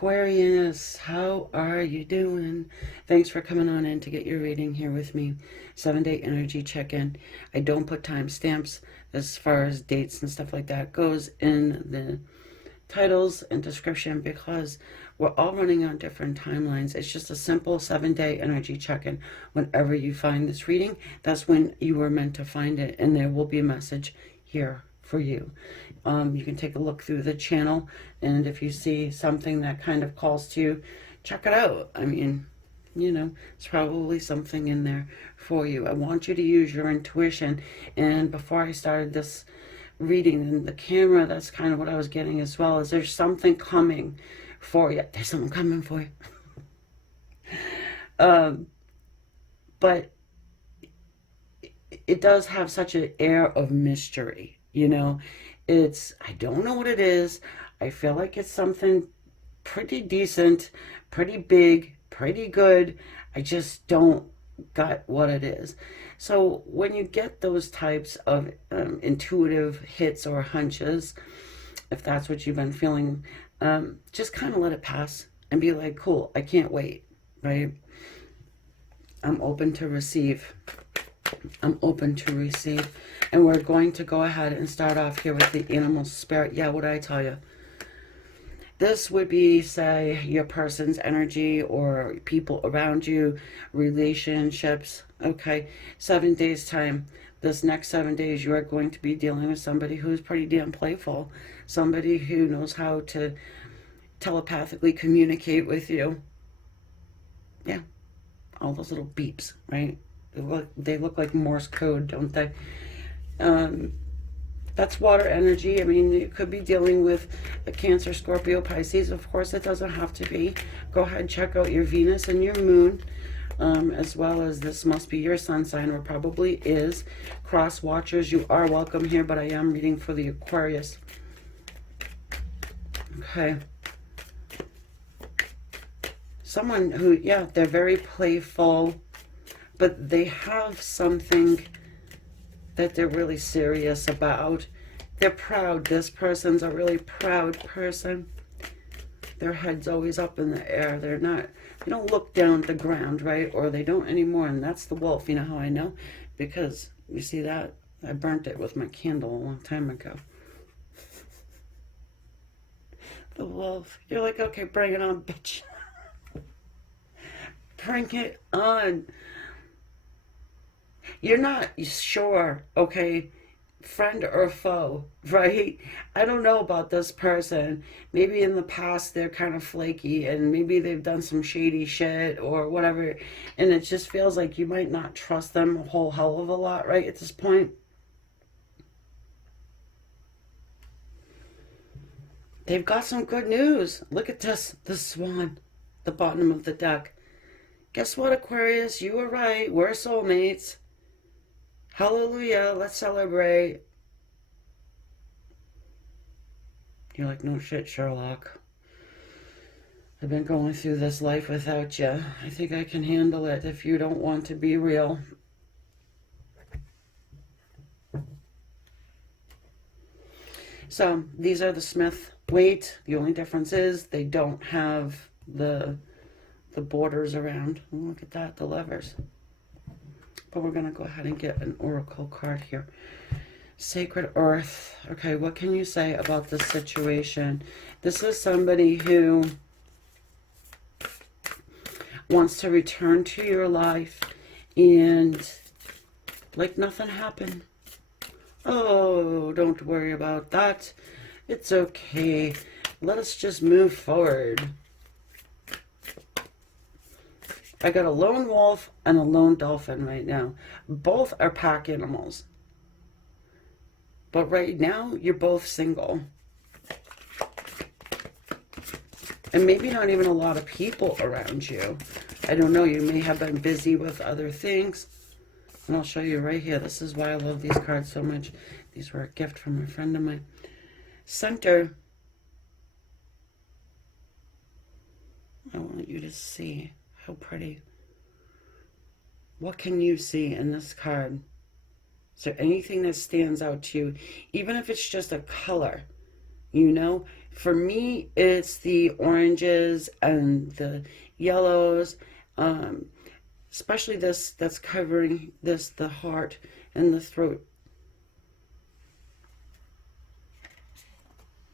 Aquarius, how are you doing? Thanks for coming on in to get your reading here with me. 7-day energy check-in. I don't put timestamps as far as dates and stuff like that goes in the titles and description because we're all running on different timelines. It's just a simple 7-day energy check-in. Whenever you find this reading, that's when you were meant to find it, and there will be a message here for you. You can take a look through the channel, and if you see something that kind of calls to you, check it out. I mean, you know, it's probably something in there for you. I want you to use your intuition. And before I started this reading in the camera, that's kind of what I was getting as well, is there's something coming for you. There's something coming for you. But it does have such an air of mystery, you know. I don't know what it is. I feel like it's something pretty decent, pretty big, pretty good. I just don't got what it is. So when you get those types of intuitive hits or hunches, if that's what you've been feeling, just kind of let it pass and be like, cool, I can't wait, right? I'm open to receive. I'm open to receive. And we're going to go ahead and start off here with the animal spirit. Yeah, what did I tell you? This would be, say, your person's energy or people around you, relationships. Okay, 7 days time. This next 7 days, you are going to be dealing with somebody who's pretty damn playful. Somebody who knows how to telepathically communicate with you. Yeah, all those little beeps, right? They look like Morse code, don't they? That's water energy. I mean, you could be dealing with a Cancer, Scorpio, Pisces. Of course, it doesn't have to be. Go ahead and check out your Venus and your Moon, as well as this must be your sun sign, or probably is. Cross watchers, you are welcome here, but I am reading for the Aquarius. Okay. Someone who, yeah, they're very playful, but they have something that they're really serious about. They're proud. This person's a really proud person. Their head's always up in the air. They don't look down at the ground, right? Or they don't anymore, and that's the wolf. You know how I know? Because, you see that? I burnt it with my candle a long time ago. The wolf. You're like, okay, bring it on, bitch. Bring it on. You're not sure, okay, friend or foe, right? I don't know about this person. Maybe in the past they're kind of flaky, and maybe they've done some shady shit or whatever, and it just feels like you might not trust them a whole hell of a lot, right, at this point. They've got some good news. Look at this, the swan, the bottom of the deck. Guess what, Aquarius? You were right. We're soulmates. Hallelujah, let's celebrate. You're like, no shit, Sherlock. I've been going through this life without you. I think I can handle it if you don't want to be real. So, these are the Smith weight. The only difference is they don't have the borders around. Look at that, the levers. But we're going to go ahead and get an oracle card here. Sacred Earth. Okay, what can you say about this situation? This is somebody who wants to return to your life and like nothing happened. Oh, don't worry about that. It's okay. Let us just move forward. I got a lone wolf and a lone dolphin right now. Both are pack animals. But right now, you're both single. And maybe not even a lot of people around you. I don't know, you may have been busy with other things. And I'll show you right here. This is why I love these cards so much. These were a gift from a friend of mine. Center. I want you to see. How pretty. What can you see in this card? Is there anything that stands out to you? Even if it's just a color, you know? For me, it's the oranges and the yellows, um, especially this that's covering this, the heart and the throat.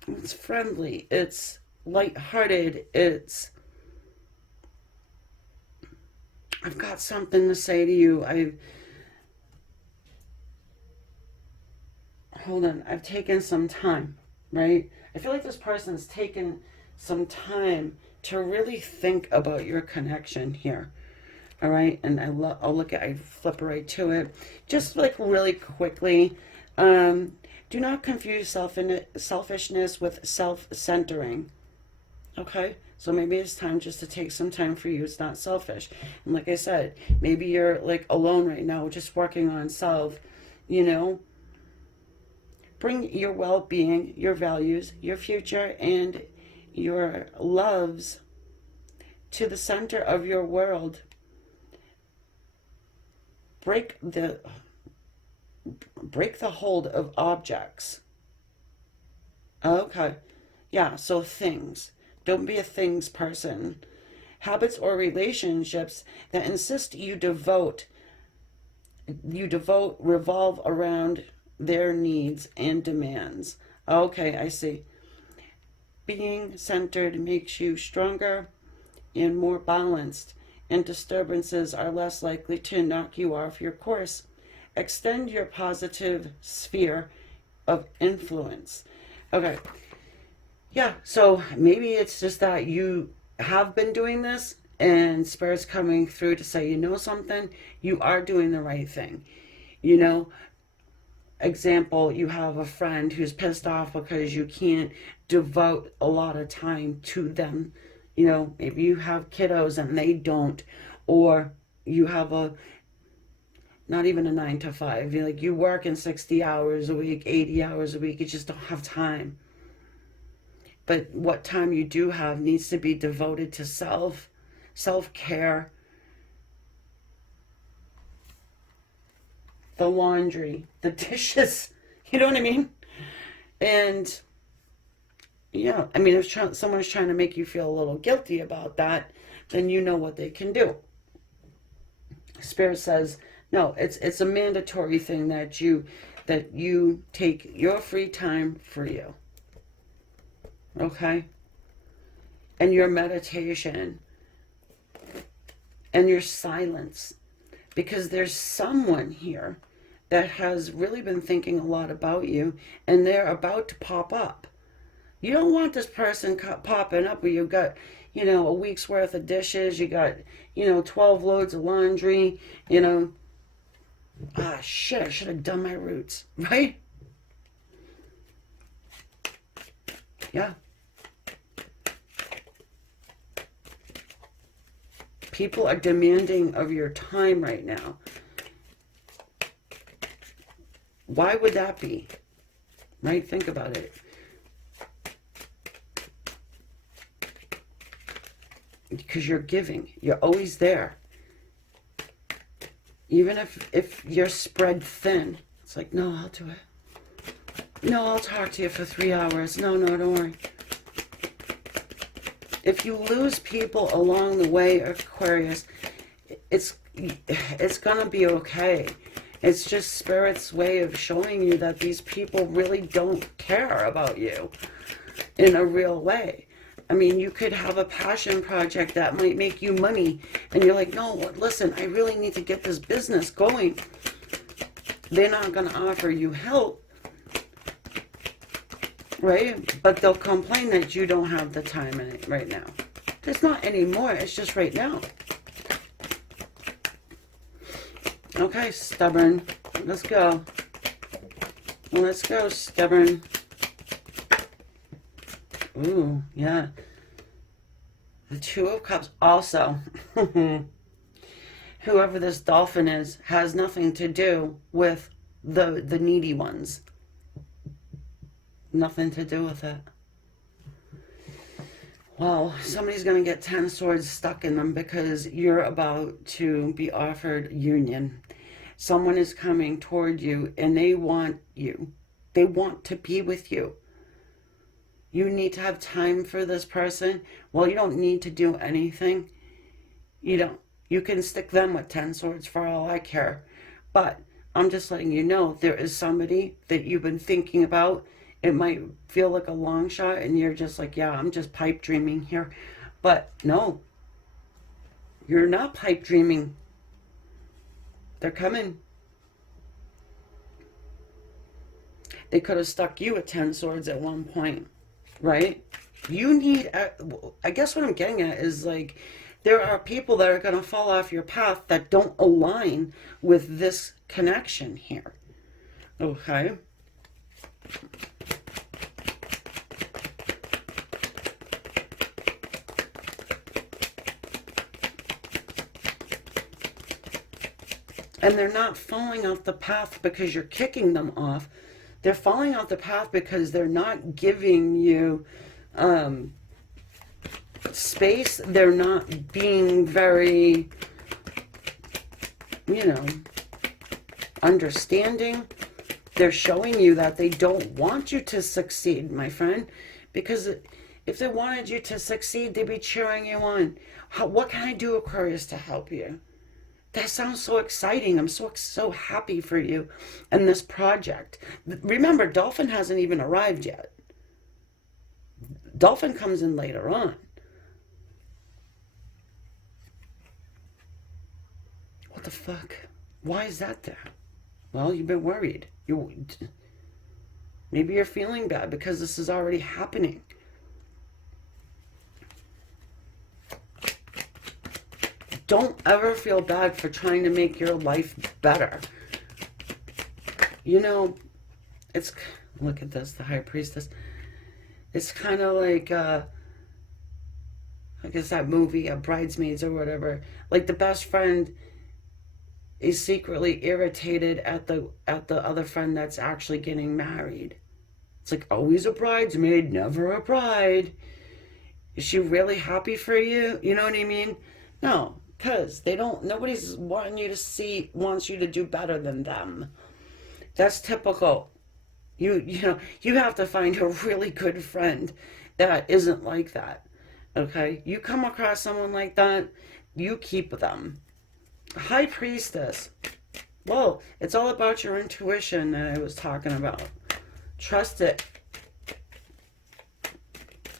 It's friendly, it's lighthearted, I've got something to say to you. Hold on, I've taken some time, right? I feel like this person's taken some time to really think about your connection here. All right, and I flip right to it. Just like really quickly, do not confuse selfishness with self-centering. Okay, so maybe it's time just to take some time for you. It's not selfish. And like I said, maybe you're like alone right now, just working on self, you know. Bring your well-being, your values, your future, and your loves to the center of your world. Break the hold of objects. Okay. Yeah, so things. Don't be a things person. Habits or relationships that insist revolve around their needs and demands. Okay, I see. Being centered makes you stronger and more balanced, and disturbances are less likely to knock you off your course. Extend your positive sphere of influence. Okay, yeah, so maybe it's just that you have been doing this and Spirit's coming through to say, you know something, you are doing the right thing. You know, example, you have a friend who's pissed off because you can't devote a lot of time to them. You know, maybe you have kiddos and they don't, or you have not even a 9 to 5. You work in 60 hours a week, 80 hours a week. You just don't have time. But what time you do have needs to be devoted to self-care, the laundry, the dishes. You know what I mean? And yeah, I mean, if someone's trying to make you feel a little guilty about that, then you know what they can do. Spirit says, no, it's a mandatory thing that you take your free time for you. Okay? And your meditation and your silence. Because there's someone here that has really been thinking a lot about you, and they're about to pop up. You don't want this person popping up where you've got, a week's worth of dishes, you got, 12 loads of laundry, shit, I should have done my roots, right? Yeah. People are demanding of your time right now. Why would that be? Right? Think about it. Because you're giving. You're always there. Even if you're spread thin. It's like, no, I'll do it. No, I'll talk to you for 3 hours. No, don't worry. If you lose people along the way, Aquarius, it's going to be okay. It's just Spirit's way of showing you that these people really don't care about you in a real way. I mean, you could have a passion project that might make you money, and you're like, no, listen, I really need to get this business going. They're not going to offer you help, right? But they'll complain that you don't have the time in it right now. It's not anymore, it's just right now. Okay, stubborn. Let's go. Let's go, stubborn. Ooh, yeah. The Two of Cups also. Whoever this dolphin is has nothing to do with the needy ones. Nothing to do with it. Well, somebody's going to get 10 swords stuck in them because you're about to be offered union. Someone is coming toward you and they want you. They want to be with you. You need to have time for this person. Well, you don't need to do anything. You don't. You can stick them with 10 swords for all I care. But I'm just letting you know there is somebody that you've been thinking about. It might feel like a long shot and you're just like, yeah, I'm just pipe dreaming here. But no, you're not pipe dreaming. They're coming. They could have stuck you with 10 swords at one point, right? You need, I guess what I'm getting at is like, there are people that are going to fall off your path that don't align with this connection here. Okay? And they're not falling off the path because you're kicking them off. They're falling off the path because they're not giving you space. They're not being very, you know, understanding. They're showing you that they don't want you to succeed, my friend. Because if they wanted you to succeed, they'd be cheering you on. What can I do, Aquarius, to help you? That sounds so exciting. I'm so happy for you and this project. Remember, Dolphin hasn't even arrived yet. Dolphin comes in later on. What the fuck? Why is that there? Well, you've been worried. Maybe you're feeling bad because this is already happening. Don't ever feel bad for trying to make your life better. You know, it's, look at this, the High Priestess. It's kind of like, I guess that movie, Bridesmaids or whatever. Like the best friend is secretly irritated at the other friend that's actually getting married. It's like always a bridesmaid, never a bride. Is she really happy for you? You know what I mean? No. Because they don't, nobody's wanting you to see, wants you to do better than them. That's typical. You know, you have to find a really good friend that isn't like that. Okay? You come across someone like that, you keep them. High Priestess. Well, it's all about your intuition that I was talking about. Trust it.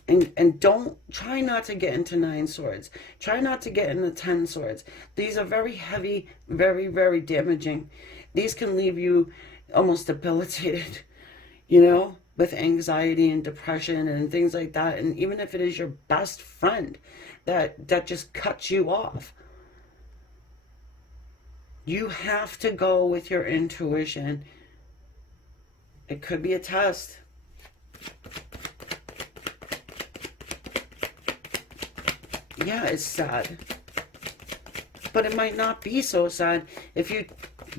And don't, try not to get into 9 swords. Try not to get into 10 swords. These are very heavy, very, very damaging. These can leave you almost debilitated, you know, with anxiety and depression and things like that. And even if it is your best friend that just cuts you off. You have to go with your intuition. It could be a test. Yeah, it's sad. But it might not be so sad if you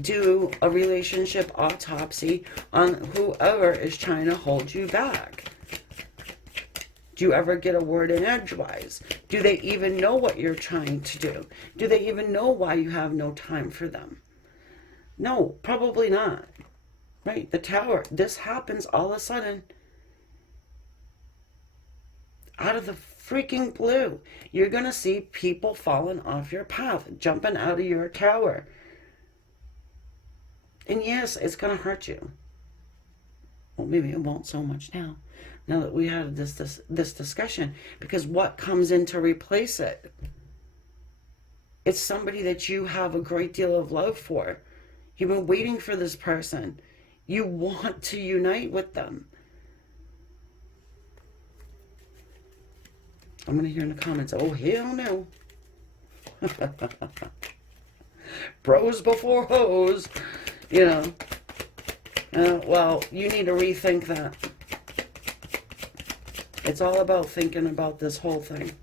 do a relationship autopsy on whoever is trying to hold you back. Do you ever get a word in edgewise? Do they even know what you're trying to do? Do they even know why you have no time for them? No, probably not. Right? The Tower. This happens all of a sudden. Out of the freaking blue. You're going to see people falling off your path, jumping out of your tower. And yes, it's going to hurt you. Well, maybe it won't so much now that we had this discussion, because what comes in to replace it? It's somebody that you have a great deal of love for. You've been waiting for this person. You want to unite with them. I'm going to hear in the comments, oh, hell no. Bros before hoes. You know. Well, you need to rethink that. It's all about thinking about this whole thing.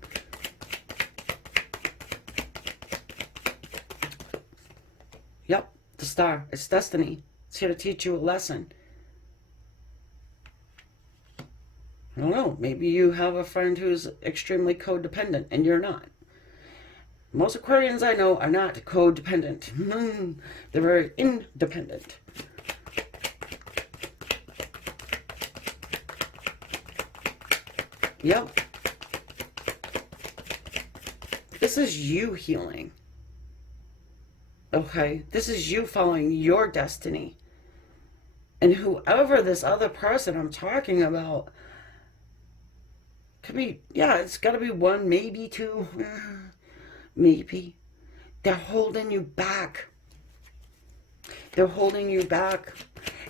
Yep, the star. It's destiny. It's here to teach you a lesson. I don't know. Maybe you have a friend who's extremely codependent and you're not. Most Aquarians I know are not codependent. They're very independent. Yep. This is you healing. Okay? This is you following your destiny. And whoever this other person I'm talking about, could be, yeah, it's got to be one, maybe two, maybe. They're holding you back. They're holding you back.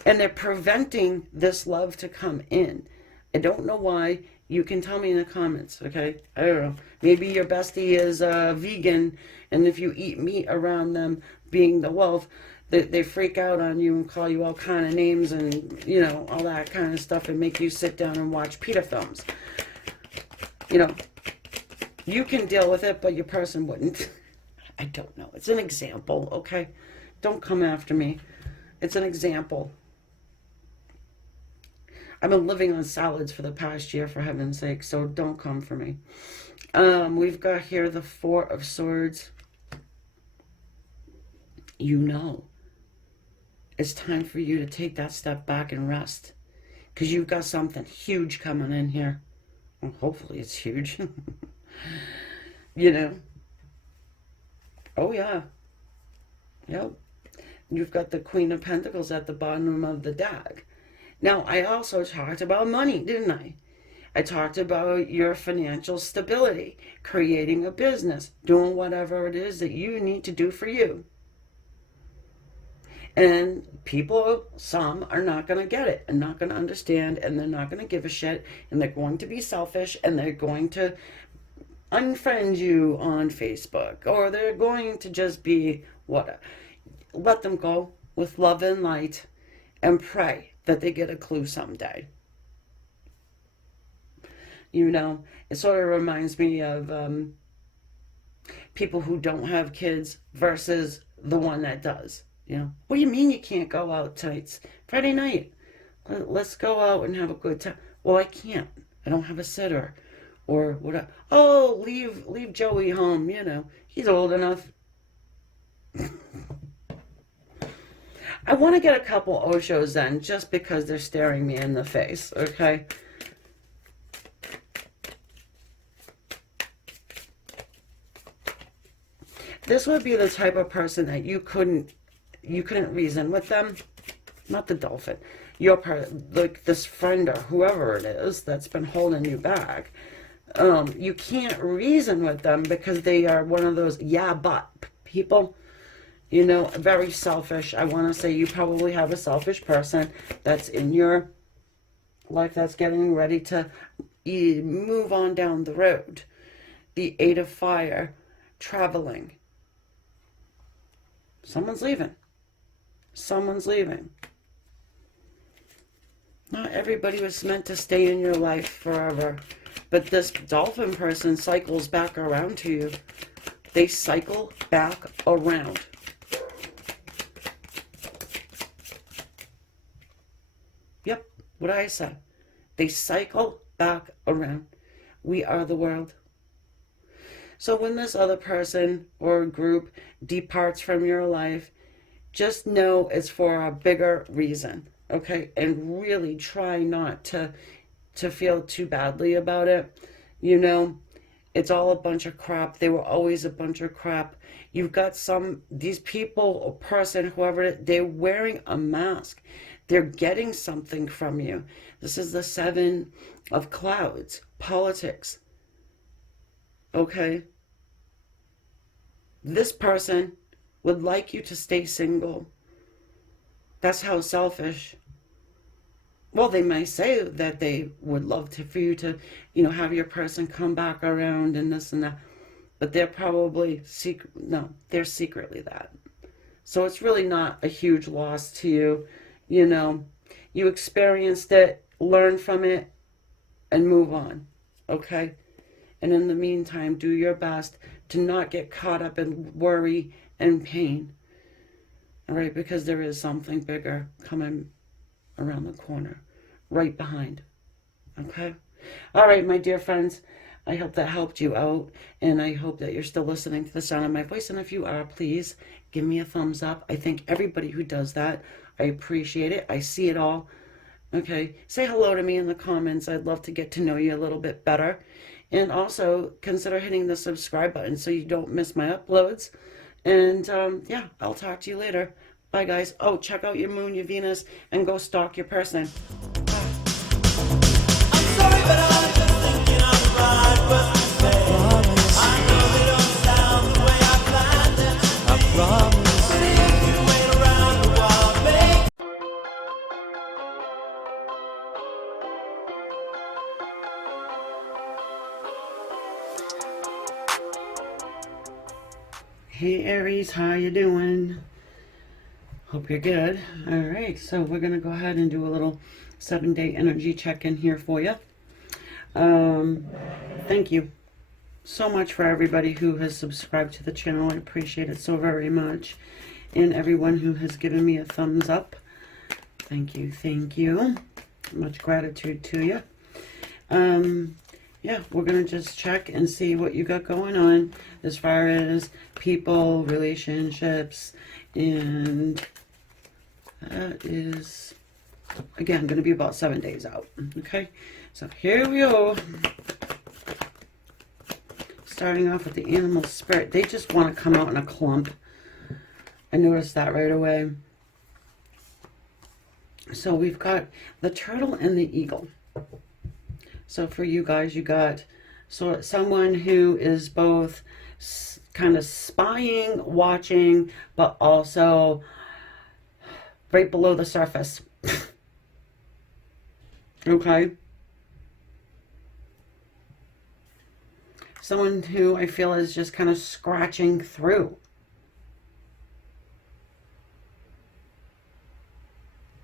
And they're preventing this love to come in. I don't know why. You can tell me in the comments, okay? I don't know. Maybe your bestie is vegan, and if you eat meat around them being the wolf, they freak out on you and call you all kind of names and, you know, all that kind of stuff, and make you sit down and watch PETA films. You know, you can deal with it, but your person wouldn't. I don't know. It's an example, okay? Don't come after me. It's an example. I've been living on salads for the past year, for heaven's sake, so don't come for me. We've got here the Four of Swords. You know, it's time for you to take that step back and rest, because you've got something huge coming in here. Well, hopefully it's huge. You know. Oh, yeah. Yep. You've got the Queen of Pentacles at the bottom of the deck. Now, I also talked about money, didn't I? I talked about your financial stability, creating a business, doing whatever it is that you need to do for you. And people, some are not going to get it and not going to understand, and they're not going to give a shit, and they're going to be selfish, and they're going to unfriend you on Facebook, or they're going to just be what? Let them go with love and light, and pray that they get a clue someday. You know, it sort of reminds me of people who don't have kids versus the one that does. You know, what do you mean you can't go out tonight? It's Friday night. Let's go out and have a good time. Well, I can't. I don't have a sitter. Or what? Oh, leave Joey home. You know, he's old enough. I want to get a couple Oshos then, just because they're staring me in the face, okay? This would be the type of person that you couldn't reason with them. Not the dolphin. Your like this friend or whoever it is that's been holding you back. You can't reason with them because they are one of those yeah but people. You know, very selfish. I want to say you probably have a selfish person that's in your life that's getting ready to move on down the road. The Eight of Fire, traveling. Someone's leaving. Someone's leaving. Not everybody was meant to stay in your life forever. But this dolphin person cycles back around to you. They cycle back around. Yep, what I said. They cycle back around. We are the world. So when this other person or group departs from your life, just know it's for a bigger reason, okay? And really try not to feel too badly about it. You know, it's all a bunch of crap. They were always a bunch of crap. You've got these people or person, whoever, they're wearing a mask. They're getting something from you. This is the Seven of Clouds, politics. Okay? This person would like you to stay single. That's how selfish. Well, they may say that they would love for you to, you know, have your person come back around and this and that. But they're probably they're secretly that. So it's really not a huge loss to you. You know, you experienced it, learn from it, and move on, okay? And in the meantime, do your best to not get caught up in worry and pain, all right? Because there is something bigger coming around the corner, right behind, okay? All right, my dear friends, I hope that helped you out, and I hope that you're still listening to the sound of my voice, and if you are, please give me a thumbs up. I thank everybody who does that. I appreciate it. I see it all. Okay, say hello to me in the comments. I'd love to get to know you a little bit better. And also consider hitting the subscribe button so you don't miss my uploads. And yeah, I'll talk to you later. Bye, guys. Oh, check out your moon, your Venus, and go stalk your person. I'm sorry, but I'm just thinking I'm right, but I know they don't sound the way I planned them to be. I promise. But if you wait around a while, make Hey Aries, how you doing? Hope you're good. All right, so we're gonna go ahead and do a little 7-day energy check-in here for you. Thank you so much for everybody who has subscribed to the channel. I appreciate it so very much. And everyone who has given me a thumbs up. Thank you, thank you. Much gratitude to you. Yeah, we're going to just check and see what you got going on as far as people, relationships, and that is, again, going to be about 7 days out. Okay, so here we go. Starting off with the animal spirit. They just want to come out in a clump. I noticed that right away. So we've got the turtle and the eagle. So for you guys, you got someone who is both kind of spying, watching, but also right below the surface. Okay. Someone who I feel is just kind of scratching through.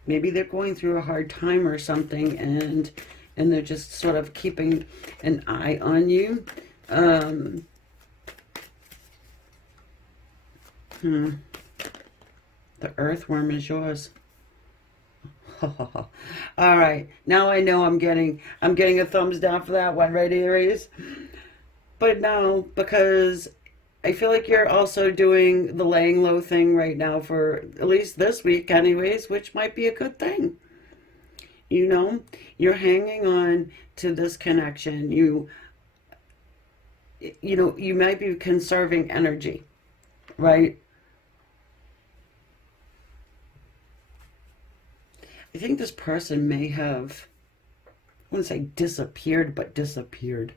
Maybe they're going through a hard time or something, and they're just sort of keeping an eye on you. The earthworm is yours. All right, now I know I'm getting a thumbs down for that one, right, Aries? But no, because I feel like you're also doing the laying low thing right now for at least this week anyways, which might be a good thing. You know, you're hanging on to this connection. You know, you might be conserving energy, right? I think this person may have, I wouldn't say disappeared, but disappeared.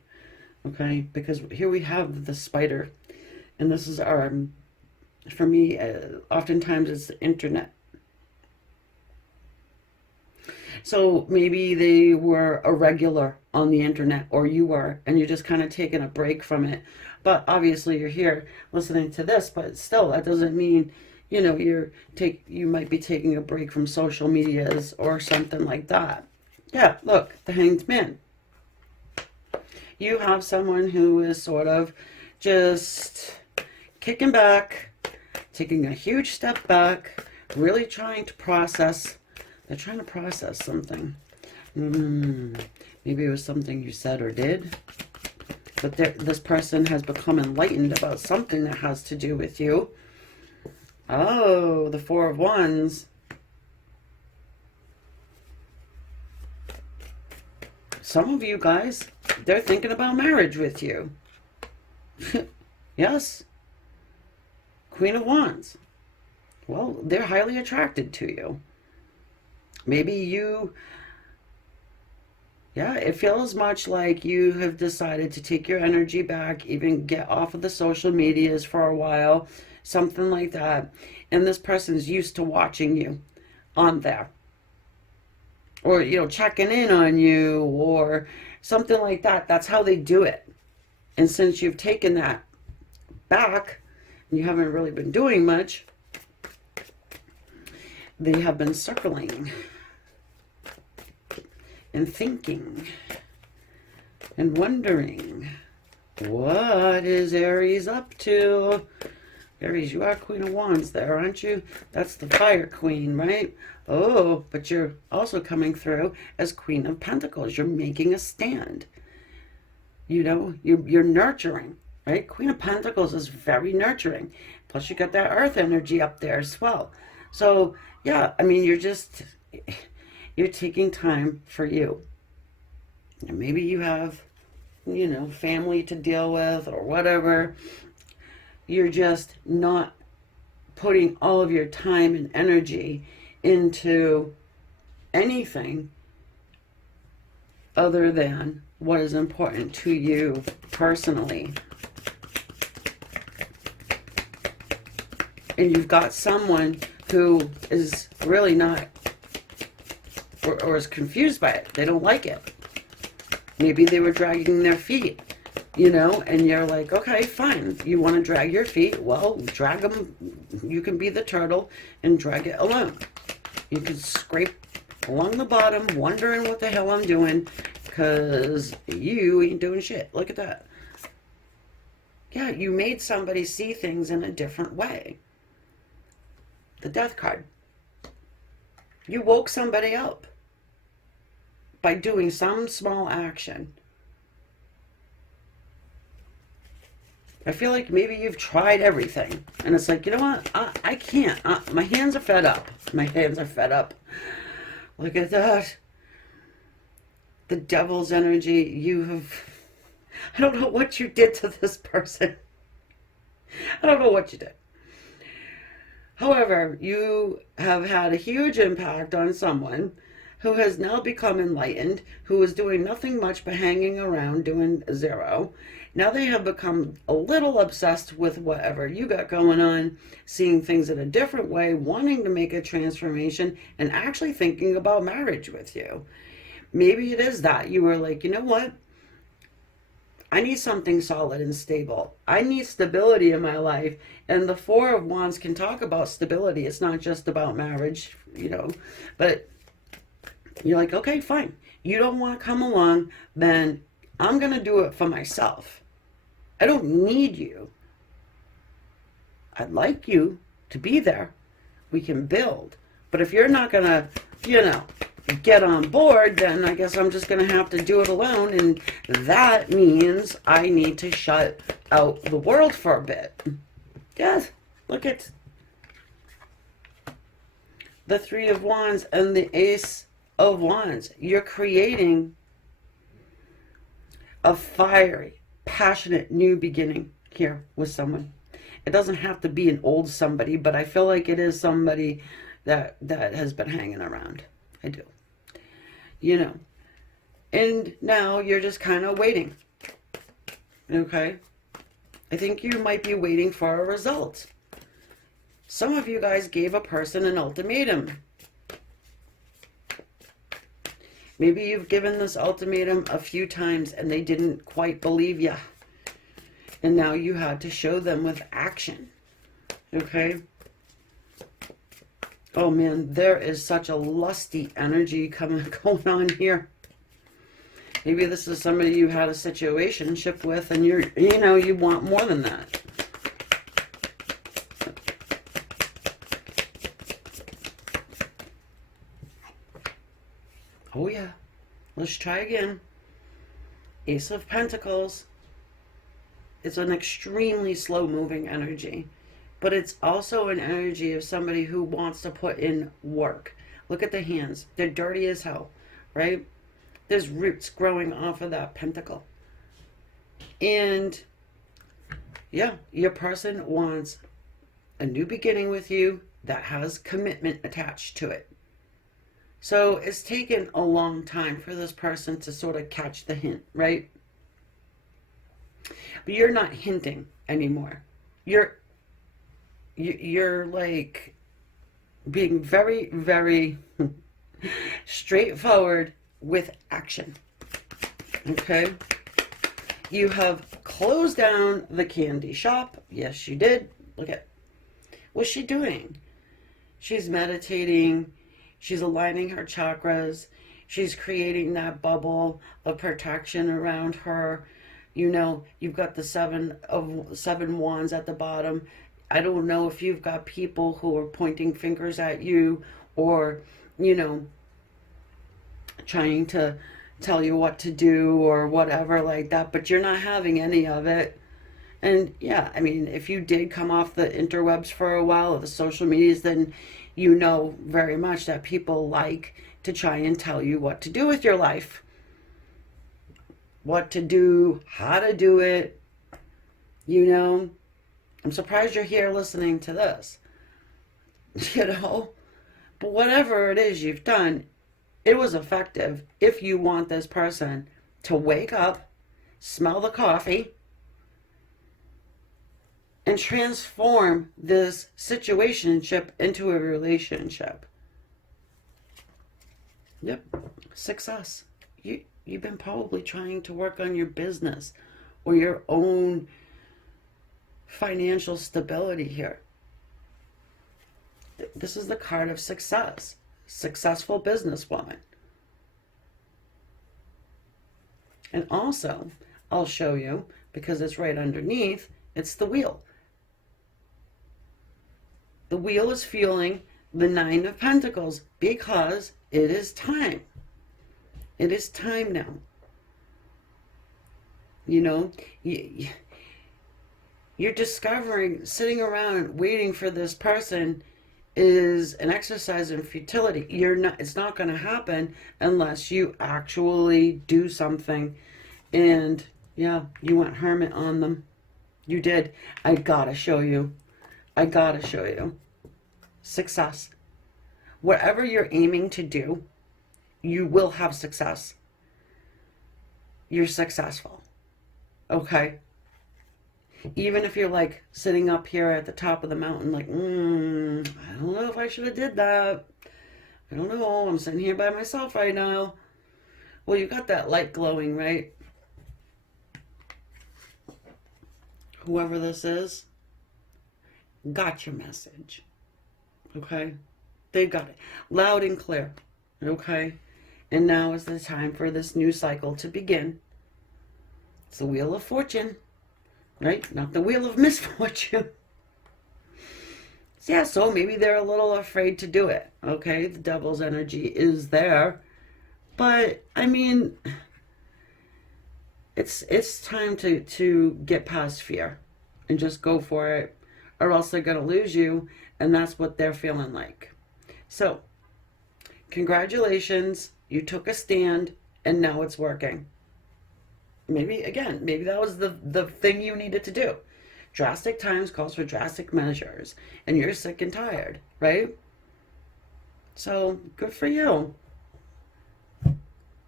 Okay, because here we have the spider, and this is our, for me, oftentimes it's the internet. So maybe they were a regular on the internet, or you were, and you're just kind of taking a break from it. But obviously you're here listening to this, but still that doesn't mean, you know, you might be taking a break from social medias or something like that. Yeah, look, the Hanged Man. You have someone who is sort of just kicking back, taking a huge step back, really trying to process. They're trying to process something. Maybe it was something you said or did. But this person has become enlightened about something that has to do with you. Oh, the Four of Wands. Some of you guys, they're thinking about marriage with you. Yes. Queen of Wands. Well, they're highly attracted to you. Maybe you, yeah, it feels much like you have decided to take your energy back, even get off of the social medias for a while, something like that. And this person's used to watching you on there. Or, you know, checking in on you or something like that. That's how they do it. And since you've taken that back, and you haven't really been doing much, they have been circling and thinking and wondering, what is Aries up to? Aries, you are Queen of Wands there, aren't you? That's the Fire Queen, right? Oh, but you're also coming through as Queen of Pentacles. You're making a stand. You know, you're nurturing, right? Queen of Pentacles is very nurturing. Plus you got that earth energy up there as well. So, yeah, I mean, you're just, You're taking time for you. And maybe you have, you know, family to deal with or whatever. You're just not putting all of your time and energy into anything other than what is important to you personally. And you've got someone who is really not, or is confused by it. They don't like it. Maybe they were dragging their feet, you know, and you're like, okay, fine. You want to drag your feet? Well, drag them. You can be the turtle and drag it alone. You can scrape along the bottom, wondering what the hell I'm doing, because you ain't doing shit. Look at that. Yeah, you made somebody see things in a different way. The Death card. You woke somebody up by doing some small action. I feel like maybe you've tried everything. And it's like, you know what? I can't. My hands are fed up. My hands are fed up. Look at that. The Devil's energy. You have... I don't know what you did to this person. I don't know what you did. However, you have had a huge impact on someone who has now become enlightened, who is doing nothing much but hanging around doing zero. Now they have become a little obsessed with whatever you got going on, seeing things in a different way, wanting to make a transformation, and actually thinking about marriage with you. Maybe it is that you were like, you know what? I need something solid and stable. I need stability in my life. And the Four of Wands can talk about stability. It's not just about marriage, you know. But you're like, okay, fine. You don't want to come along, then I'm going to do it for myself. I don't need you. I'd like you to be there. We can build. But if you're not going to, you know, get on board, then I guess I'm just going to have to do it alone. And that means I need to shut out the world for a bit. Yes, look at the Three of Wands and the Ace of Wands. You're creating a fiery, passionate new beginning here with someone. It doesn't have to be an old somebody, but I feel like it is somebody that has been hanging around. I do. You know. And now you're just kind of waiting. Okay? I think you might be waiting for a result. Some of you guys gave a person an ultimatum. Maybe you've given this ultimatum a few times and they didn't quite believe you. And now you had to show them with action. Okay? Oh man, there is such a lusty energy going on here. Maybe this is somebody you had a situationship with and you want more than that. Oh yeah. Let's try again. Ace of Pentacles. It's an extremely slow-moving energy. But it's also an energy of somebody who wants to put in work. Look at the hands. They're dirty as hell, right? There's roots growing off of that pentacle. And yeah, your person wants a new beginning with you that has commitment attached to it. So it's taken a long time for this person to sort of catch the hint, right? But you're not hinting anymore. You're like being very, very straightforward with action. Okay? You have closed down the candy shop. Yes, you did. Look at, what's she doing? She's meditating. She's aligning her chakras. She's creating that bubble of protection around her. You know, you've got the seven wands at the bottom. I don't know if you've got people who are pointing fingers at you or, you know, trying to tell you what to do or whatever like that, but you're not having any of it. And yeah, I mean, if you did come off the interwebs for a while, or the social medias, then you know very much that people like to try and tell you what to do with your life. What to do, how to do it, you know. I'm surprised you're here listening to this, you know. But whatever it is you've done, it was effective if you want this person to wake up, smell the coffee, and transform this situationship into a relationship. Yep, success. You've been probably trying to work on your business or your own financial stability here. This is the card of success. Successful businesswoman. And also, I'll show you, because it's right underneath, it's the wheel. The wheel is fueling the Nine of Pentacles because it is time. It is time now. You know, you're discovering sitting around waiting for this person is an exercise in futility. It's not going to happen unless you actually do something. And yeah, you went hermit on them. You did. I gotta show you. I gotta show you. Success. Whatever you're aiming to do, you will have success. You're successful. Okay? Even if you're like sitting up here at the top of the mountain like, I don't know if I should have did that. I don't know. I'm sitting here by myself right now. Well, you got that light glowing, right? Whoever this is, got your message. Okay? They got it. Loud and clear. Okay? And now is the time for this new cycle to begin. It's the Wheel of Fortune. Right? Not the Wheel of Misfortune. Yeah, so maybe they're a little afraid to do it. Okay? The devil's energy is there. But, I mean, it's time to get past fear and just go for it, or else they're going to lose you, and that's what they're feeling like. So, congratulations. You took a stand, and now it's working. Maybe that was the thing you needed to do. Drastic times calls for drastic measures, and you're sick and tired, right? So, good for you.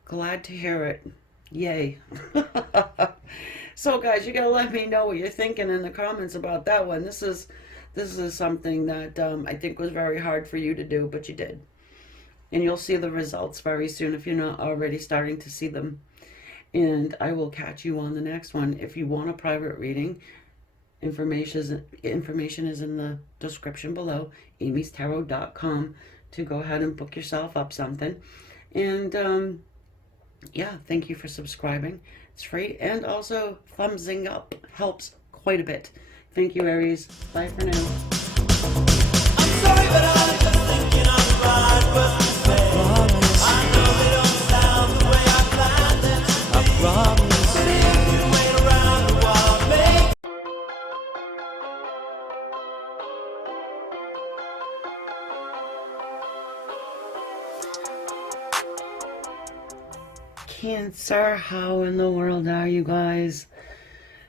Glad to hear it. Yay. So guys, you gotta let me know what you're thinking in the comments about that one. This is something that I think was very hard for you to do, but you did. And you'll see the results very soon if you're not already starting to see them. And I will catch you on the next one. If you want a private reading, information is in the description below, amystarot.com, to go ahead and book yourself up something. And yeah, thank you for subscribing. It's free, and also thumbsing up helps quite a bit. Thank you, Aries. Bye for now. I'm sorry, but I'm just thinking on the right words to say. I know they don't sound the way I planned them to be. I promise. But if you wait around a while, make Cancer, how in the world are you guys?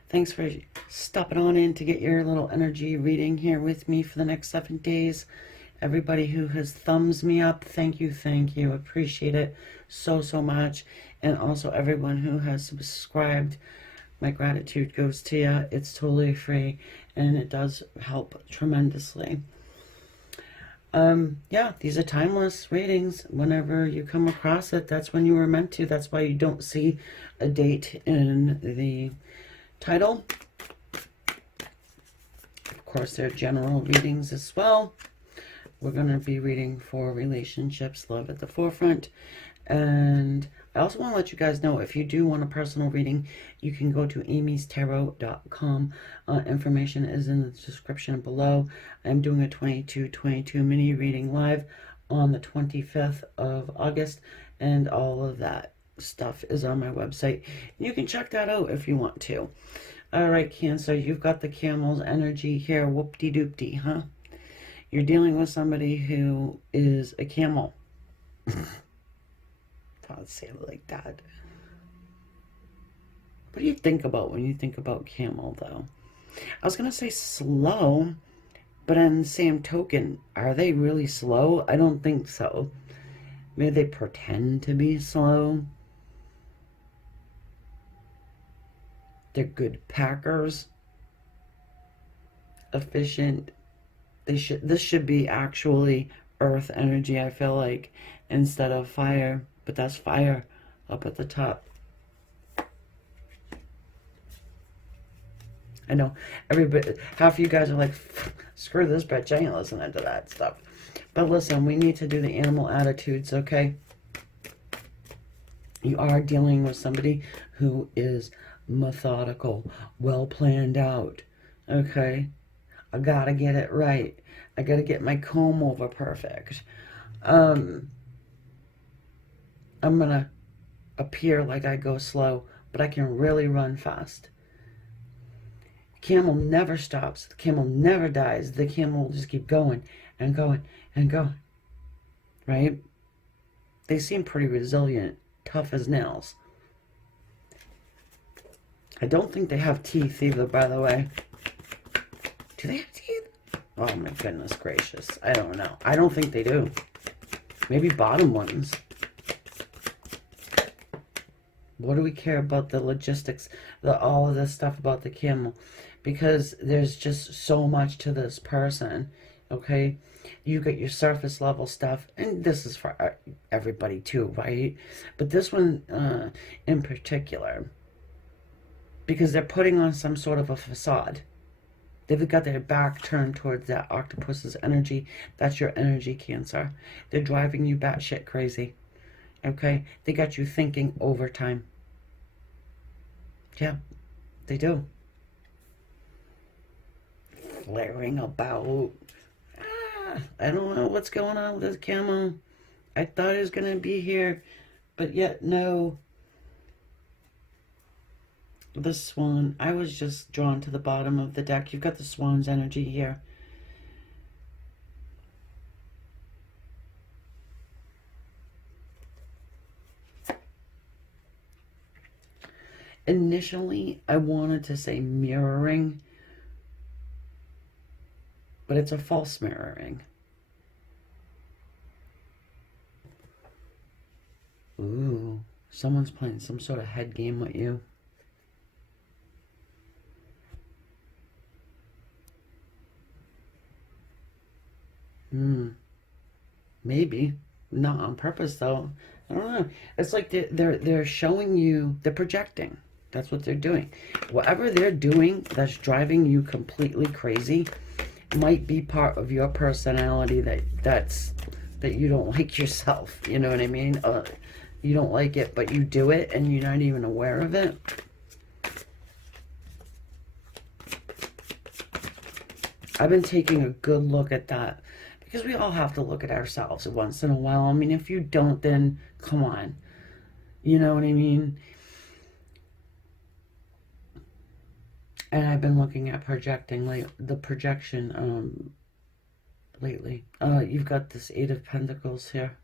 Thanks for stopping on in to get your little energy reading here with me for the next 7 days. Everybody who has thumbs me up, thank you. Appreciate it so much. And also everyone who has subscribed, my gratitude goes to you. It's totally free, and it does help tremendously. Yeah, these are timeless readings. Whenever you come across it, that's when you were meant to. That's why you don't see a date in the title. Of course, they're general readings as well. We're going to be reading for relationships, love at the forefront. And I also want to let you guys know, if you do want a personal reading, you can go to amystarot.com. Information is in the description below. I'm doing a 22-22 mini reading live on the 25th of August, and all of that stuff is on my website. You can check that out if you want to. All right, Cancer, you've got the camel's energy here. Whoop-de-doop-de, huh? You're dealing with somebody who is a camel. Don't say it like that. What do you think about when you think about camel, though? I was going to say slow, but on the same token, are they really slow? I don't think so. Maybe they pretend to be slow. They're good packers. Efficient. This should be actually earth energy, I feel like, instead of fire. But that's fire up at the top. I know everybody, half of you guys are like, screw this bitch, I ain't listening to that stuff. But listen, we need to do the animal attitudes, okay? You are dealing with somebody who is methodical, well planned out, okay? I gotta get it right. I gotta get my comb over perfect. I'm gonna appear like I go slow, but I can really run fast. Camel never stops. The camel never dies. The camel will just keep going and going and going. Right? They seem pretty resilient, tough as nails. I don't think they have teeth either, by the way. Do they have teeth? Oh my goodness gracious. I don't know. I don't think they do. Maybe bottom ones. What do we care about the logistics, all of this stuff about the camel? Because there's just so much to this person, okay? You got your surface level stuff, and this is for everybody too, right? But this one in particular, because they're putting on some sort of a facade. They've got their back turned towards that octopus's energy. That's your energy, Cancer. They're driving you batshit crazy. Okay? They got you thinking overtime. Yeah, they do. Flaring about. I don't know what's going on with this camel. I thought it was going to be here, but yet no. The swan. I was just drawn to the bottom of the deck. You've got the swan's energy here. Initially, I wanted to say mirroring, but it's a false mirroring. Ooh, someone's playing some sort of head game with you. Maybe. Not on purpose, though. I don't know. It's like they're showing you, they're projecting. That's what they're doing. Whatever they're doing that's driving you completely crazy might be part of your personality that you don't like yourself. You know what I mean? You don't like it, but you do it and you're not even aware of it. I've been taking a good look at that because we all have to look at ourselves once in a while. I mean, if you don't, then come on. You know what I mean? And I've been looking at projecting, like the projection lately. You've got this Eight of Pentacles here.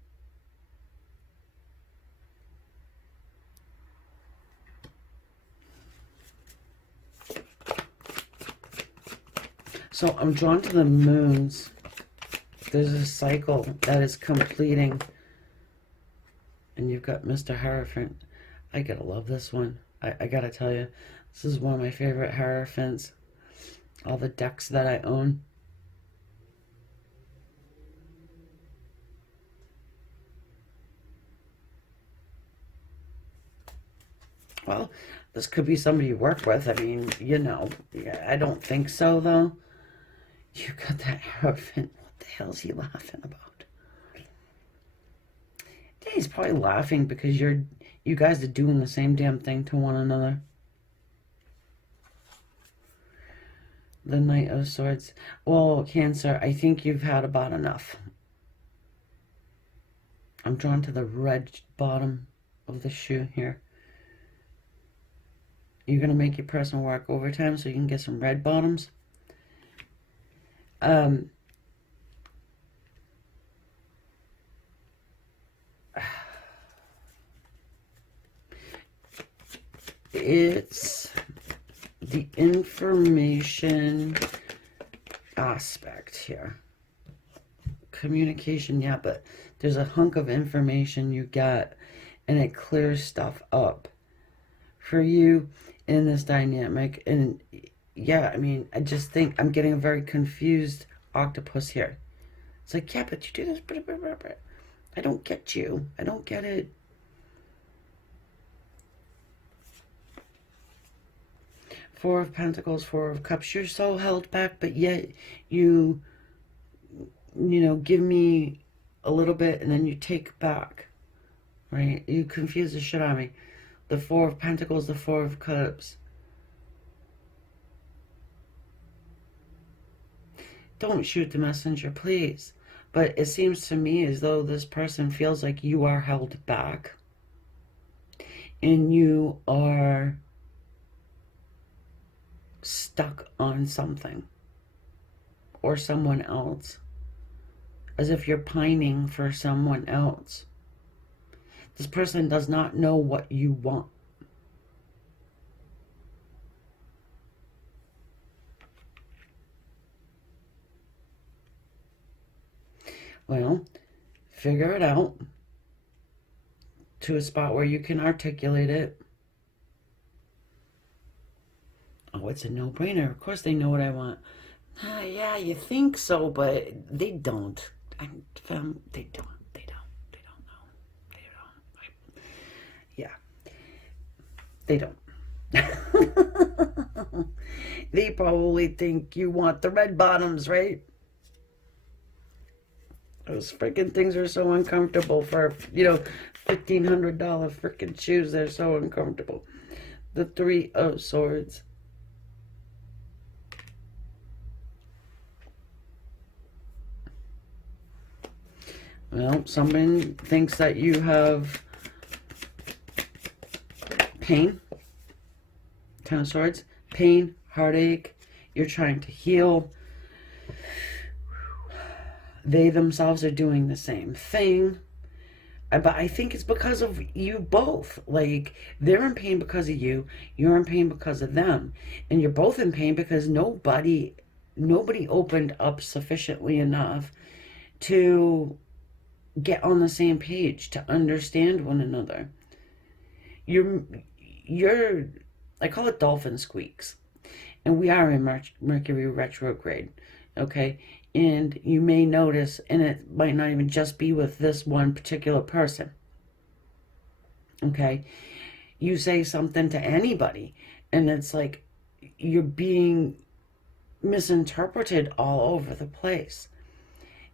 So I'm drawn to the moons. There's a cycle that is completing. And you've got Mr. Hierophant. I gotta love this one. I gotta tell you. This is one of my favorite Hierophants. All the decks that I own. Well, this could be somebody you work with. I mean, you know, I don't think so, though. You got that Hierophant. What the hell is he laughing about? He's probably laughing because you guys are doing the same damn thing to one another. The Knight of Swords. Well, Cancer, I think you've had about enough. I'm drawn to the red bottom of the shoe here. You're going to make your person work overtime so you can get some red bottoms. It's the information aspect here. Communication, yeah, but there's a hunk of information you get, and it clears stuff up for you in this dynamic. And yeah, I mean, I just think I'm getting a very confused octopus here. It's like, yeah, but you do this, I don't get you. I don't get it. Four of Pentacles, Four of Cups. You're so held back, but yet you know, give me a little bit and then you take back, right? You confuse the shit out of me. The Four of Pentacles, the Four of Cups. Don't shoot the messenger, please. But it seems to me as though this person feels like you are held back and you are stuck on something or someone else, as if you're pining for someone else. This person does not know what you want. Well, figure it out to a spot where you can articulate it. Oh, it's a no-brainer. Of course they know what I want. Yeah, you think so, but they don't. They don't. They don't know. They don't. Yeah. They don't. They probably think you want the red bottoms, right? Those freaking things are so uncomfortable for, you know, $1,500 freaking shoes. They're so uncomfortable. The Three of Swords. Well, someone thinks that you have pain. Ten of Swords. Pain, heartache. You're trying to heal. They themselves are doing the same thing. But I think it's because of you both. Like, they're in pain because of you. You're in pain because of them. And you're both in pain because nobody opened up sufficiently enough to get on the same page, to understand one another. You're I call it dolphin squeaks. And we are in Mercury retrograde, okay? And you may notice, and it might not even just be with this one particular person, okay? You say something to anybody, and it's like you're being misinterpreted all over the place.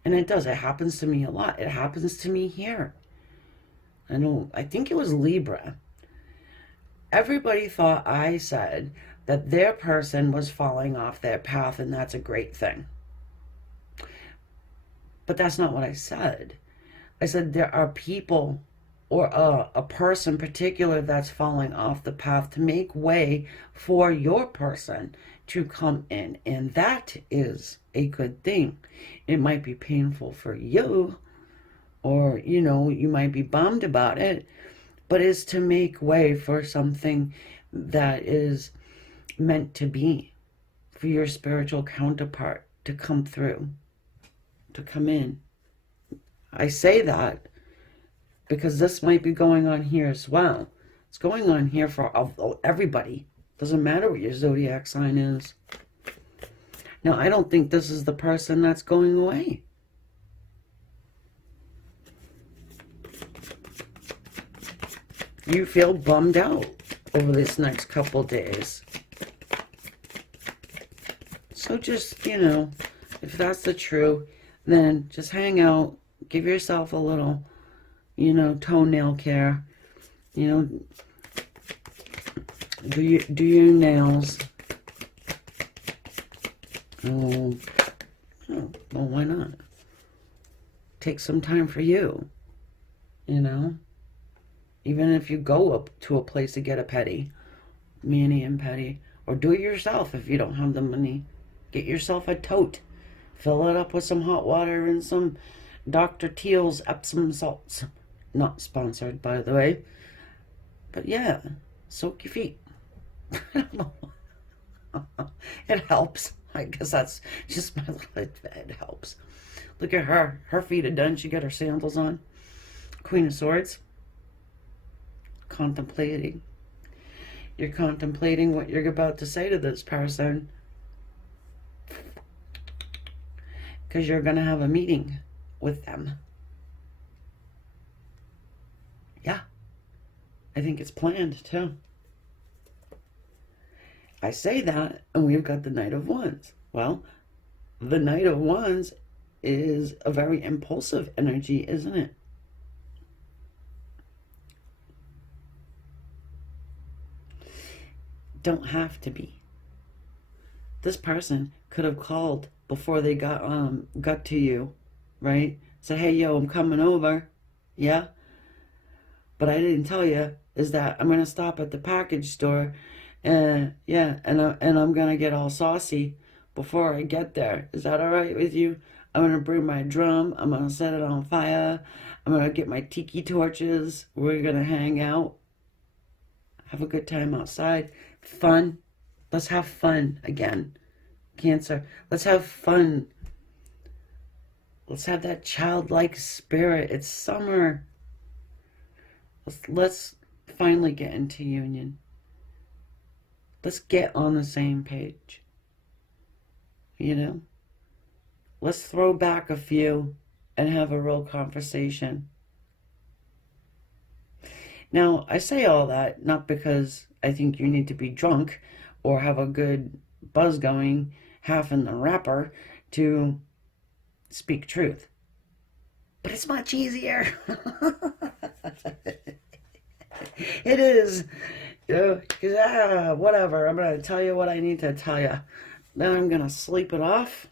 And it does. It happens to me a lot. It happens to me here. I think it was Libra. Everybody thought I said that their person was falling off their path, and that's a great thing. But that's not what I said. I said there are people or a person particular that's falling off the path to make way for your person to come in. And that is a good thing. It might be painful for you, or, you know, you might be bummed about it, but it's to make way for something that is meant to be, for your spiritual counterpart to come through, to come in. I say that because this might be going on here as well. It's going on here for everybody. Doesn't matter what your zodiac sign is. Now, I don't think this is the person that's going away. You feel bummed out over this next couple days. So just, you know, if that's the truth, then just hang out. Give yourself a little, you know, toenail care. You know, do your nails. Oh, well, why not? Take some time for you, you know? Even if you go up to a place to get a pedi, mani and pedi. Or do it yourself if you don't have the money. Get yourself a tote. Fill it up with some hot water and some Dr. Teal's Epsom salts. Not sponsored, by the way. But yeah, soak your feet. It helps. I guess that's just my little, it helps. Look at her. Her feet are done. She got her sandals on. Queen of Swords. Contemplating. You're contemplating what you're about to say to this person. Because you're going to have a meeting with them. Yeah. I think it's planned too. I say that, and we've got the Knight of Wands. Well, the Knight of Wands is a very impulsive energy, isn't it? Don't have to be. This person could have called before they got to you, right? Say, hey, yo, I'm coming over. Yeah? But I didn't tell you is that I'm going to stop at the package store and I'm going to get all saucy before I get there. Is that all right with you? I'm going to bring my drum. I'm going to set it on fire. I'm going to get my tiki torches. We're going to hang out. Have a good time outside. Fun. Let's have fun again. Cancer. Let's have fun. Let's have that childlike spirit. It's summer. Let's finally get into union. Let's get on the same page. You know? Let's throw back a few and have a real conversation. Now, I say all that not because I think you need to be drunk or have a good buzz going, half in the wrapper, to speak truth. But it's much easier. It is. Because, whatever. I'm going to tell you what I need to tell you. Then I'm going to sleep it off.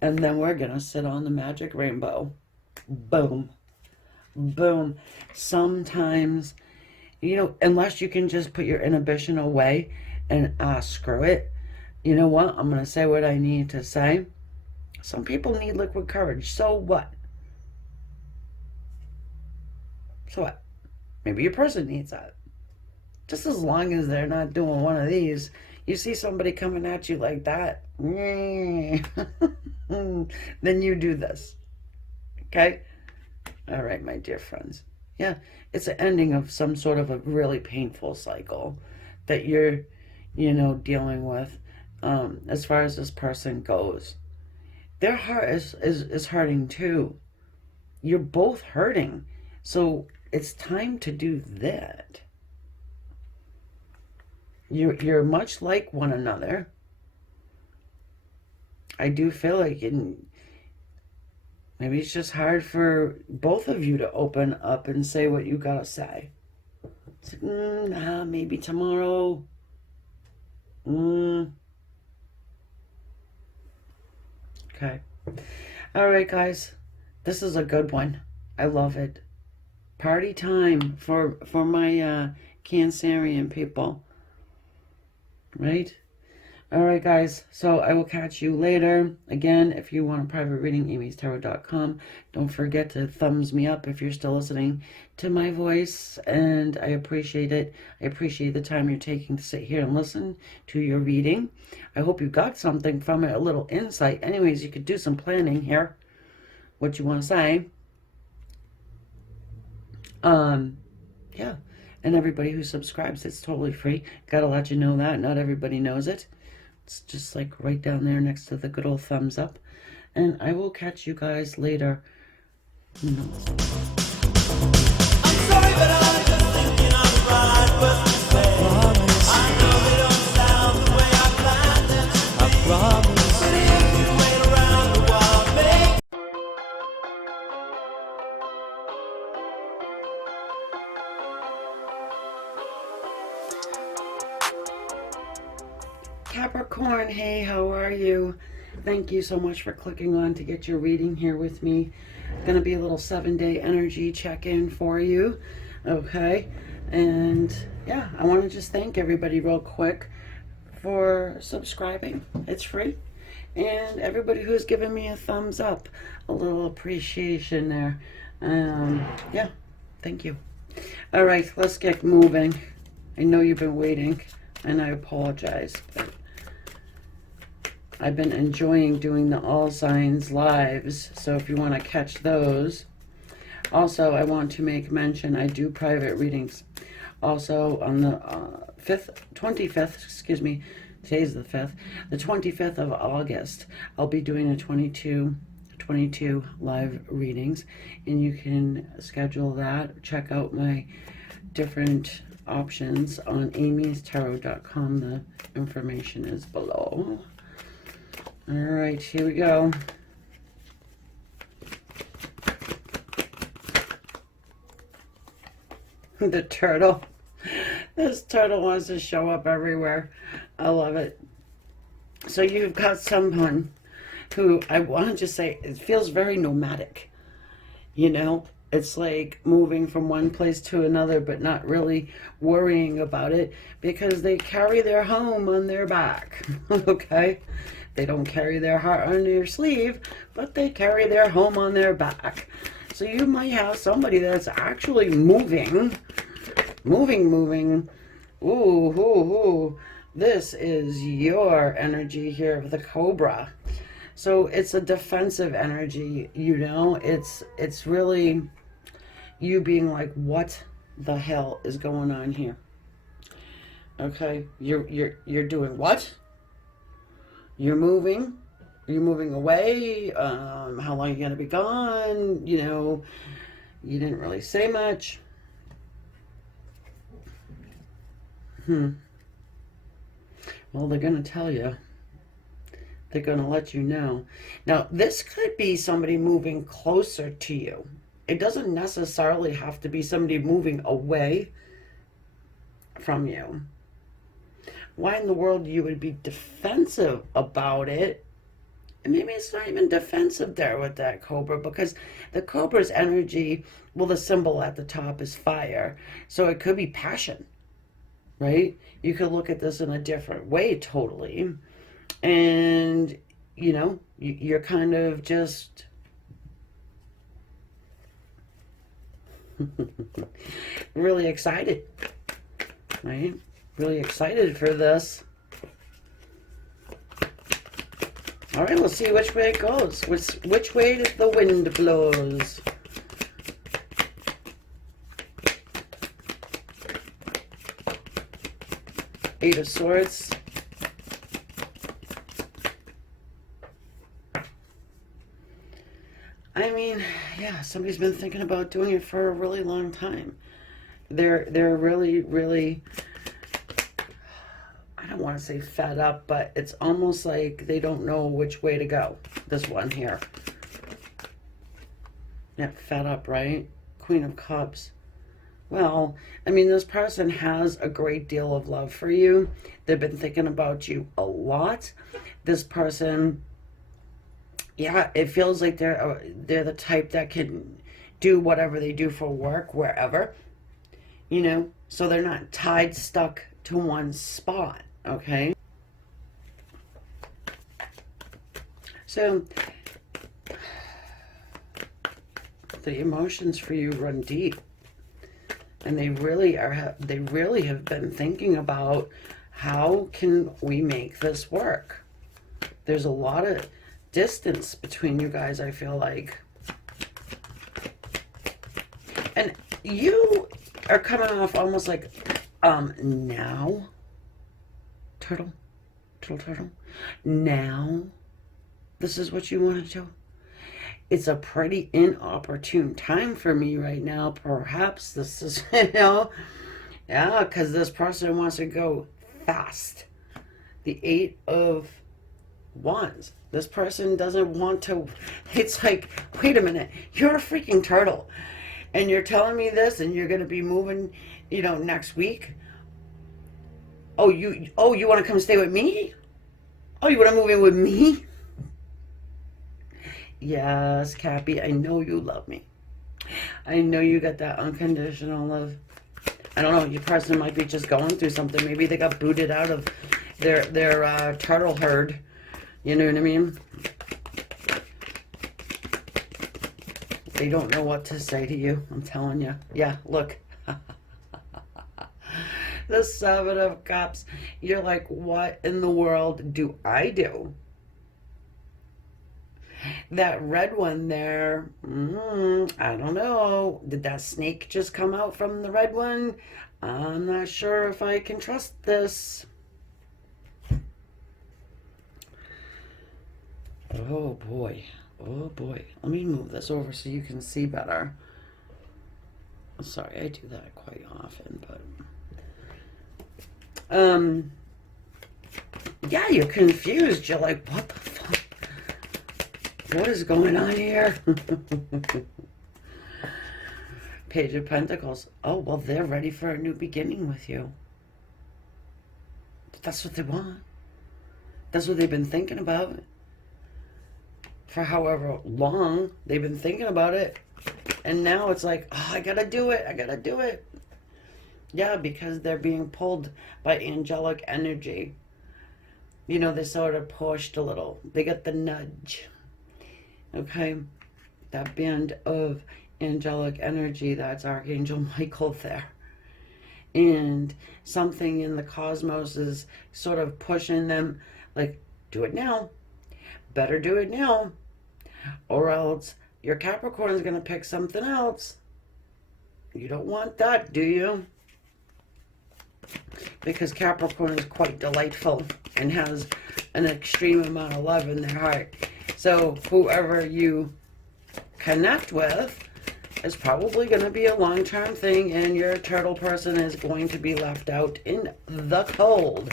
And then we're going to sit on the magic rainbow. Boom. Boom. Sometimes, unless you can just put your inhibition away and screw it. You know what? I'm going to say what I need to say. Some people need liquid courage. So what? So what? Maybe your person needs that. Just as long as they're not doing one of these. You see somebody coming at you like that, then you do this. Okay? All right, my dear friends. Yeah, it's an ending of some sort of a really painful cycle that you're, dealing with as far as this person goes. Their heart is hurting too. You're both hurting. So it's time to do that. You're much like one another. I do feel like maybe it's just hard for both of you to open up and say what you gotta say. It's like, maybe tomorrow. Okay. All right, guys. This is a good one. I love it. Party time for my Cancerian people. Right? All right, guys. So I will catch you later. Again, if you want a private reading, amystarot.com. Don't forget to thumbs me up if you're still listening to my voice, and I appreciate it. I appreciate the time you're taking to sit here and listen to your reading. I hope you got something from it, a little insight. Anyways, you could do some planning here. What you want to say. Yeah. And everybody who subscribes, it's totally free. Gotta let you know that. Not everybody knows it. It's just like right down there next to the good old thumbs up. And I will catch you guys later. I'm sorry, but I'm just thinking on the right words to say. I know they don't sound the way I planned them to be. I promise. But if you wait around a while, make Capricorn, hey, how are you? Thank you so much for clicking on to get your reading here with me. Going to be a little 7-day energy check-in for you. Okay. And yeah, I want to just thank everybody real quick for subscribing. It's free. And everybody who's given me a thumbs up, a little appreciation there. Yeah, thank you. All right, let's get moving. I know you've been waiting, and I apologize, but I've been enjoying doing the All Signs lives, so if you want to catch those. Also, I want to make mention, I do private readings. Also, on the 25th, excuse me, today's the 5th, the 25th of August, I'll be doing a 22 live readings, and you can schedule that. Check out my different options on amystarot.com. The information is below. All right, here we go. The turtle. This turtle wants to show up everywhere. I love it. So you've got someone who, I want to just say, it feels very nomadic. You know, it's like moving from one place to another, but not really worrying about it because they carry their home on their back. Okay? They don't carry their heart on their sleeve, but they carry their home on their back. So you might have somebody that's actually moving. Ooh. This is your energy here of the Cobra. So it's a defensive energy, you know. It's really you being like, what the hell is going on here? Okay, you're doing what? You're moving. You're moving away. How long are you gonna be gone? You know, you didn't really say much. Well, they're gonna tell you. They're going to let you know. Now, this could be somebody moving closer to you. It doesn't necessarily have to be somebody moving away from you. Why in the world you would be defensive about it? And maybe it's not even defensive there with that Cobra, because the Cobra's energy, well, the symbol at the top is fire. So it could be passion, right? You could look at this in a different way totally. And, you know, you're kind of just really excited, right? Really excited for this. All right, we'll see which way it goes. Which way the wind blows. Eight of Swords. I mean, yeah, somebody's been thinking about doing it for a really long time. They're really, I don't want to say fed up, but it's almost like they don't know which way to go. This one here. Yeah, fed up, right? Queen of Cups. Well, I mean, this person has a great deal of love for you. They've been thinking about you a lot. This person, yeah, it feels like they're the type that can do whatever they do for work, wherever, you know, so they're not tied, stuck to one spot, okay? So, the emotions for you run deep. And they really have been thinking about how can we make this work. There's a lot of distance between you guys, I feel like. And you are coming off almost like, now, turtle, now, this is what you want to do. It's a pretty inopportune time for me right now. Perhaps this is, you know, yeah, because this person wants to go fast. The Eight of Wands. This person doesn't want to, it's like, wait a minute, you're a freaking turtle. And you're telling me this and you're going to be moving, you know, next week. Oh, you want to come stay with me? Oh, you want to move in with me? Yes, Cappy, I know you love me. I know you got that unconditional love. I don't know, your person might be just going through something. Maybe they got booted out of their turtle herd. You know what I mean? They don't know what to say to you, I'm telling you. Yeah, look. The Seven of Cups. You're like, what in the world do I do? That red one there, I don't know. Did that snake just come out from the red one? I'm not sure if I can trust this. Oh boy. Oh boy. Let me move this over so you can see better. Sorry, I do that quite often, but yeah, you're confused. You're like, what the fuck? What is going on here? Page of Pentacles. Oh, well, they're ready for a new beginning with you. That's what they want. That's what they've been thinking about. For however long they've been thinking about it. And now it's like, oh, I gotta do it. I gotta do it. Yeah, because they're being pulled by angelic energy. You know, they're sort of pushed a little. They get the nudge. Okay? That band of angelic energy, that's Archangel Michael there. And something in the cosmos is sort of pushing them like, do it now. Better do it now. Or else your Capricorn is going to pick something else. You don't want that, do you? Because Capricorn is quite delightful and has an extreme amount of love in their heart. So whoever you connect with is probably going to be a long-term thing, and your turtle person is going to be left out in the cold.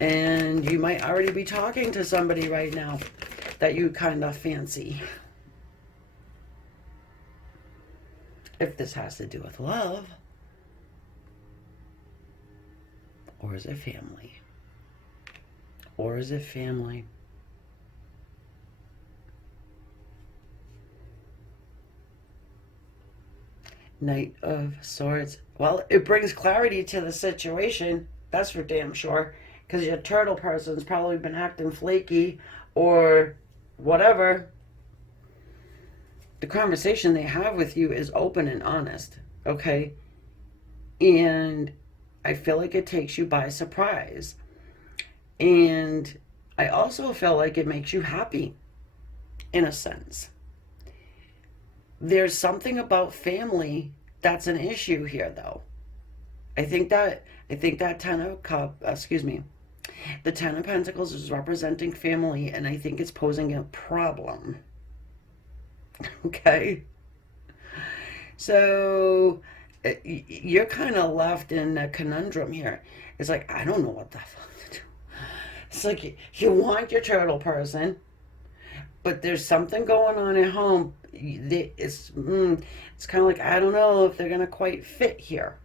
And you might already be talking to somebody right now that you kind of fancy. If this has to do with love, or is it family? Or is it family? Knight of Swords. Well, it brings clarity to the situation. That's for damn sure. Because your turtle person's probably been acting flaky or whatever. The conversation they have with you is open and honest. Okay? And I feel like it takes you by surprise. And I also feel like it makes you happy. In a sense. There's something about family that's an issue here, though. I think that Ten of the Ten of Pentacles is representing family, and I think it's posing a problem. Okay? So you're kind of left in a conundrum here. It's like, I don't know what the fuck to do. It's like you want your turtle person, but there's something going on at home. It's kind of like, I don't know if they're going to quite fit here.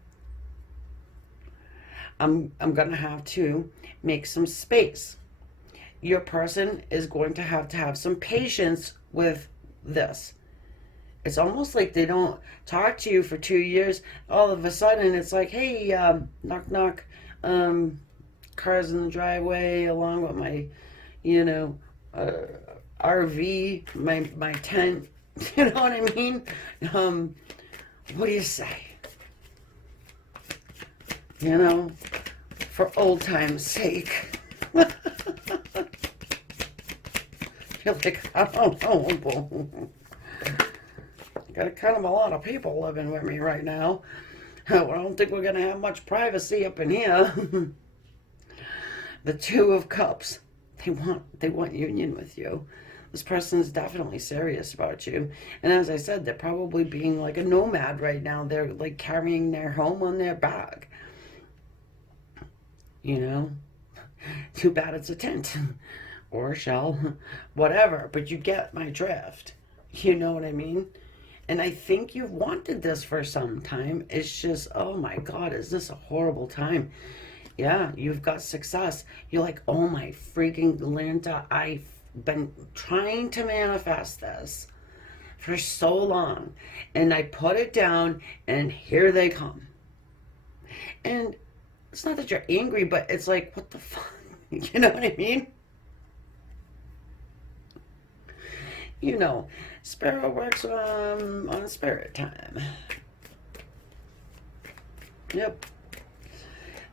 I'm going to have to make some space. Your person is going to have some patience with this. It's almost like they don't talk to you for 2 years. All of a sudden, it's like, hey, knock, knock, cars in the driveway, along with my, RV, my tent. You know what I mean? What do you say? For old time's sake. You're like, I don't know. Got kind of a lot of people living with me right now. I don't think we're going to have much privacy up in here. The Two of Cups. They want union with you. This person's definitely serious about you. And as I said, they're probably being like a nomad right now. They're like carrying their home on their back. Too bad it's a tent or a shell, whatever. But you get my drift. You know what I mean? And I think you've wanted this for some time. It's just, oh my God, is this a horrible time? Yeah, you've got success. You're like, oh my freaking Lanta, I've been trying to manifest this for so long. And I put it down, and here they come. And it's not that you're angry, but it's like, what the fuck? You know what I mean? You know, Sparrow works on spirit time. Yep.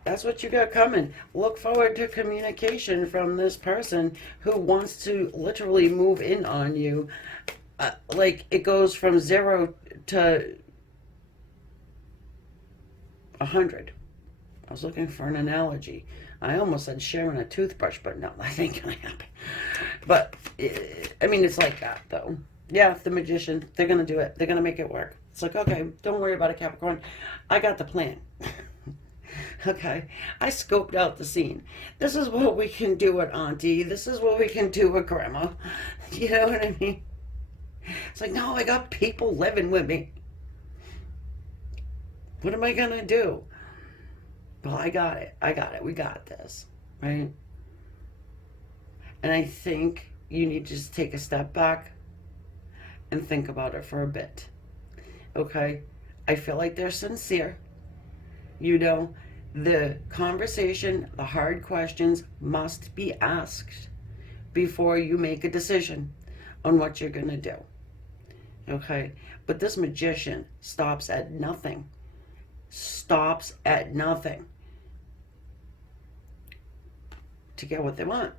That's what you got coming. Look forward to communication from this person who wants to literally move in on you. Like it goes from 0 to 100. I was looking for an analogy. I almost said sharing a toothbrush, but no, that ain't gonna happen. But I mean, it's like that though. Yeah, the magician, they're gonna do it. They're gonna make it work. It's like, okay, don't worry about it, Capricorn. I got the plan. Okay, I scoped out the scene. This is what we can do at Auntie. This is what we can do at Grandma. You know what I mean? It's like, no, I got people living with me. What am I gonna do? Well, I got it. I got it. We got this, right? And I think you need to just take a step back and think about it for a bit. Okay? I feel like they're sincere. You know, the conversation, the hard questions must be asked before you make a decision on what you're going to do. Okay? But this magician stops at nothing. Stops at nothing to get what they want.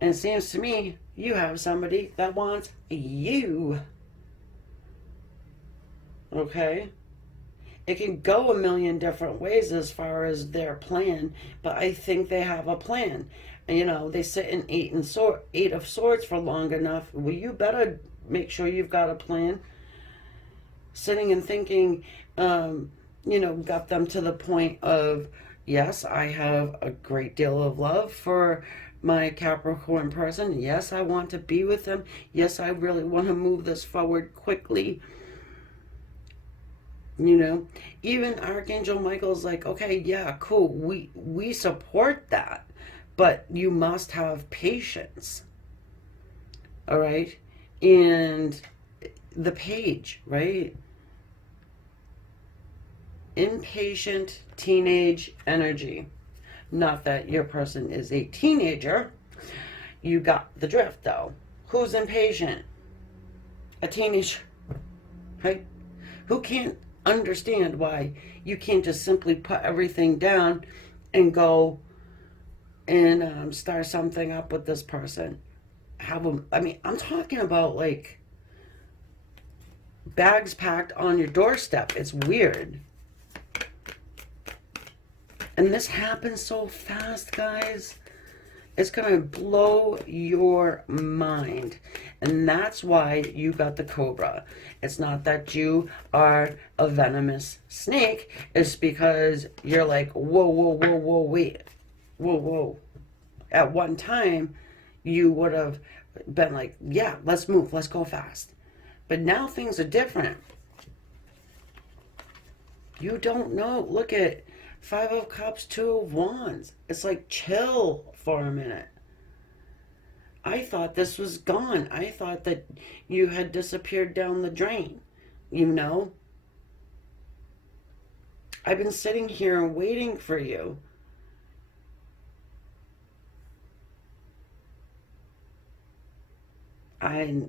And it seems to me you have somebody that wants you. Okay? It can go a million different ways as far as their plan, but I think they have a plan. And, you know, they sit in Eight of Swords for long enough. Well, you better make sure you've got a plan. Sitting and thinking, you know, got them to the point of, yes, I have a great deal of love for my Capricorn person. Yes, I want to be with them. Yes, I really want to move this forward quickly. You know, even Archangel Michael's like, okay, yeah, cool. We support that, but you must have patience. All right? And the Page, right? Impatient teenage energy. Not that your person is a teenager. You got the drift, though. Who's impatient? A teenager, right? Who can't understand why you can't just simply put everything down and go and start something up with this person? Have them, I mean, I'm talking about like bags packed on your doorstep. It's weird. And this happens so fast, guys. It's going to blow your mind. And that's why you got the Cobra. It's not that you are a venomous snake. It's because you're like, whoa, whoa, whoa, whoa, wait. Whoa, whoa. At one time, you would have been like, yeah, let's move. Let's go fast. But now things are different. You don't know. Look at Five of Cups, Two of Wands. It's like, chill for a minute. I thought this was gone. I thought that you had disappeared down the drain. You know? I've been sitting here waiting for you.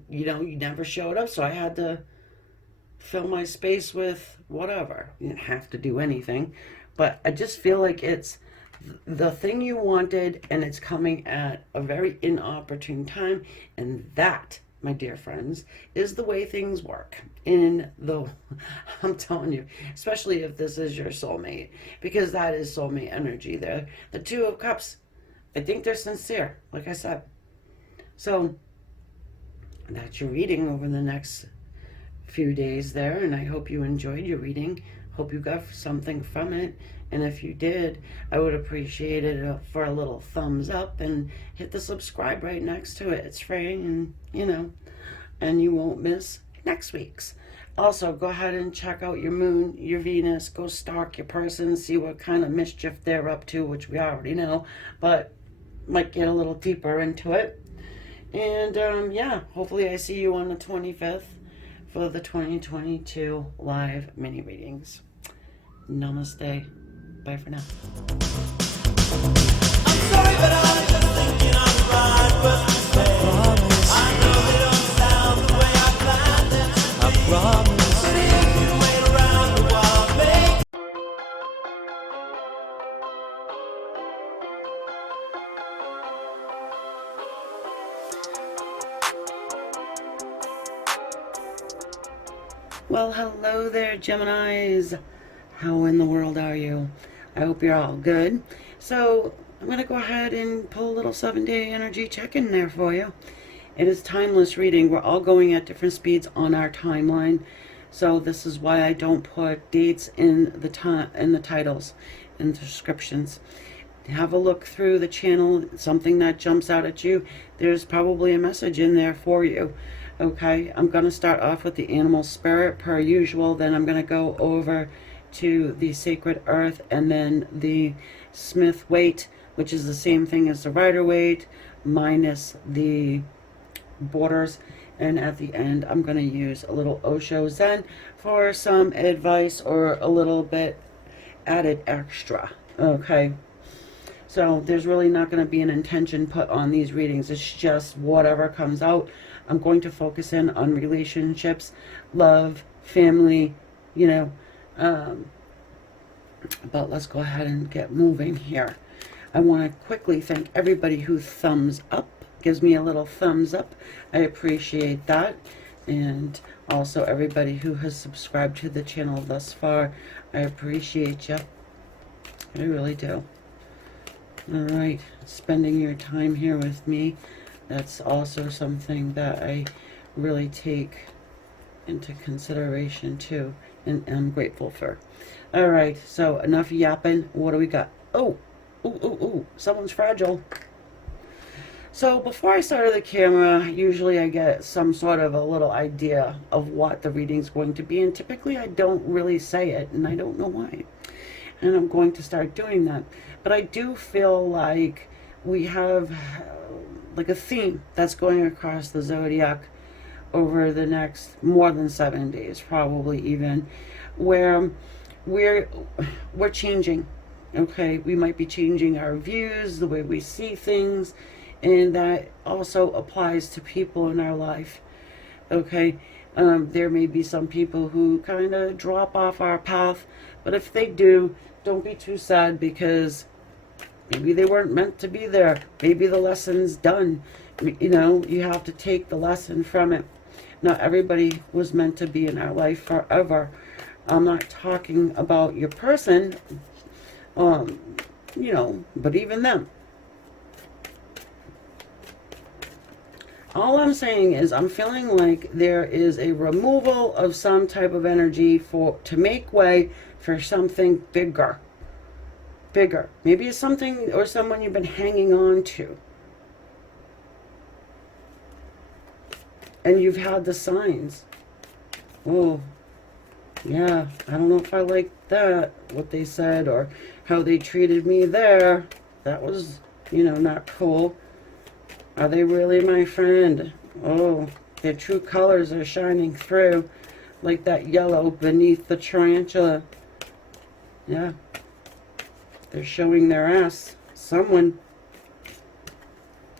You know, you never showed up, so I had to fill my space with whatever. You didn't have to do anything. But I just feel like it's the thing you wanted, and it's coming at a very inopportune time. And that, my dear friends, is the way things work I'm telling you, especially if this is your soulmate, because that is soulmate energy there. The Two of Cups, I think they're sincere, like I said. So that's your reading over the next few days there, and I hope you enjoyed your reading. Hope you got something from it, and if you did, I would appreciate it for a little thumbs up, and hit the subscribe right next to it. It's free, and you know, and you won't miss next week's. Also, go ahead and check out your moon, your Venus. Go stalk your person, see what kind of mischief they're up to, which we already know, but might get a little deeper into it. And yeah, hopefully I see you on the 25th for the 2022 live mini readings. Namaste. Bye for now. I'm sorry, but I was just thinking on the right words to say. I know they don't sound the way I planned them to be. I promise. But if you wait around a while, maybe. Well, hello there, Geminis. How in the world are you? I hope you're all good. So, I'm going to go ahead and pull a little 7-day energy check-in there for you. It is timeless reading. We're all going at different speeds on our timeline. So, this is why I don't put dates in the titles and descriptions. Have a look through the channel, something that jumps out at you. There's probably a message in there for you. Okay, I'm going to start off with the animal spirit per usual. Then I'm going to go over to the sacred earth and then the Smith weight, which is the same thing as the Rider weight minus the borders. And at the end, I'm going to use a little Osho Zen for some advice or a little bit added extra. Okay. So there's really not going to be an intention put on these readings. It's just whatever comes out. I'm going to focus in on relationships, love, family, you know. But let's go ahead and get moving here. I want to quickly thank everybody who thumbs up, gives me a little thumbs up. I appreciate that. And also everybody who has subscribed to the channel thus far. I appreciate you. I really do. All right, spending your time here with me, that's also something that I really take into consideration too, and I'm grateful for. All right, so enough yapping. What do we got? Oh, ooh, someone's fragile. So before I started the camera, usually I get some sort of a little idea of what the reading's going to be, and typically I don't really say it, and I don't know why. And I'm going to start doing that. But I do feel like we have like a theme that's going across the zodiac over the next more than 7 days, probably even, where we're changing. Okay, we might be changing our views, the way we see things, and that also applies to people in our life. Okay, there may be some people who kind of drop off our path, but if they do, don't be too sad, because maybe they weren't meant to be there. Maybe the lesson's done. You know, you have to take the lesson from it. Not everybody was meant to be in our life forever. I'm not talking about your person, you know, but even them. All I'm saying is I'm feeling like there is a removal of some type of energy to make way for something bigger. Maybe it's something or someone you've been hanging on to. And you've had the signs. Oh, yeah, I don't know if I like that, what they said or how they treated me there. That was, you know, not cool. Are they really my friend? Oh, their true colors are shining through like that yellow beneath the tarantula. Yeah. They're showing their ass. Someone.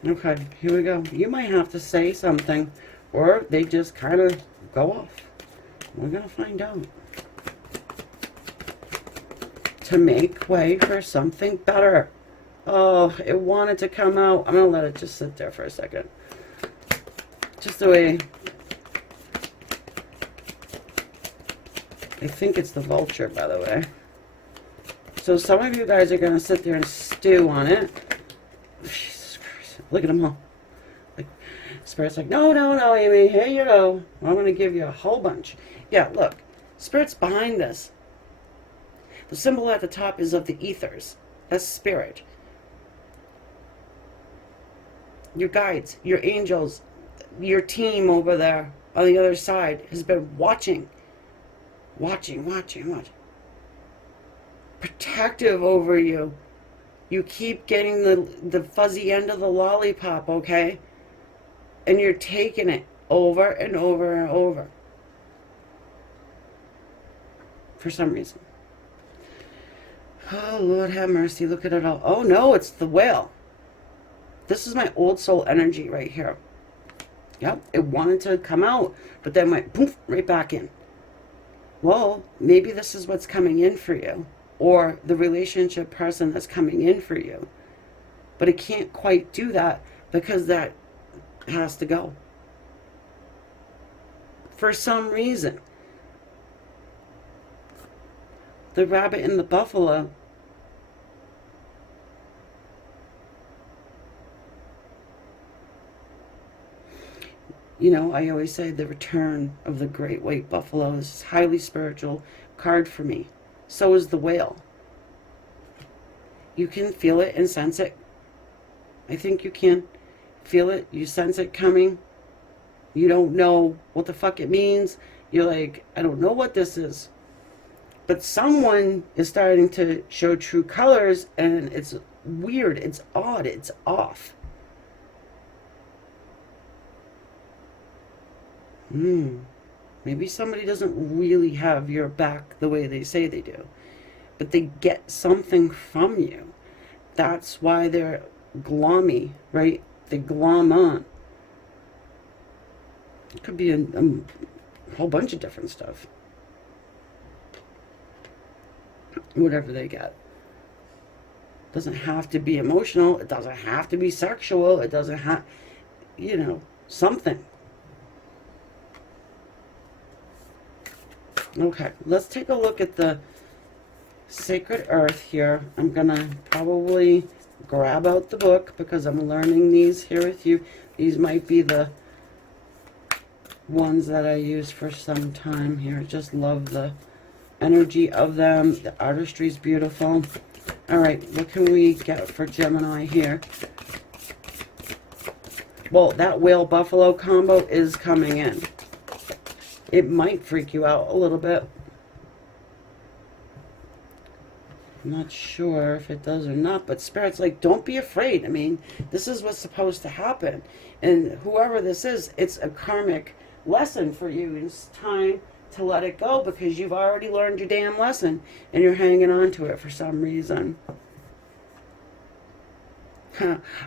Okay, here we go. You might have to say something, or they just kind of go off. We're going to find out. To make way for something better. Oh, it wanted to come out. I'm going to let it just sit there for a second. Just the way. I think it's the vulture, by the way. So some of you guys are going to sit there and stew on it. Jesus Christ. Look at them all. Like, Spirit's like, no, Amy, here you go. I'm going to give you a whole bunch. Yeah, look. Spirit's behind this. The symbol at the top is of the ethers. That's spirit. Your guides, your angels, your team over there on the other side has been watching. Protective over you. You keep getting the fuzzy end of the lollipop, okay? And you're taking it over and over and over. For some reason. Oh, Lord have mercy. Look at it all. Oh, no, it's the whale. This is my old soul energy right here. Yep, it wanted to come out, but then went poof, right back in. Well, maybe this is what's coming in for you, or the relationship person that's coming in for you. But it can't quite do that because that has to go. For some reason. The rabbit and the buffalo. You know, I always say the return of the great white buffalo is a highly spiritual card for me. So is the whale. You can feel it and sense it. I think you can feel it. You sense it coming. You don't know what the fuck it means. You're like, I don't know what this is. But someone is starting to show true colors, and it's weird. It's odd. It's off. Maybe somebody doesn't really have your back the way they say they do, but they get something from you. That's why they're glommy, right? They glom on. It could be a whole bunch of different stuff. Whatever they get. Doesn't have to be emotional. It doesn't have to be sexual. It doesn't have, you know, something. Okay, let's take a look at the Sacred Earth here. I'm going to probably grab out the book because I'm learning these here with you. These might be the ones that I use for some time here. Just love the energy of them. The artistry is beautiful. All right, what can we get for Gemini here? Well, that whale-buffalo combo is coming in. It might freak you out a little bit. I'm not sure if it does or not, but Spirit's like, don't be afraid. I mean, this is what's supposed to happen. And whoever this is, it's a karmic lesson for you. It's time to let it go because you've already learned your damn lesson and you're hanging on to it for some reason.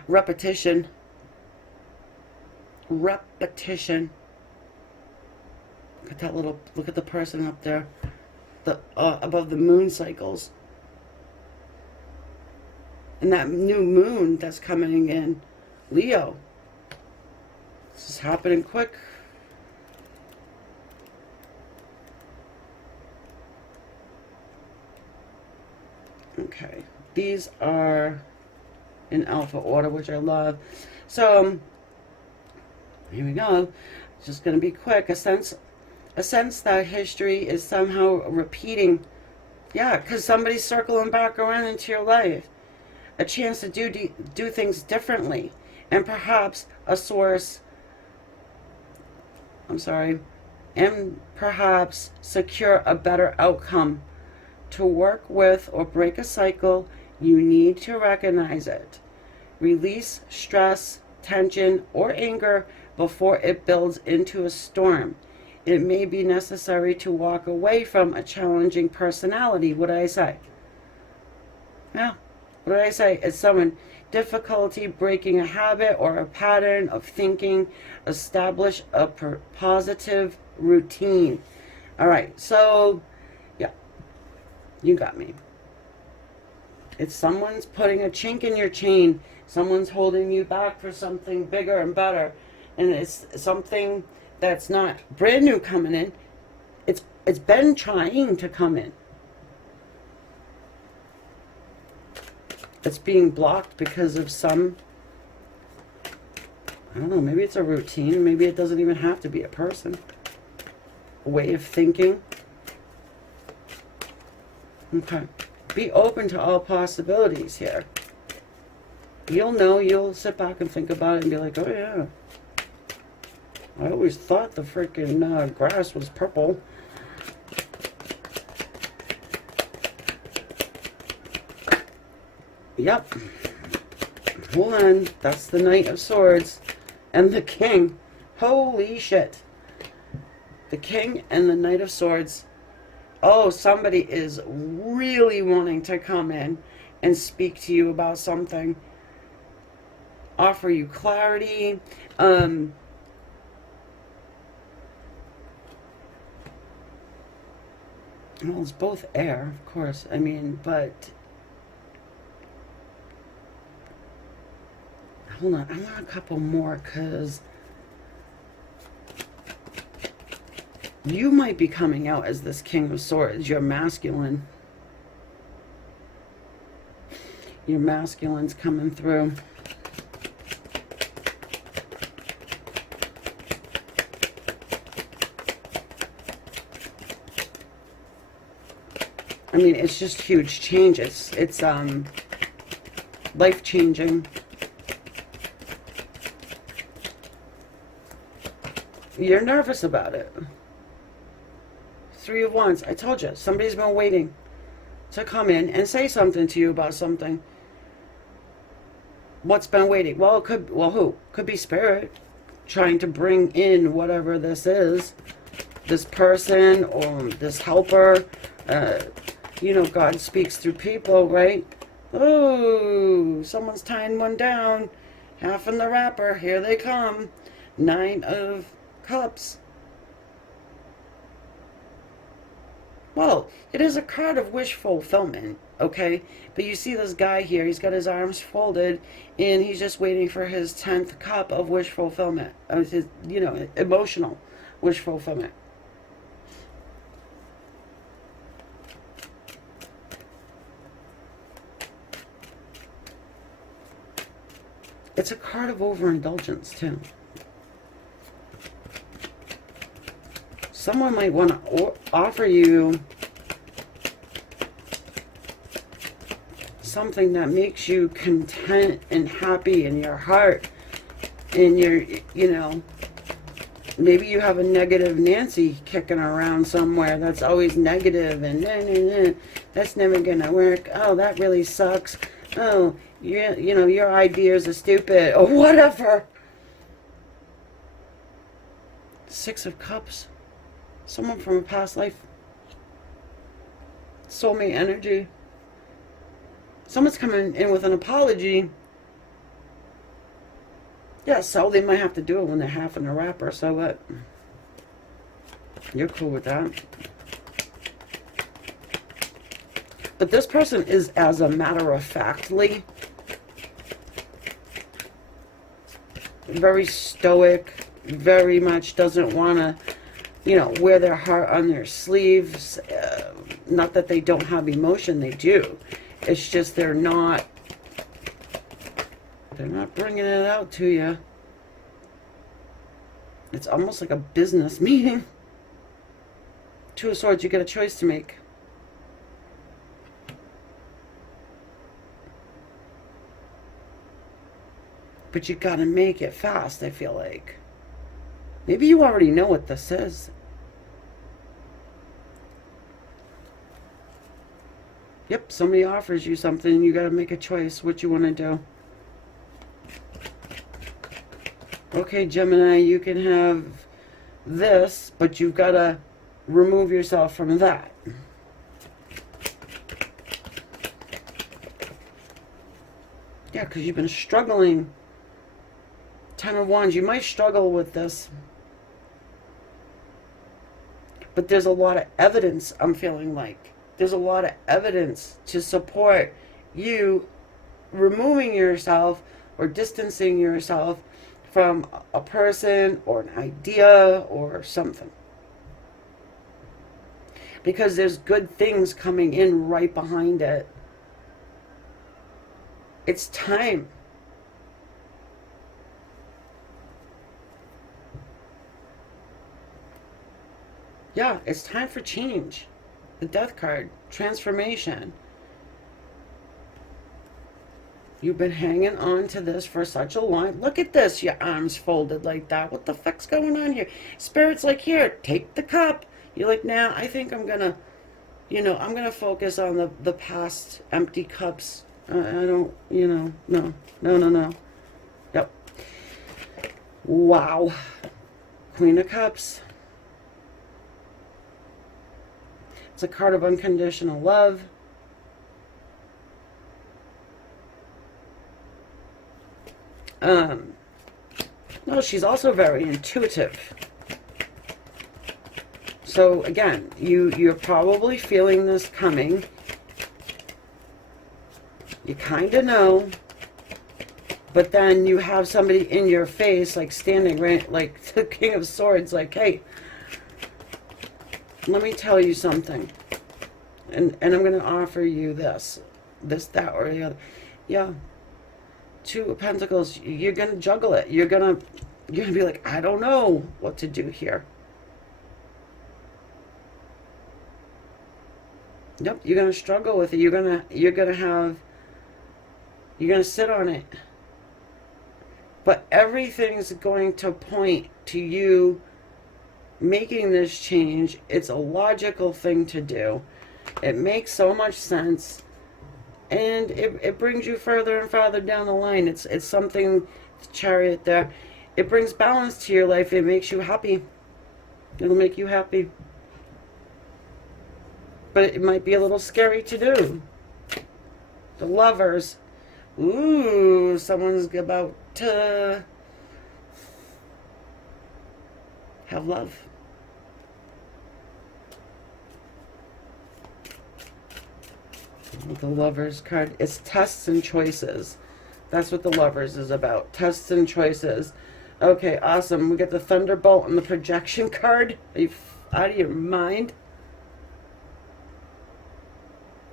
Repetition. Repetition. Look at that little, look at the person up there, the above the moon cycles. And that new moon that's coming in, Leo. This is happening quick. Okay, these are in alpha order, which I love. So, here we go. It's just going to be quick. A sense that history is somehow repeating. Yeah, because somebody's circling back around into your life. A chance to do things differently. And perhaps a source, and perhaps secure a better outcome. To work with or break a cycle, you need to recognize it. Release stress, tension, or anger before it builds into a storm. It may be necessary to walk away from a challenging personality. What did I say? Yeah. What did I say? It's someone difficulty breaking a habit or a pattern of thinking. Establish a positive routine. All right. So, yeah. You got me. It's someone's putting a chink in your chain. Someone's holding you back for something bigger and better. And it's something that's not brand new coming in. It's been trying to come in. It's being blocked because of some, I don't know, maybe it's a routine. Maybe it doesn't even have to be a person. A way of thinking. Okay. Be open to all possibilities here. You'll know, you'll sit back and think about it and be like, oh yeah. I always thought the freaking grass was purple. Yep. Hold on. That's the Knight of Swords and the King. Holy shit. The King and the Knight of Swords. Oh, somebody is really wanting to come in and speak to you about something, offer you clarity. Well, it's both air, of course. I mean, but hold on. I want a couple more because you might be coming out as this King of Swords. You're masculine. Your masculine's coming through. I mean, it's just huge change. It's life-changing. You're nervous about it. Three of Wands. I told you, somebody's been waiting to come in and say something to you about something. What's been waiting? Well, it could, well, who? Could be Spirit trying to bring in whatever this is. This person or this helper. You know, God speaks through people, right? Oh, someone's tying one down. Half in the wrapper. Here they come. 9 of Cups. Well, it is a card of wish fulfillment, okay? But you see this guy here, he's got his arms folded, and he's just waiting for his 10th cup of wish fulfillment. His, you know, emotional wish fulfillment. It's a card of overindulgence, too. Someone might want to offer you something that makes you content and happy in your heart. And you're, you know, maybe you have a negative Nancy kicking around somewhere that's always negative and that's never gonna work. Oh, that really sucks. Oh, you know, your ideas are stupid or whatever. 6 of Cups. Someone from a past life. Soulmate energy. Someone's coming in with an apology. Yeah, so they might have to do it when they're half in a wrapper. So what? You're cool with that. But this person is, as a matter of factly, very stoic, very much doesn't want to, you know, wear their heart on their sleeves. Not that they don't have emotion, they do. It's just they're not bringing it out to you. It's almost like a business meeting. 2 of Swords, you got a choice to make. But you got to make it fast, I feel like. Maybe you already know what this is. Yep, somebody offers you something, you got to make a choice what you want to do. Okay, Gemini, you can have this, but you've got to remove yourself from that. Yeah, because you've been struggling. 10 of Wands, you might struggle with this. But there's a lot of evidence, I'm feeling like. There's a lot of evidence to support you removing yourself or distancing yourself from a person or an idea or something. Because there's good things coming in right behind it. It's time. Yeah, it's time for change. The Death card, transformation. You've been hanging on to this for such a long... Look at this, your arms folded like that. What the fuck's going on here? Spirit's like, here, take the cup. You're like, nah, I think I'm gonna, you know, I'm gonna focus on the past empty cups. I don't, you know, no. Yep. Wow. Queen of Cups. It's a card of unconditional love. No, she's also very intuitive. So again, you're probably feeling this coming. You kind of know, but then you have somebody in your face, like standing right, like the King of Swords, like, hey, let me tell you something, and I'm going to offer you this, that, or the other. Yeah, Two of Pentacles. You're going to juggle it. You're gonna be like, I don't know what to do here. Yep, you're gonna struggle with it. You're gonna sit on it. But everything's going to point to you making this change. It's a logical thing to do. It makes so much sense. And it brings you further and farther down the line. It's something, the Chariot there. It brings balance to your life. It makes you happy. It'll make you happy. But it might be a little scary to do. The Lovers. Ooh, someone's about to have love. The Lovers card. It's tests and choices. That's what the Lovers is about. Tests and choices. Okay, awesome. We get the Thunderbolt and the Projection card. Are you out of your mind?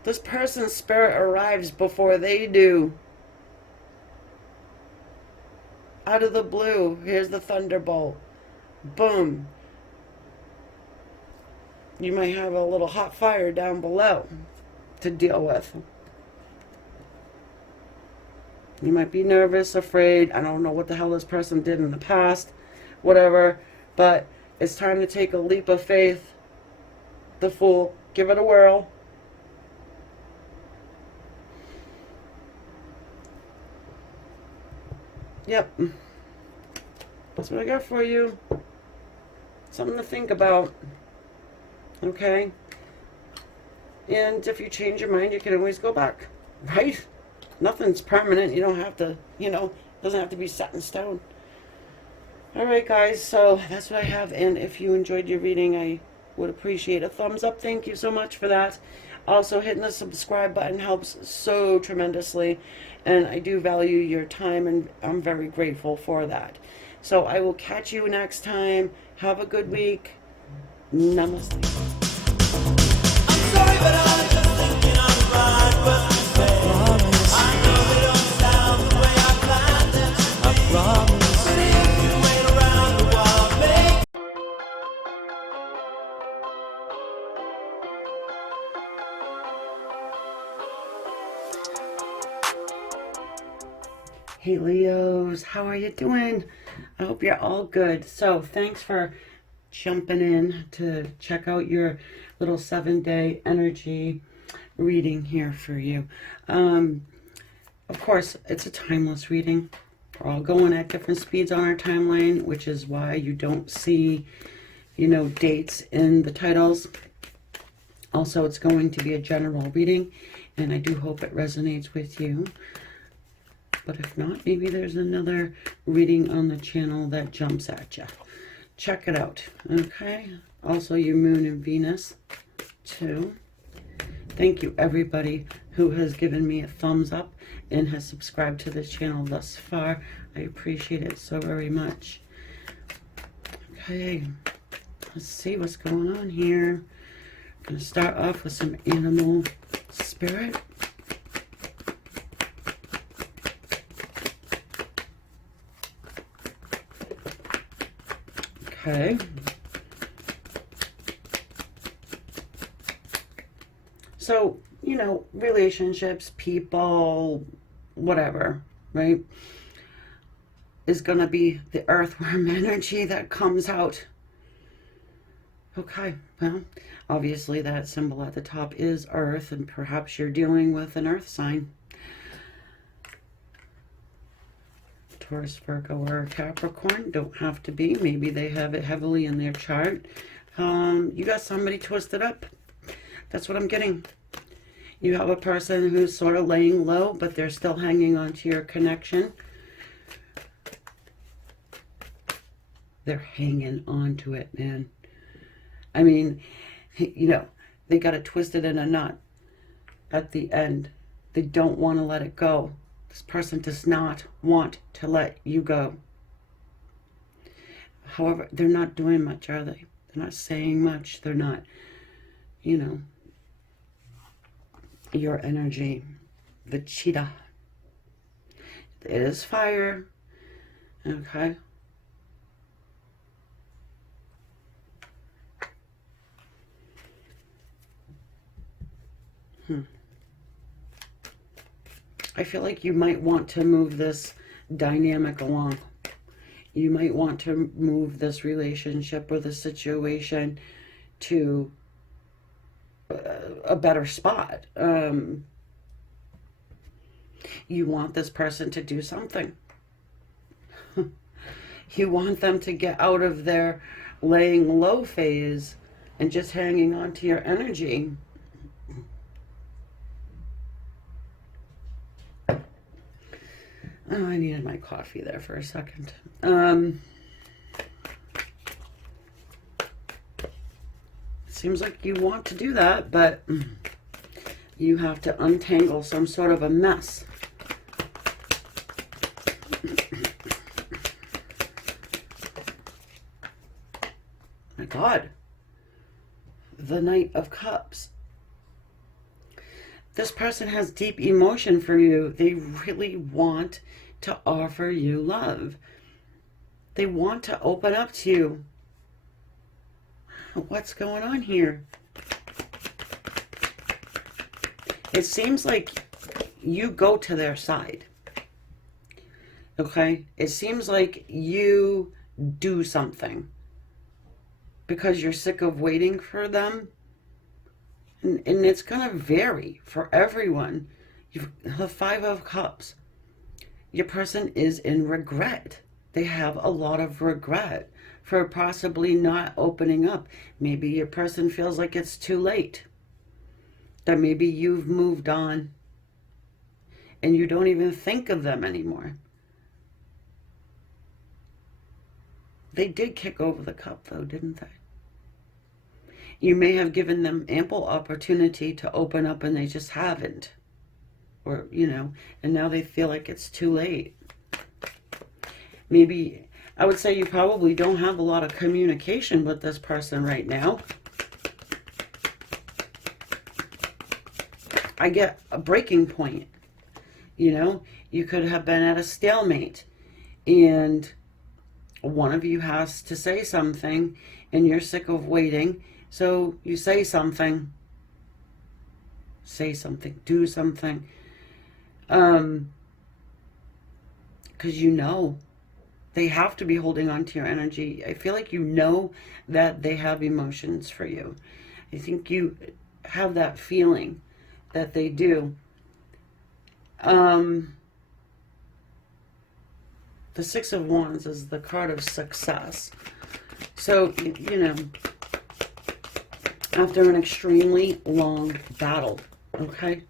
This person's spirit arrives before they do. Out of the blue, here's the Thunderbolt. Boom. You might have a little hot fire down below to deal with. You might be nervous, afraid. I don't know what the hell this person did in the past. Whatever. But it's time to take a leap of faith. The Fool. Give it a whirl. Yep. That's what I got for you. Something to think about. Okay? And if you change your mind, you can always go back. Right? Nothing's permanent. You don't have to, doesn't have to be set in stone. Alright, guys. So that's what I have. And if you enjoyed your reading, I would appreciate a thumbs up. Thank you so much for that. Also, hitting the subscribe button helps so tremendously. And I do value your time, and I'm very grateful for that. So I will catch you next time. Have a good week. Namaste. I'm sorry, but I'm just thinking on the right words to say. I know they don't sound the way I planned them to be. But if you wait around a while, babe. Hey Leos, how are you doing? I hope you're all good. So thanks for jumping in to check out your little 7-day energy reading here for you. Of course, it's a timeless reading. We're all going at different speeds on our timeline, which is why you don't see, dates in the titles. Also, it's going to be a general reading, and I do hope it resonates with you. But if not, maybe there's another reading on the channel that jumps at you. Check it out, okay? Also, your Moon and Venus, too. Thank you, everybody who has given me a thumbs up and has subscribed to this channel thus far. I appreciate it so very much. Okay, let's see what's going on here. I'm going to start off with some animal spirit. Okay. So, relationships, people, whatever, right, is going to be the earthworm energy that comes out. Okay, well, obviously that symbol at the top is Earth, and perhaps you're dealing with an Earth sign. Taurus, Virgo, or Capricorn. Don't have to be. Maybe they have it heavily in their chart. You got somebody twisted up. That's what I'm getting. You have a person who's sort of laying low, but they're still hanging on to your connection. They're hanging on to it, man. I mean, you know, they got it twisted in a knot at the end. They don't want to let it go. This person does not want to let you go. However, they're not doing much, are they? They're not saying much. They're not, you know, your energy, the cheetah. It is fire, okay? I feel like you might want to move this dynamic along. You might want to move this relationship or the situation to a better spot. You want this person to do something. You want them to get out of their laying low phase and just hanging on to your energy. Oh, I needed my coffee there for a second. Seems like you want to do that, but you have to untangle some sort of a mess. My God. The Knight of Cups. This person has deep emotion for you. They really want to offer you love. They want to open up to you. What's going on here? It seems like you go to their side. Okay? It seems like you do something because you're sick of waiting for them. And it's going to vary for everyone. You have 5 of Cups. Your person is in regret. They have a lot of regret for possibly not opening up. Maybe your person feels like it's too late. That maybe you've moved on and you don't even think of them anymore. They did kick over the cup though, didn't they? You may have given them ample opportunity to open up and they just haven't. Or, you know, and now they feel like it's too late. Maybe, I would say you probably don't have a lot of communication with this person right now. I get a breaking point. You know, you could have been at a stalemate and one of you has to say something and you're sick of waiting. So you say something, do something, because you know they have to be holding on to your energy. I feel like you know that they have emotions for you. I think you have that feeling that they do. The 6 of Wands is the card of success. So, you know, after an extremely long battle, okay?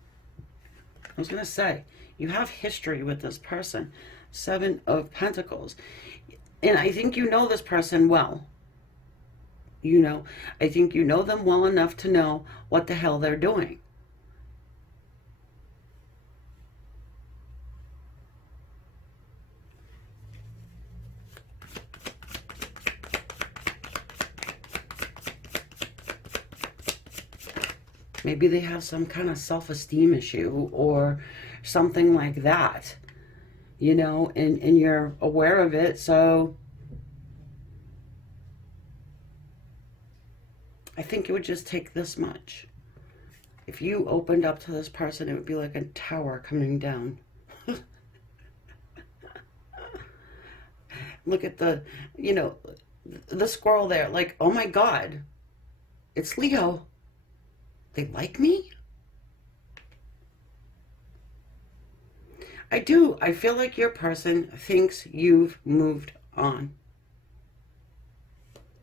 I was going to say, you have history with this person. 7 of Pentacles. And I think you know this person well. You know, I think you know them well enough to know what the hell they're doing. Maybe they have some kind of self-esteem issue or something like that, you know, and you're aware of it. So I think it would just take this much. If you opened up to this person, it would be like a tower coming down. Look at the, you know, the squirrel there. Like, oh my God, it's Leo. They like me? I do. I feel like your person thinks you've moved on.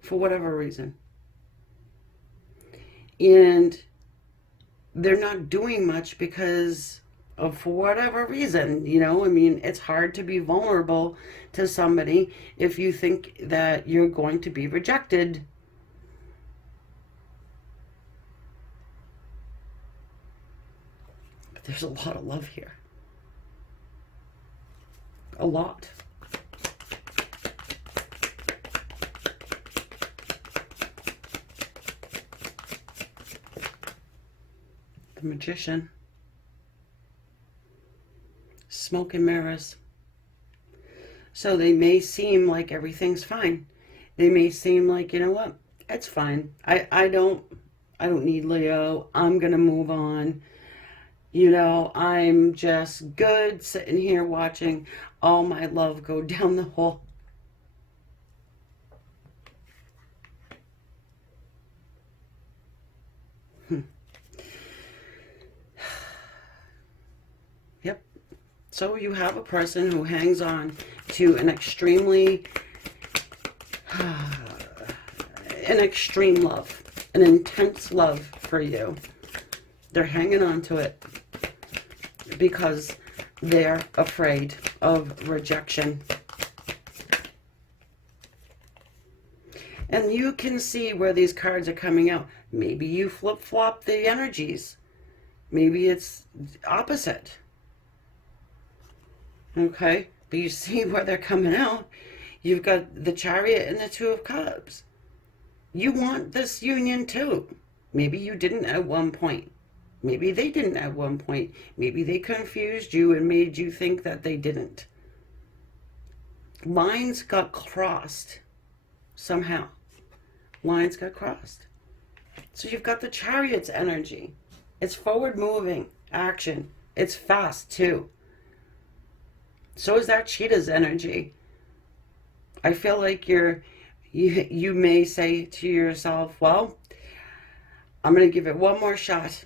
For whatever reason. And they're not doing much because of, for whatever reason, you know. I mean, it's hard to be vulnerable to somebody if you think that you're going to be rejected. But there's a lot of love here. A lot. The Magician. Smoke and mirrors. So they may seem like everything's fine. They may seem like, you know what, it's fine. I don't need Leo. I'm gonna move on. You know, I'm just good sitting here watching all my love go down the hole. Yep. So you have a person who hangs on to an extremely, an extreme love, an intense love for you. They're hanging on to it because they're afraid of rejection. And you can see where these cards are coming out. Maybe you flip-flop the energies. Maybe it's opposite. Okay? But you see where they're coming out. You've got the Chariot and the Two of Cups. You want this union too. Maybe you didn't at one point. Maybe they didn't at one point. Maybe they confused you and made you think that they didn't. Lines got crossed somehow. Lines got crossed. So you've got the Chariot's energy. It's forward moving action. It's fast too. So is that Cheetah's energy. I feel like you may say to yourself, well, I'm going to give it one more shot.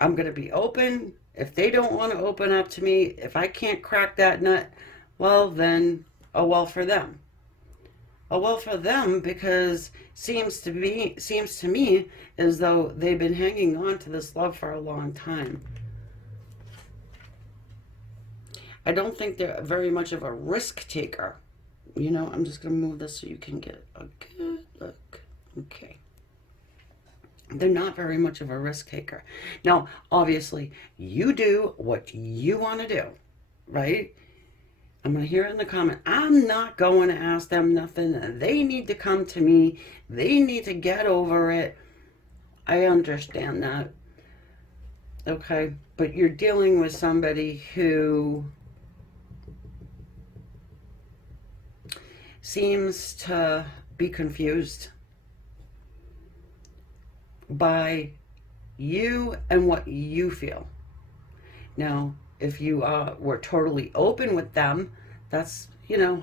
I'm going to be open. If they don't want to open up to me, if I can't crack that nut, well then, oh well for them. Oh well for them, because seems to me as though they've been hanging on to this love for a long time. I don't think they're very much of a risk taker. You know, I'm just going to move this so you can get a good look. Okay. They're not very much of a risk taker. Now, obviously, you do what you want to do, right? I'm going to hear it in the comment. I'm not going to ask them nothing. They need to come to me. They need to get over it. I understand that. Okay, but you're dealing with somebody who seems to be confused by you and what you feel. Now, if you were totally open with them, that's, you know,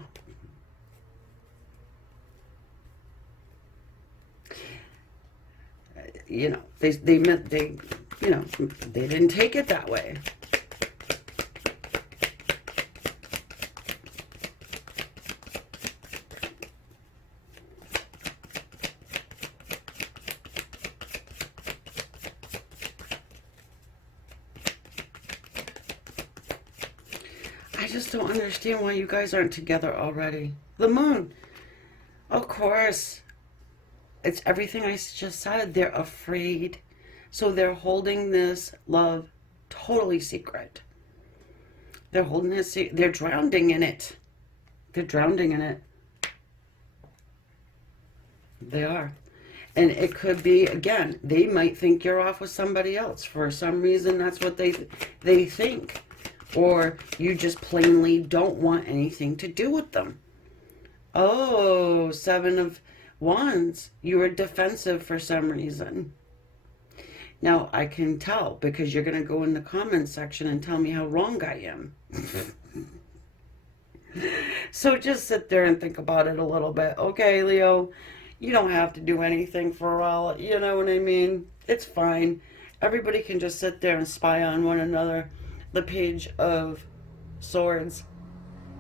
they meant they, you know, they didn't take it that way. I just don't understand why you guys aren't together already. The moon. Of course. It's everything I just said. They're afraid. So they're holding this love totally secret. They're holding this, they're drowning in it. They're drowning in it. They are. And it could be, again, they might think you're off with somebody else. For some reason, that's what they think. Or you just plainly don't want anything to do with them. Oh, Seven of Wands. You were defensive for some reason. Now, I can tell because you're going to go in the comments section and tell me how wrong I am. So just sit there and think about it a little bit. Okay, Leo, you don't have to do anything for a while. You know what I mean? It's fine. Everybody can just sit there and spy on one another. The Page of Swords,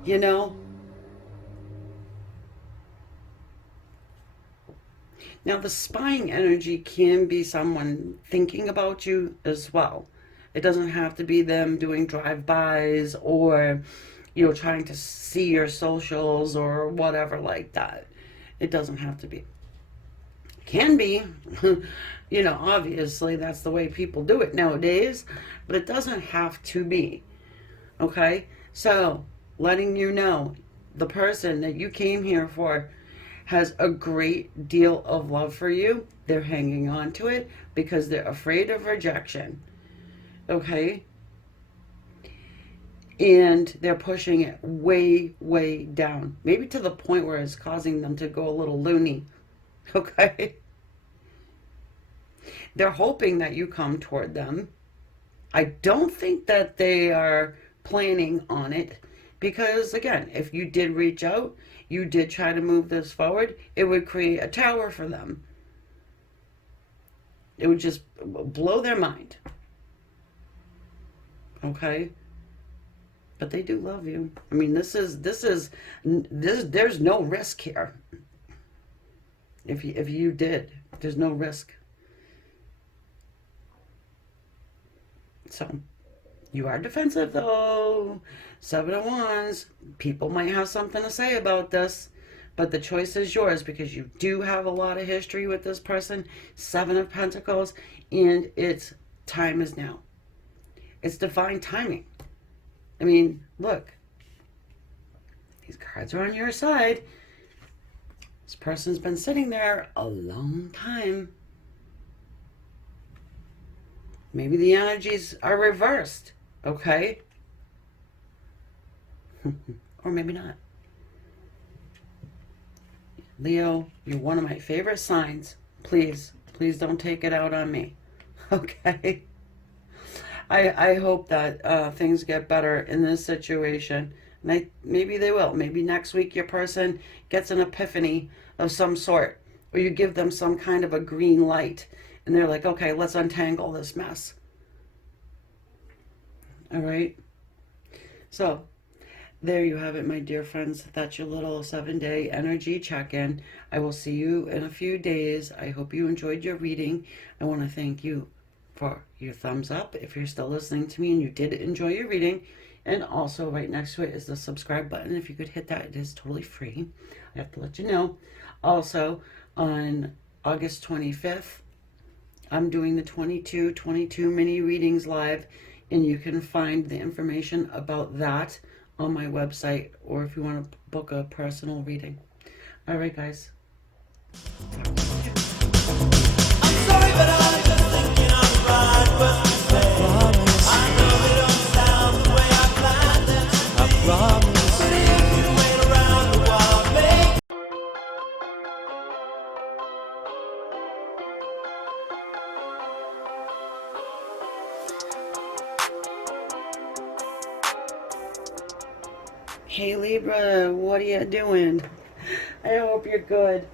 you know? Now, the spying energy can be someone thinking about you as well. It doesn't have to be them doing drive-bys or, trying to see your socials or whatever like that. It doesn't have to be. Can be. Obviously that's the way people do it nowadays, but it doesn't have to be. Okay? So, letting you know, the person that you came here for has a great deal of love for you. They're hanging on to it because they're afraid of rejection. Okay? And they're pushing it way, way down. Maybe to the point where it's causing them to go a little loony. Okay? They're hoping that you come toward them. I don't think that they are planning on it because, again, if you did reach out, you did try to move this forward, it would create a tower for them. It would just blow their mind. Okay? But they do love you. I mean, there's no risk here. If you did, there's no risk. So, you are defensive though. 7 of Wands. People might have something to say about this, but the choice is yours because you do have a lot of history with this person. 7 of Pentacles, and it's time is now. It's divine timing. I mean, look. These cards are on your side. This person's been sitting there a long time. Maybe the energies are reversed, okay? Or maybe not. Leo, you're one of my favorite signs. Please don't take it out on me, okay? I hope that things get better in this situation. And maybe they will. Maybe next week your person gets an epiphany of some sort. Or you give them some kind of a green light. And they're like, okay, let's untangle this mess. All right? So, there you have it, my dear friends. That's your little 7-day energy check-in. I will see you in a few days. I hope you enjoyed your reading. I want to thank you for your thumbs up if you're still listening to me and you did enjoy your reading. And also right next to it is the subscribe button. If you could hit that, it is totally free. I have to let you know. Also, on August 25th, I'm doing the 22 mini readings live, and you can find the information about that on my website, or if you want to book a personal reading. All right, guys. I'm sorry, but I'm just thinking I'm right what to say. I know they don't sound the way I planned them to be. But if you wait around a while, make Hey Libra, what are you doing? I hope you're good.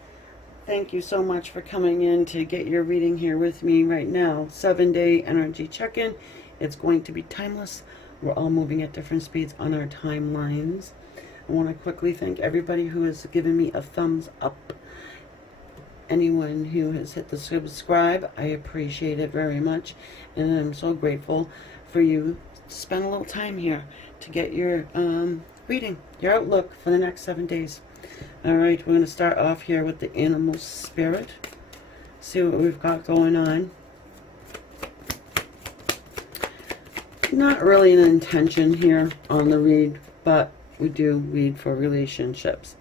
Thank you so much for coming in to get your reading here with me right now. 7-day energy check-in. It's going to be timeless. We're all moving at different speeds on our timelines. I want to quickly thank everybody who has given me a thumbs up. Anyone who has hit the subscribe, I appreciate it very much. And I'm so grateful for you to spend a little time here to get your reading, your outlook for the next 7 days. All right, we're going to start off here with the animal spirit. See what we've got going on. Not really an intention here on the read, but we do read for relationships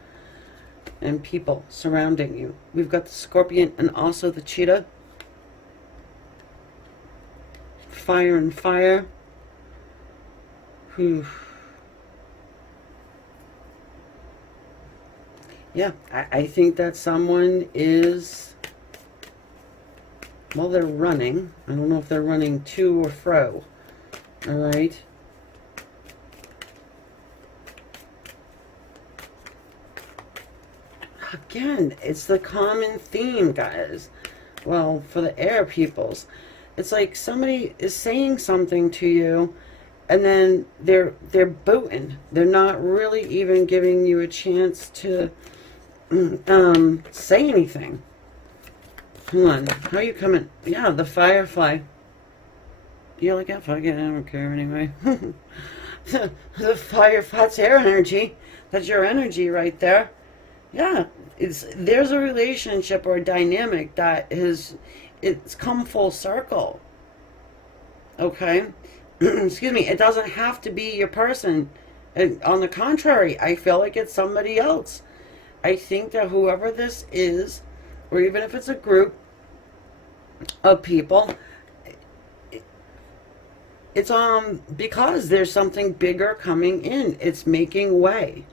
and people surrounding you. We've got the scorpion and also the cheetah. Fire and fire. Whew. Yeah, I think that someone is, well, they're running. I don't know if they're running to or fro. All right. Again, it's the common theme, guys. Well, for the air peoples, it's like somebody is saying something to you, and then they're booting. They're not really even giving you a chance to say anything. Hold on. How are you coming? Yeah, the Firefly. You're like, yeah, fuck it, I don't care anyway. The Firefly, that's air energy. That's your energy right there. Yeah, there's a relationship or a dynamic that it's come full circle. Okay? Excuse me, it doesn't have to be your person. And on the contrary, I feel like it's somebody else. I think that whoever this is, or even if it's a group of people, it's because there's something bigger coming in. It's making way.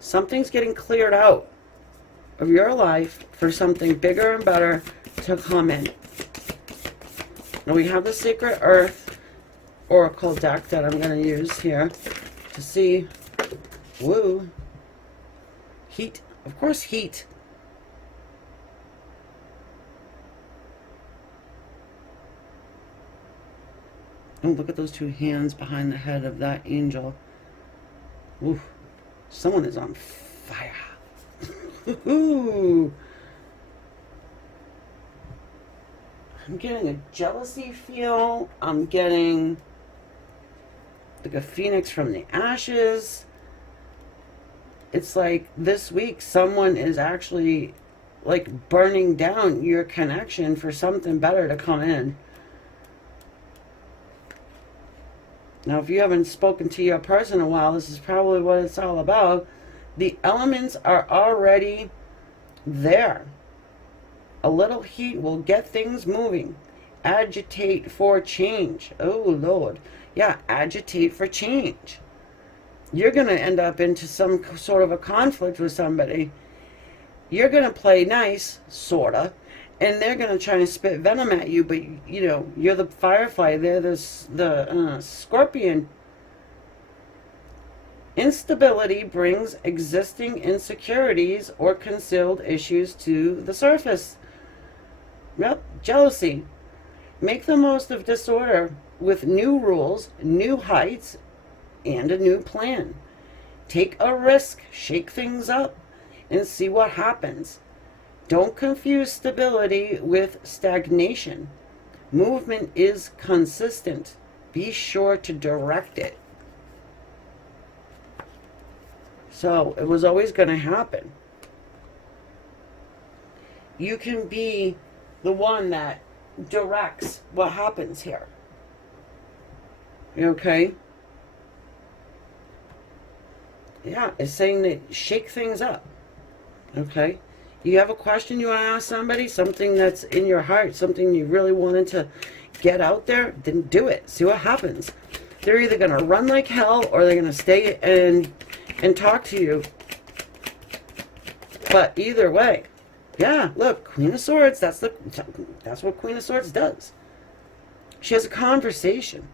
Something's getting cleared out of your life for something bigger and better to come in. Now we have the Sacred Earth Oracle deck that I'm going to use here to see. Woo. Heat. Of course, heat. Oh, look at those two hands behind the head of that angel. Ooh. Someone is on fire. Ooh. I'm getting a jealousy feel. I'm getting like a phoenix from the ashes. It's like this week someone is actually like burning down your connection for something better to come in. Now, if you haven't spoken to your person in a while, this is probably what it's all about. The elements are already there. A little heat will get things moving. Agitate for change. Oh, Lord. Yeah, agitate for change. You're going to end up into some sort of a conflict with somebody. You're going to play nice, sort of, and they're going to try and spit venom at you, but, you know, you're the Firefly. They're the Scorpion. Instability brings existing insecurities or concealed issues to the surface. Yep, jealousy. Make the most of disorder with new rules, new heights, and a new plan. Take a risk, shake things up, and see what happens. Don't confuse stability with stagnation. Movement is consistent. Be sure to direct it. So it was always going to happen. You can be the one that directs what happens here. Okay? Yeah, it's saying that shake things up. Okay? You have a question you want to ask somebody, something that's in your heart, something you really wanted to get out there, then do it. See what happens. They're either going to run like hell or they're going to stay and talk to you. But either way, yeah, look, Queen of Swords, that's what Queen of Swords does. She has a conversation,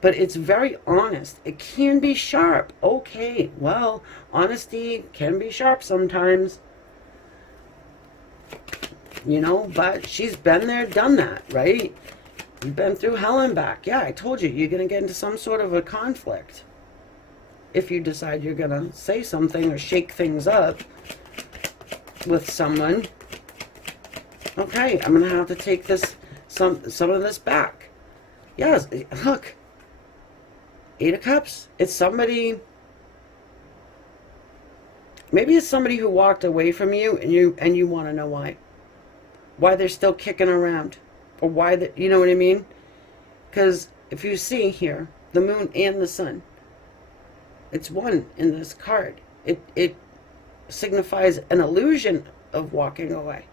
but it's very honest. It can be sharp. Okay, well, honesty can be sharp sometimes. You know, but she's been there, done that, right? You've been through hell and back. Yeah, I told you, you're going to get into some sort of a conflict. If you decide you're going to say something or shake things up with someone. Okay, I'm going to have to take this, some of this back. Yes, look. 8 of Cups. It's somebody, maybe it's somebody who walked away from you and you want to know why. Why they're still kicking around, or why you know what I mean? Because if you see here, the moon and the sun, it's one in this card. It signifies an illusion of walking away.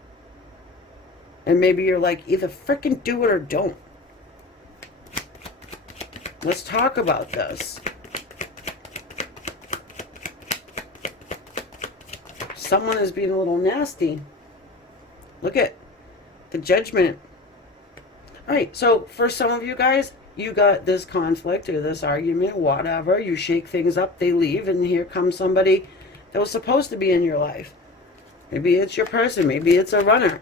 And maybe you're like, either frickin' do it or don't. Let's talk about this. Someone is being a little nasty. Look at the Judgment. Alright, so for some of you guys, you got this conflict or this argument, whatever. You shake things up, they leave, and here comes somebody that was supposed to be in your life. Maybe it's your person, maybe it's a runner.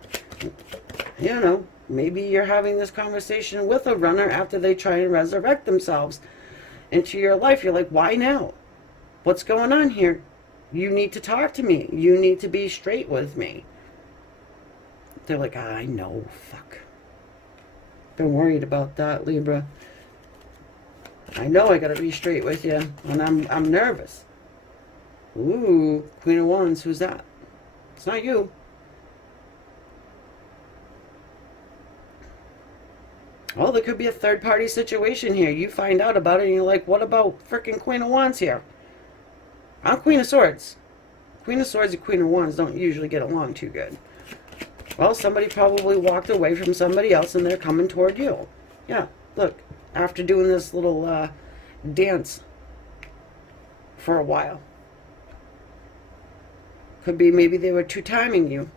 You know, maybe you're having this conversation with a runner after they try and resurrect themselves into your life. You're like, why now? What's going on here? You need to talk to me. You need to be straight with me. They're like, I know, fuck. Been worried about that, Libra. I know I gotta be straight with you, and I'm nervous. Ooh, Queen of Wands, who's that? It's not you. Oh, there could be a third-party situation here. You find out about it, and you're like, what about freaking Queen of Wands here? I'm Queen of Swords. Queen of Swords and Queen of Wands don't usually get along too good. Well, somebody probably walked away from somebody else, and they're coming toward you. Yeah, look, after doing this little dance for a while. Could be maybe they were two-timing you.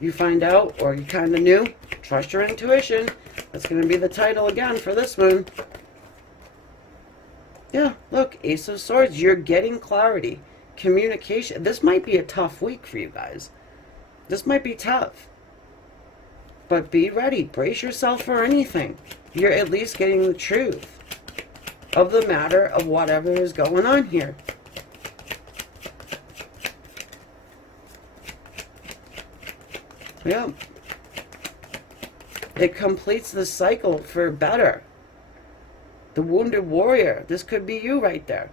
You find out, or you kind of knew. Trust your intuition. That's going to be the title again for this one. Yeah, look, Ace of Swords. You're getting clarity. Communication. This might be a tough week for you guys. This might be tough. But be ready. Brace yourself for anything. You're at least getting the truth of the matter of whatever is going on here. Yeah. It completes the cycle for better. The Wounded Warrior. This could be you right there.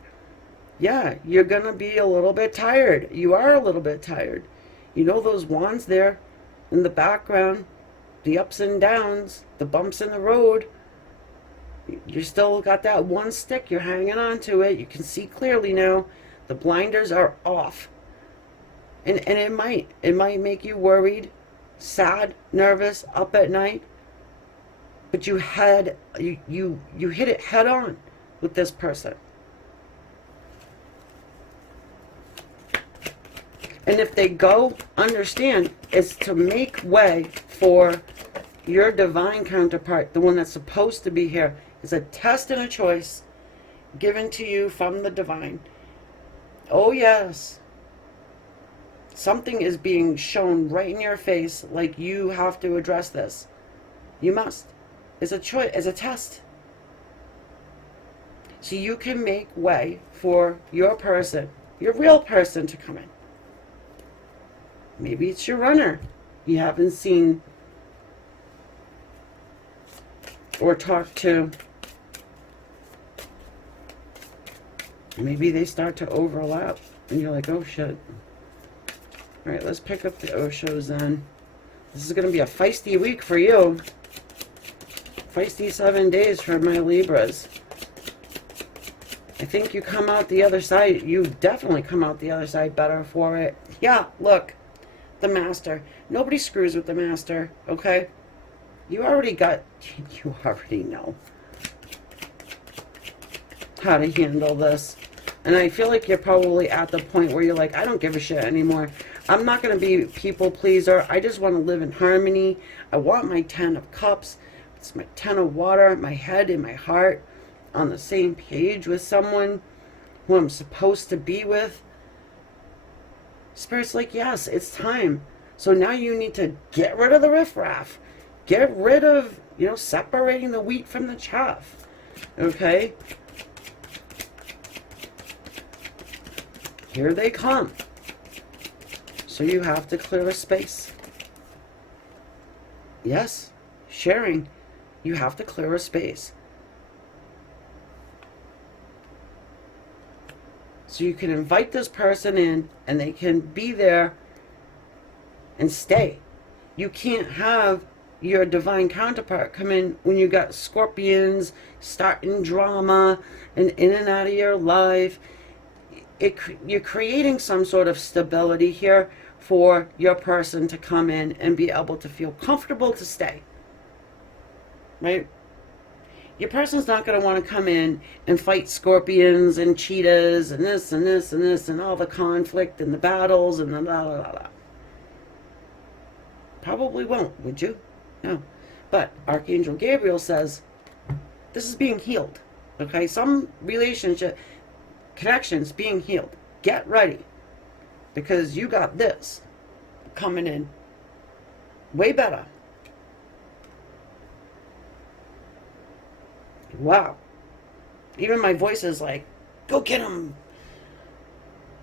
Yeah, you're going to be a little bit tired. You are a little bit tired. You know those wands there in the background, the ups and downs, the bumps in the road. You still got that one stick. You're hanging on to it. You can see clearly now. The blinders are off. And it might make you worried, sad, nervous, up at night. But you hit it head on with this person. And if they go, understand, it's to make way for your divine counterpart, the one that's supposed to be here. It's a test and a choice given to you from the divine. Oh yes. Something is being shown right in your face, like you have to address this. You must. It's a choice, it's a test. So you can make way for your person, your real person, to come in. Maybe it's your runner you haven't seen or talked to. Maybe they start to overlap and you're like, oh shit. Alright, let's pick up the Oshos then. This is going to be a feisty week for you. Feisty 7 days for my Libras. I think you come out the other side. You definitely come out the other side better for it. Yeah, look. The Master. Nobody screws with the Master, okay? You already know how to handle this. And I feel like you're probably at the point where you're like, I don't give a shit anymore. I'm not going to be a people pleaser. I just want to live in harmony. I want my 10 of cups. It's my 10 of water, my head and my heart on the same page with someone who I'm supposed to be with. Spirit's like, yes, it's time. So now you need to get rid of the riffraff. Get rid of, separating the wheat from the chaff. Okay? Here they come. So you have to clear a space. Yes, sharing. You have to clear a space. So you can invite this person in and they can be there and stay. You can't have your divine counterpart come in when you got scorpions starting drama and in and out of your life. You're creating some sort of stability here for your person to come in and be able to feel comfortable to stay. Right? Your person's not going to want to come in and fight scorpions and cheetahs and this and this and this and all the conflict and the battles and the la la la la. Probably won't, would you? No. But Archangel Gabriel says this is being healed. Okay? Some relationship connections being healed. Get ready. Because you got this coming in way better. Wow. Even my voice is like, go get him.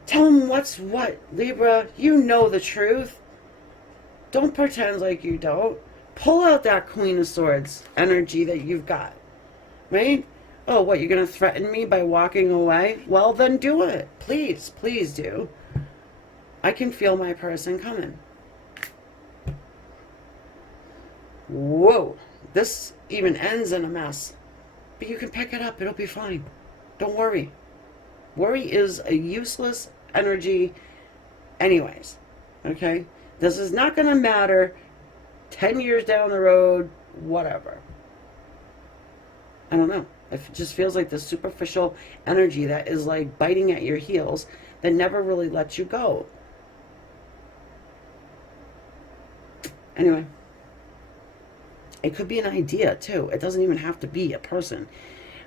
Tell him what's what, Libra. You know the truth. Don't pretend like you don't. Pull out that Queen of Swords energy that you've got, right? Oh, what, you're going to threaten me by walking away? Well, then do it. Please, please do. I can feel my person coming. Whoa, this even ends in a mess. But you can pick it up. It'll be fine. Don't worry. Worry is a useless energy anyways. Okay? This is not going to matter 10 years down the road, whatever. I don't know. It just feels like this superficial energy that is like biting at your heels that never really lets you go. Anyway, it could be an idea too. It doesn't even have to be a person,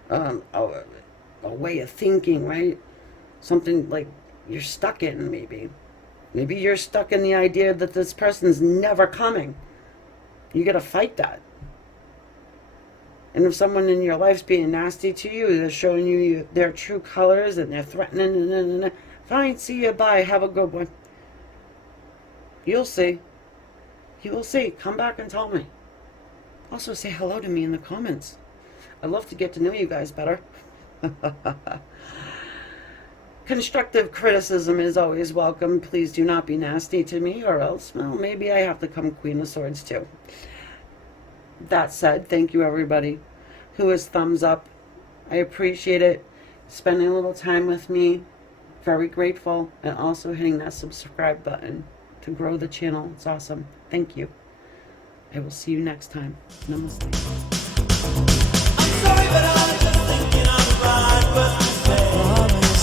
a way of thinking, right? Something like you're stuck in, maybe. Maybe you're stuck in the idea that this person's never coming. You got to fight that. And if someone in your life's being nasty to you, they're showing you their true colors and they're threatening, and fine, see you, bye, have a good one. You'll see. You will see. Come back and tell me. Also, say hello to me in the comments. I'd love to get to know you guys better. Constructive criticism is always welcome. Please do not be nasty to me, or else, well, maybe I have to come Queen of Swords too. That said, thank you everybody who is thumbs up. I appreciate it. Spending a little time with me. Very grateful. And also hitting that subscribe button to grow the channel. It's awesome. Thank you. I will see you next time. Namaste. I'm sorry, but I'm just thinking on the right words to say.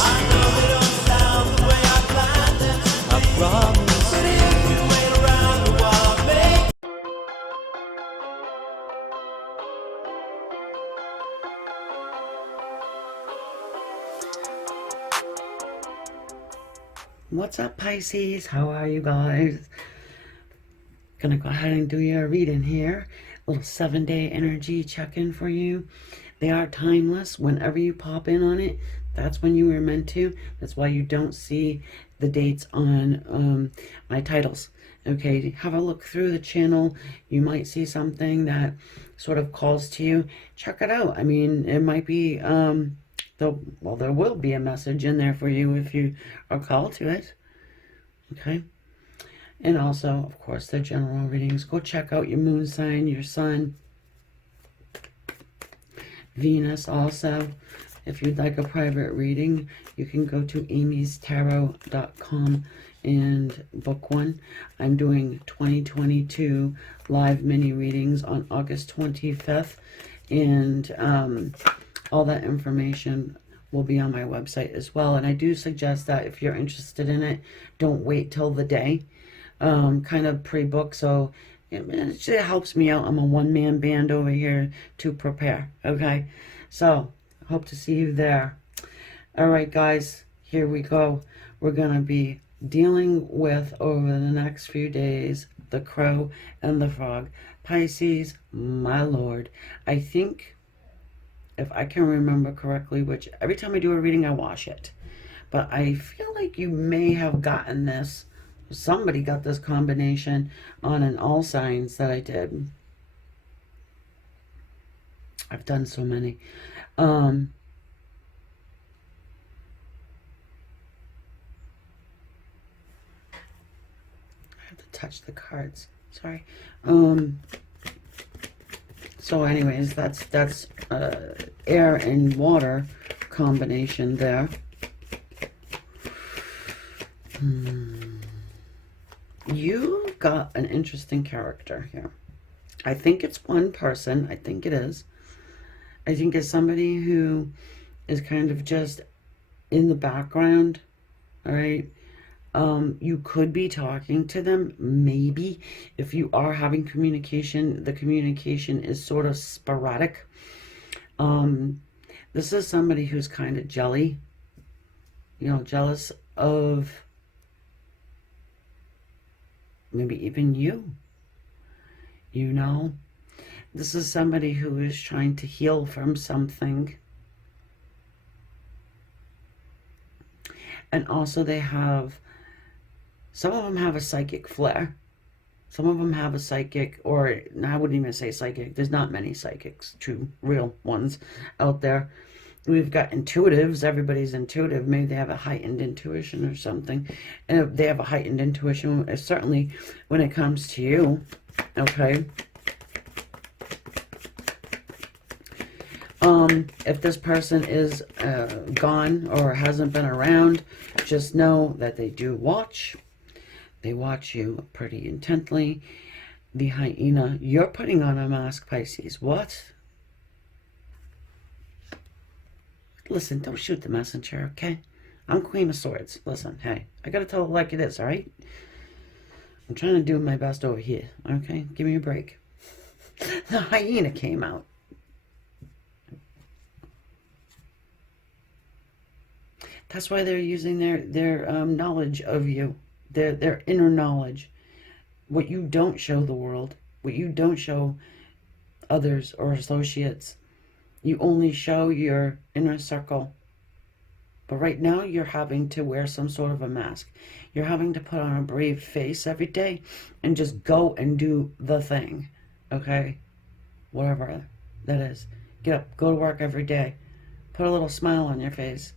I know they don't sound the way I planned them to be. I promise. But if you wait around a while, maybe. What's up, Pisces? How are you guys? Gonna go ahead and do your reading here. A little 7-day energy check-in for you. They are timeless. Whenever you pop in on it, that's when you were meant to. That's why you don't see the dates on my titles. Okay, have a look through the channel. You might see something that sort of calls to you. Check it out. I mean, it might be, there will be a message in there for you if you are called to it. Okay. And also, of course, the general readings. Go check out your moon sign, your sun, Venus also. If you'd like a private reading, you can go to amystarot.com and book one. I'm doing 2022 live mini readings on August 25th. And all that information will be on my website as well. And I do suggest that if you're interested in it, don't wait till the day. Kind of pre-book, so it helps me out. I'm a one-man band over here to prepare, okay? So, hope to see you there. All right, guys, here we go. We're going to be dealing with, over the next few days, the crow and the frog. Pisces, my lord. I think, if I can remember correctly, which every time I do a reading, I wash it. But I feel like you may have gotten this. Somebody got this combination on an all signs that I did. I've done so many. I have to touch the cards. Sorry. So anyways, that's air and water combination there. You got an interesting character here. I think it's one person. I think it is. I think it's somebody who is kind of just in the background. All right. You could be talking to them. Maybe if you are having communication, the communication is sort of sporadic. This is somebody who's kind of jelly, jealous of maybe even you. This is somebody who is trying to heal from something. And also some of them have a psychic flair. Some of them have a psychic, or I wouldn't even say psychic. There's not many psychics, true, real ones out there. We've got intuitives. Everybody's intuitive. Maybe they have a heightened intuition or something. And if they have a heightened intuition, certainly when it comes to you, okay? If this person is gone or hasn't been around, just know that they do watch. They watch you pretty intently. The hyena, you're putting on a mask, Pisces. What? Listen, don't shoot the messenger, okay? I'm Queen of Swords. Listen, hey, I gotta tell it like it is, all right? I'm trying to do my best over here, okay? Give me a break. The hyena came out. That's why they're using their knowledge of you, their inner knowledge. What you don't show the world, what you don't show others or associates. You only show your inner circle. But right now you're having to wear some sort of a mask. You're having to put on a brave face every day and just go and do the thing, okay? Whatever that is. Get up, go to work every day. Put a little smile on your face.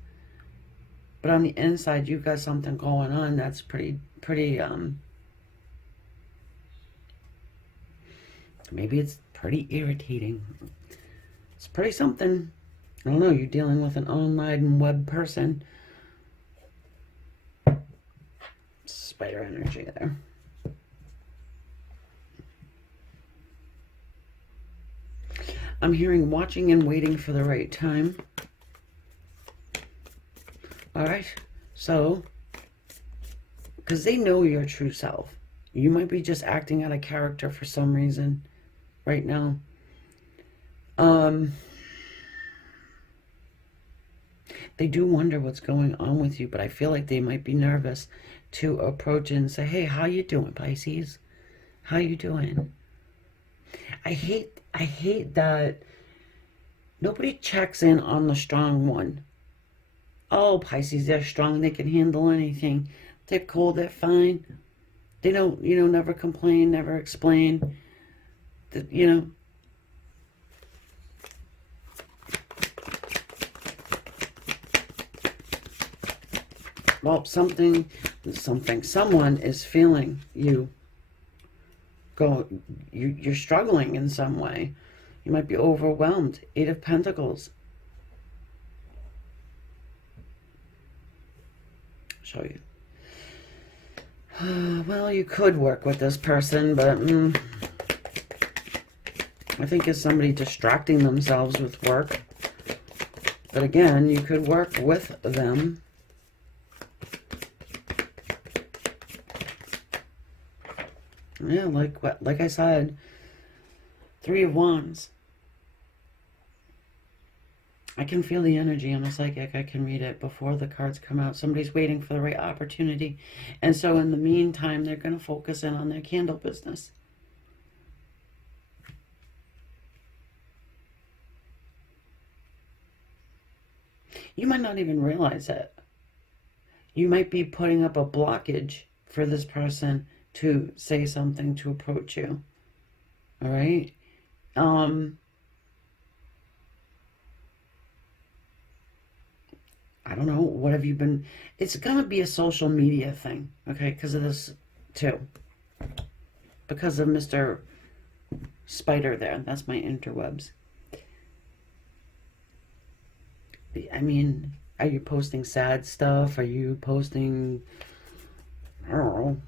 But on the inside, you've got something going on that's pretty, maybe it's pretty irritating. It's pretty something. I don't know, you're dealing with an online web person. Spider energy there. I'm hearing watching and waiting for the right time. Alright, so, because they know your true self. You might be just acting out of character for some reason right now. They do wonder what's going on with you, but I feel like they might be nervous to approach and say, hey, how you doing, Pisces? How you doing? I hate that nobody checks in on the strong one. Oh, Pisces, they're strong. They can handle anything. They're cool. They're fine. They don't, never complain, never explain. Well, someone is feeling you. You're struggling in some way. You might be overwhelmed. 8 of Pentacles. Show you. Well, you could work with this person, but I think it's somebody distracting themselves with work. But again, you could work with them. Yeah, like I said, 3 of Wands. I can feel the energy. I'm a psychic. I can read it before the cards come out. Somebody's waiting for the right opportunity. And so in the meantime, they're going to focus in on their candle business. You might not even realize it. You might be putting up a blockage for this person to say something, to approach you. All right? I don't know, what have you been... It's going to be a social media thing, okay, because of this, too. Because of Mr. Spider there. That's my interwebs. I mean, are you posting sad stuff? Are you posting... I don't know.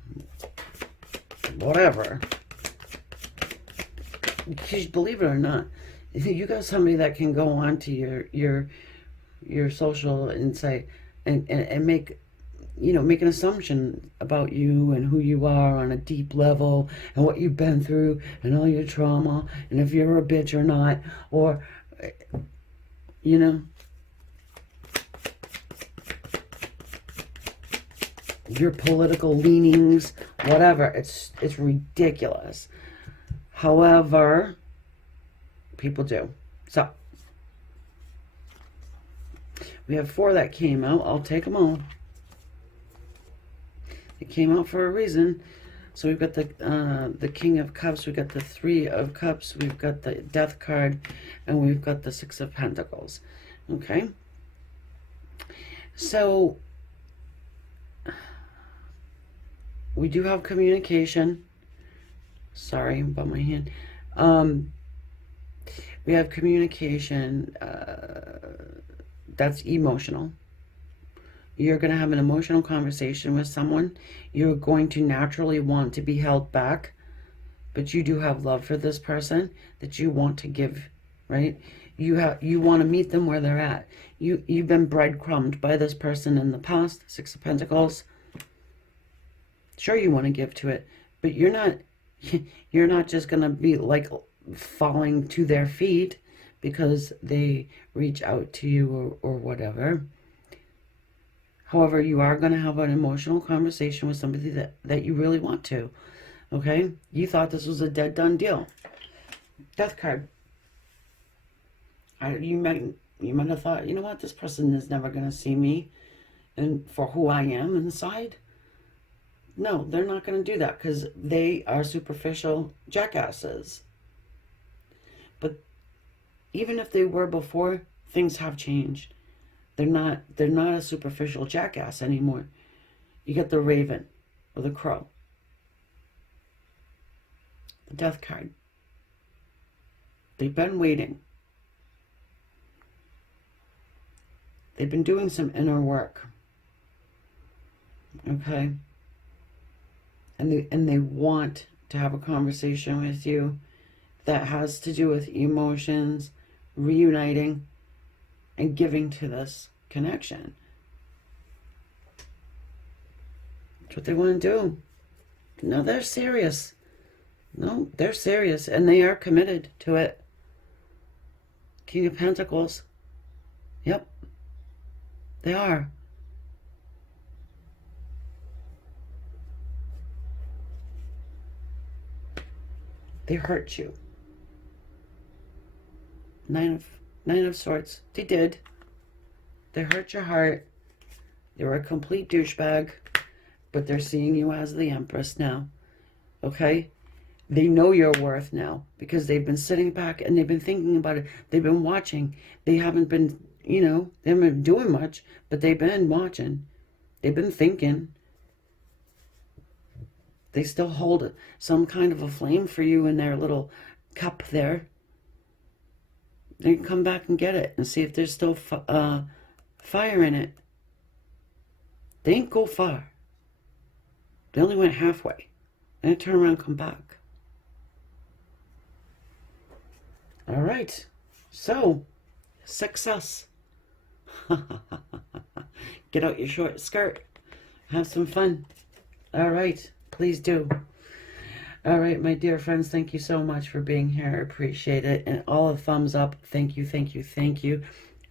Whatever. Because believe it or not, you got somebody that can go on to your social and say and make make an assumption about you and who you are on a deep level and what you've been through and all your trauma and if you're a bitch or not, or your political leanings, whatever. It's ridiculous. However, people do. So we have 4 that came out. I'll take them all. It came out for a reason. So we've got the King of Cups, we've got the Three of Cups, we've got the Death card, and we've got the Six of Pentacles. Okay? So we do have communication. Sorry about my hand. We have communication that's emotional. You're going to have an emotional conversation with someone. You're going to naturally want to be held back, but you do have love for this person that you want to give, right? You want to meet them where they're at. You've been breadcrumbed by this person in the past, Six of Pentacles. Sure, you want to give to it, but you're not just going to be like falling to their feet because they reach out to you or whatever. However, you are going to have an emotional conversation with somebody that you really want to. Okay? You thought this was a dead done deal. Death card. You might have thought, you know what, this person is never going to see me and for who I am inside. No, they're not going to do that because they are superficial jackasses. But even if they were before, things have changed. They're not a superficial jackass anymore. You get the Raven or the Crow. The Death card. They've been waiting. They've been doing some inner work. Okay? And they want to have a conversation with you that has to do with emotions, reuniting, and giving to this connection. That's what they want to do. No, they're serious. No, they're serious, and they are committed to it. King of Pentacles. Yep. They are. They hurt you. Nine of Swords. They did. They hurt your heart. They were a complete douchebag, but they're seeing you as the Empress now. Okay? They know your worth now because they've been sitting back and they've been thinking about it. They've been watching. They haven't been, they haven't been doing much, but they've been watching. They've been thinking. They still hold some kind of a flame for you in their little cup there. They can come back and get it and see if there's still fire in it. They didn't go far. They only went halfway. And they turn around and come back. All right. So, success. Get out your short skirt. Have some fun. All right. Please do. All right, my dear friends, thank you so much for being here. I appreciate it. And all a thumbs up. Thank you, thank you, thank you.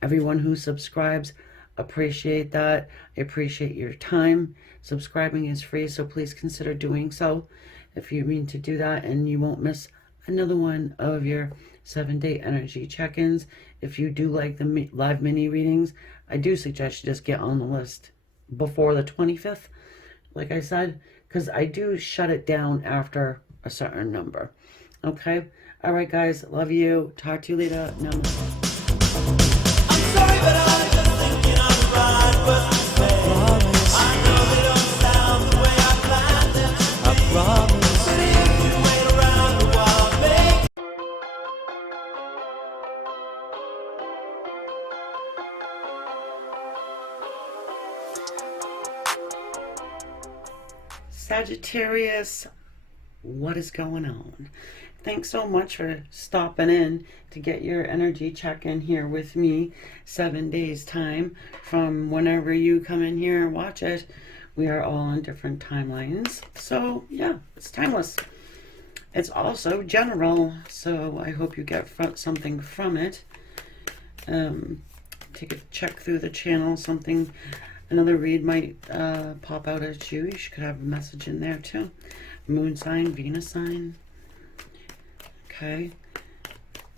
Everyone who subscribes, appreciate that. I appreciate your time. Subscribing is free, so please consider doing so if you mean to do that, and you won't miss another one of your 7-day energy check-ins. If you do like the live mini readings, I do suggest you just get on the list before the 25th, like I said, because I do shut it down after a certain number. Okay? All right, guys. Love you. Talk to you later. Namaste. I'm sorry, but I'm just thinking on the right words to say. I know they don't sound the way I planned them to be. But if you wait around a while, make Sagittarius, what is going on? Thanks so much for stopping in to get your energy check-in here with me. 7 days time from whenever you come in here and watch it. We are all on different timelines. So, yeah, it's timeless. It's also general, so I hope you get something from it. Take a check through the channel. Another read might pop out at you. You could have a message in there too. Moon sign, Venus sign. Okay.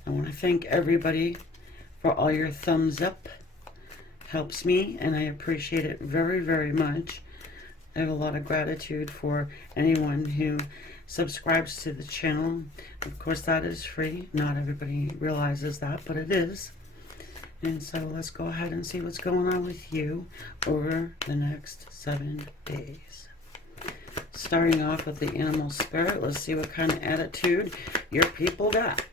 I want to thank everybody for all your thumbs up. Helps me, and I appreciate it very, very much. I have a lot of gratitude for anyone who subscribes to the channel. Of course, that is free. Not everybody realizes that, but it is. And so let's go ahead and see what's going on with you over the next 7 days. Starting off with the animal spirit, let's see what kind of attitude your people got.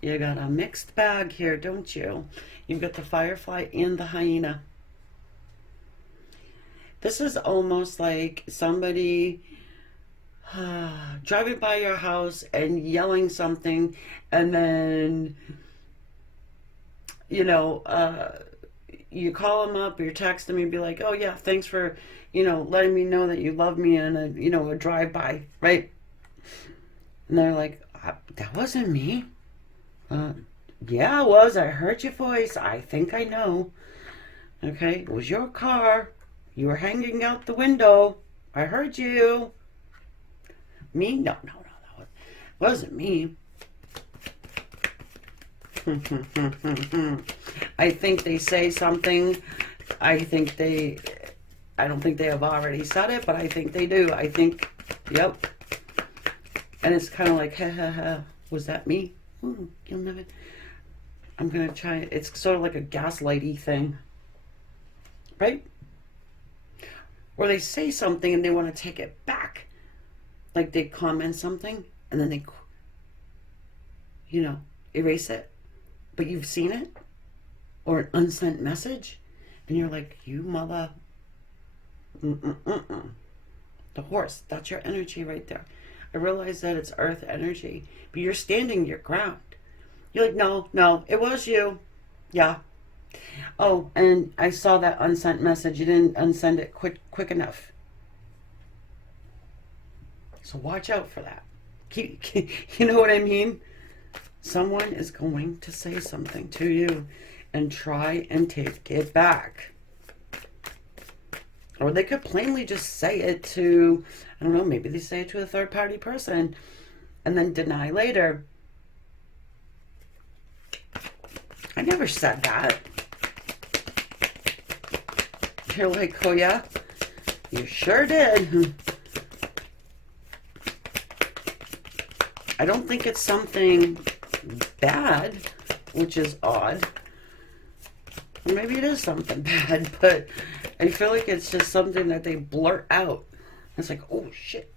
You got a mixed bag here, don't you? You've got the firefly and the hyena. This is almost like somebody driving by your house and yelling something, and then, you know, you call them up or you text them and be like, oh yeah, thanks for, you know, letting me know that you love me, and a, you know, a drive-by, right? And they're like, that wasn't me. Yeah, it was. I heard your voice. I think I know. Okay, it was your car. You were hanging out the window. I heard you. Me? No, that wasn't me. I think they say something. I don't think they have already said it, but I think they do. I think, yep. And it's kind of like, ha ha ha, was that me? Ooh, you'll never. I'm going to try it. It's sort of like a gaslighty thing. Right? Or they say something and they want to take it back. Like they comment something and then they, you know, erase it. But you've seen it. Or an unsent message. And you're like, you mother. The horse. That's your energy right there. I realize that it's earth energy. But you're standing your ground. You're like, no, it was you. Yeah. Oh, and I saw that unsent message. You didn't unsend it quick enough. So watch out for that. You know what I mean? Someone is going to say something to you and try and take it back. Or they could plainly just say it to, I don't know, maybe they say it to a third-party person and then deny later. I never said that. You're like, oh yeah? You sure did. I don't think it's something bad, which is odd. Or maybe it is something bad, but I feel like it's just something that they blurt out. It's like, oh shit.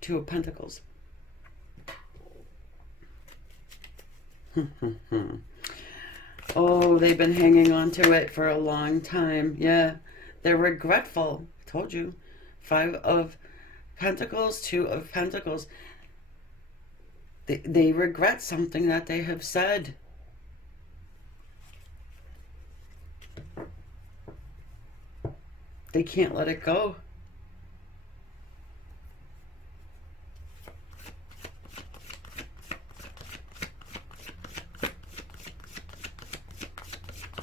Two of Pentacles. Oh, they've been hanging on to it for a long time. Yeah, they're regretful. I told you. 5 of Pentacles, 2 of Pentacles. They regret something that they have said. They can't let it go.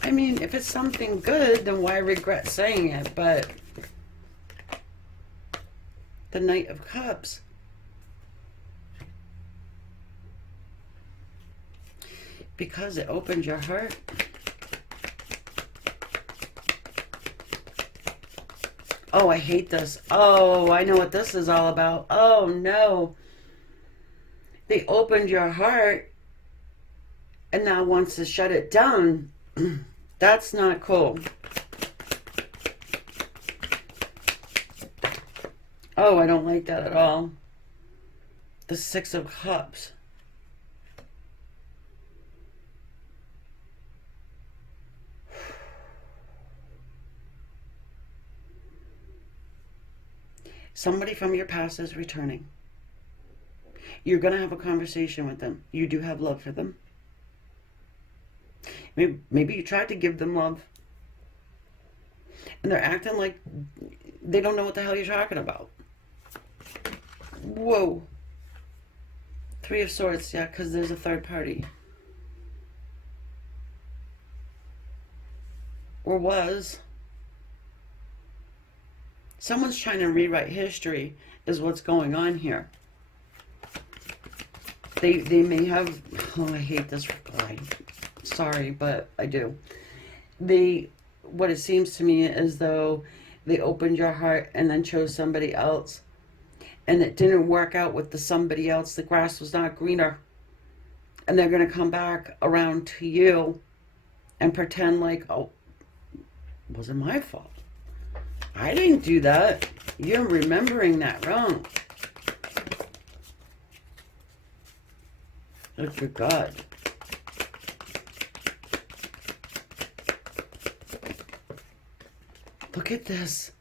I mean, if it's something good, then why regret saying it? But the Knight of Cups. Because it opened your heart. Oh, I hate this. Oh, I know what this is all about. Oh, no. They opened your heart and now wants to shut it down. That's not cool. Oh, I don't like that at all. The 6 of Cups. Somebody from your past is returning. You're going to have a conversation with them. You do have love for them. Maybe you tried to give them love. And they're acting like they don't know what the hell you're talking about. Whoa. 3 of Swords, yeah, because there's a third party. Or was. Someone's trying to rewrite history is what's going on here. They may have, oh, I hate this reply. Sorry, but I do. What it seems to me is though they opened your heart and then chose somebody else, and it didn't work out with the somebody else. The grass was not greener. And they're going to come back around to you and pretend like, oh, it wasn't my fault. I didn't do that. You're remembering that wrong. Oh, good God. Look at this.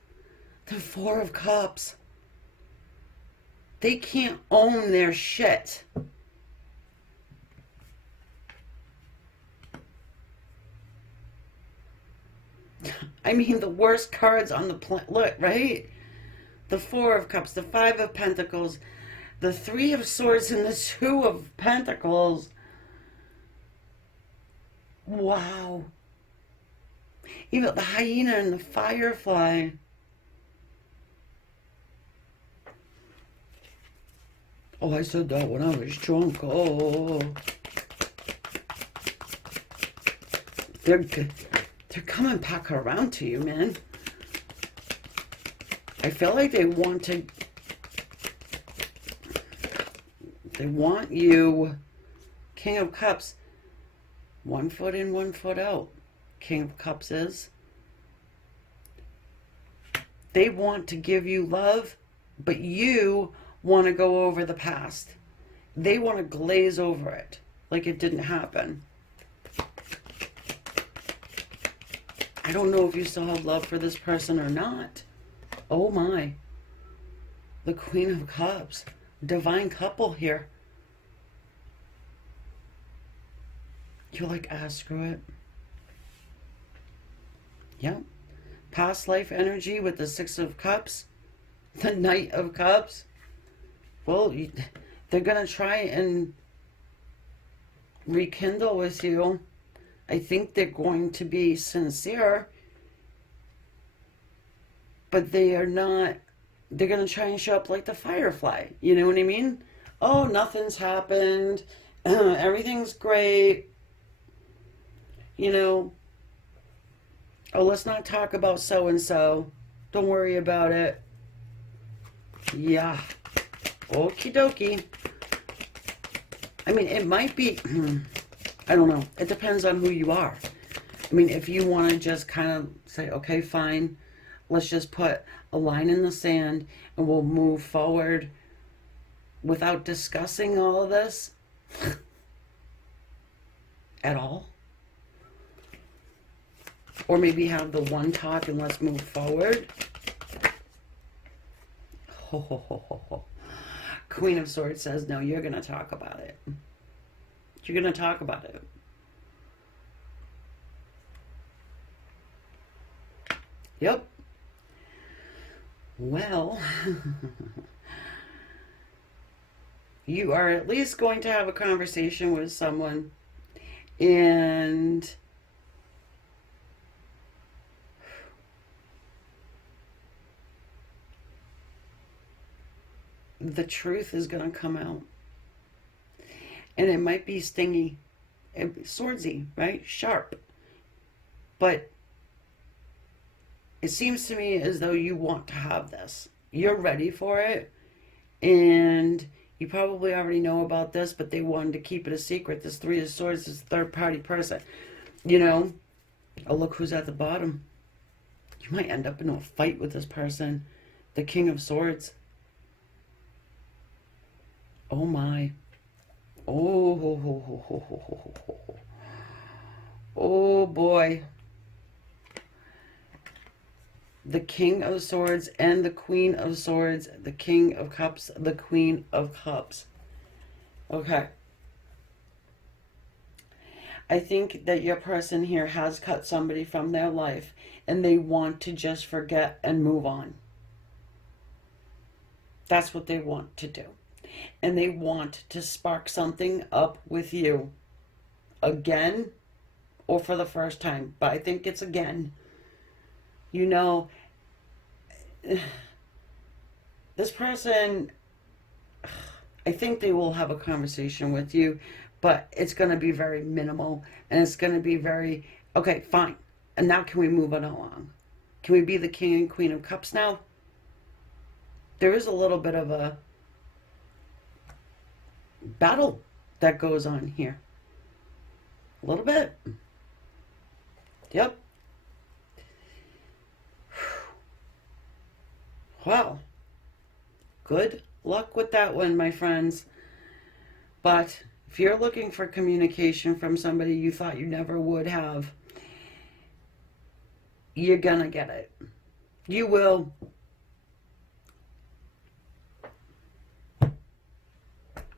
The Four of Cups. They can't own their shit. I mean, the worst cards on the planet. Look, right? The Four of Cups, the Five of Pentacles, the Three of Swords, and the Two of Pentacles. Wow. Even the hyena and the firefly. Oh, I said that when I was drunk. Oh. They're coming back around to you, man. I feel like they want you. King of Cups. 1 foot in, 1 foot out. King of Cups is. They want to give you love, but you want to go over the past. They want to glaze over it like it didn't happen. I don't know if you still have love for this person or not. Oh my. The Queen of Cups. Divine couple here. You're like, screw it. Yep. Past life energy with the Six of Cups. The Knight of Cups. Well, they're going to try and rekindle with you. I think they're going to be sincere, but they are not. They're going to try and show up like the firefly. You know what I mean? Oh, nothing's happened. Everything's great. You know, oh, let's not talk about so-and-so. Don't worry about it. Yeah. Okie dokie. I mean, it might be... I don't know. It depends on who you are. I mean, if you want to just kind of say, okay, fine, let's just put a line in the sand and we'll move forward without discussing all of this at all. Or maybe have the one talk and let's move forward. Ho, ho, ho, ho, ho. Queen of Swords says, no, you're going to talk about it. You're going to talk about it. Yep. Well, you are at least going to have a conversation with someone, and the truth is going to come out. And it might be stingy, swordsy, right? Sharp. But it seems to me as though you want to have this. You're ready for it. And you probably already know about this, but they wanted to keep it a secret. This Three of Swords is a third-party person. You know? Oh, look who's at the bottom. You might end up in a fight with this person. The King of Swords. Oh, my. Oh boy. The King of Swords and the Queen of Swords, the King of Cups, the Queen of Cups. Okay. I think that your person here has cut somebody from their life and they want to just forget and move on. That's what they want to do. And they want to spark something up with you again or for the first time. But I think it's again. You know, this person, I think they will have a conversation with you, but it's going to be very minimal, and it's going to be very, okay, fine. And now can we move on along? Can we be the king and queen of cups now? There is a little bit of a battle that goes on here. A little bit. Yep. Wow. Good luck with that one, my friends. But if you're looking for communication from somebody you thought you never would have, you're gonna get it. You will.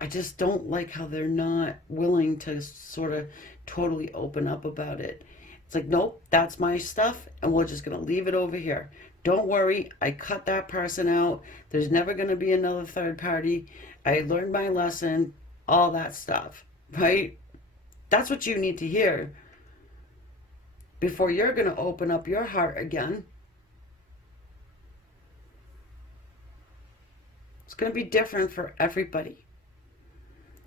I just don't like how they're not willing to sort of totally open up about it. It's like, nope, that's my stuff, and we're just going to leave it over here. Don't worry, I cut that person out. There's never going to be another third party. I learned my lesson, all that stuff, right? That's what you need to hear before you're going to open up your heart again. It's going to be different for everybody.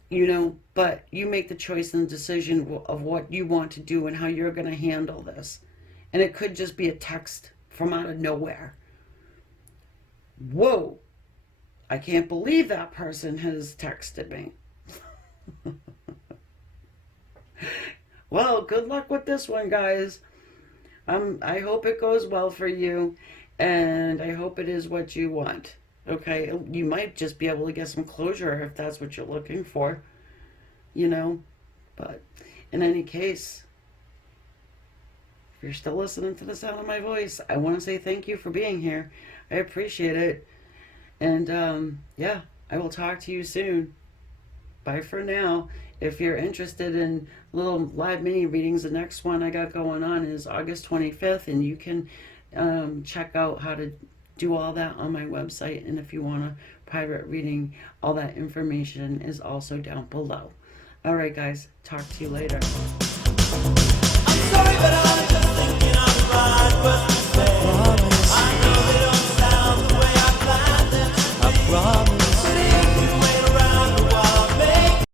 You know, but you make the choice and the decision of what you want to do and how you're going to handle this. And it could just be a text from out of nowhere. Whoa, I can't believe that person has texted me. Well, good luck with this one, guys. I hope it goes well for you, and I hope it is what you want. Okay, you might just be able to get some closure if that's what you're looking for, you know. But in any case, if you're still listening to the sound of my voice, I want to say thank you for being here. I appreciate it. And yeah, I will talk to you soon. Bye for now. If you're interested in little live mini readings, the next one I got going on is August 25th, and you can check out how to do all that on my website. And if you want a private reading, all that information is also down below. All right, guys, talk to you later. I'm sorry, but I was just thinking on the right words to say. I know they don't sound the way I planned them to be. I promise. But if you wait around a while, make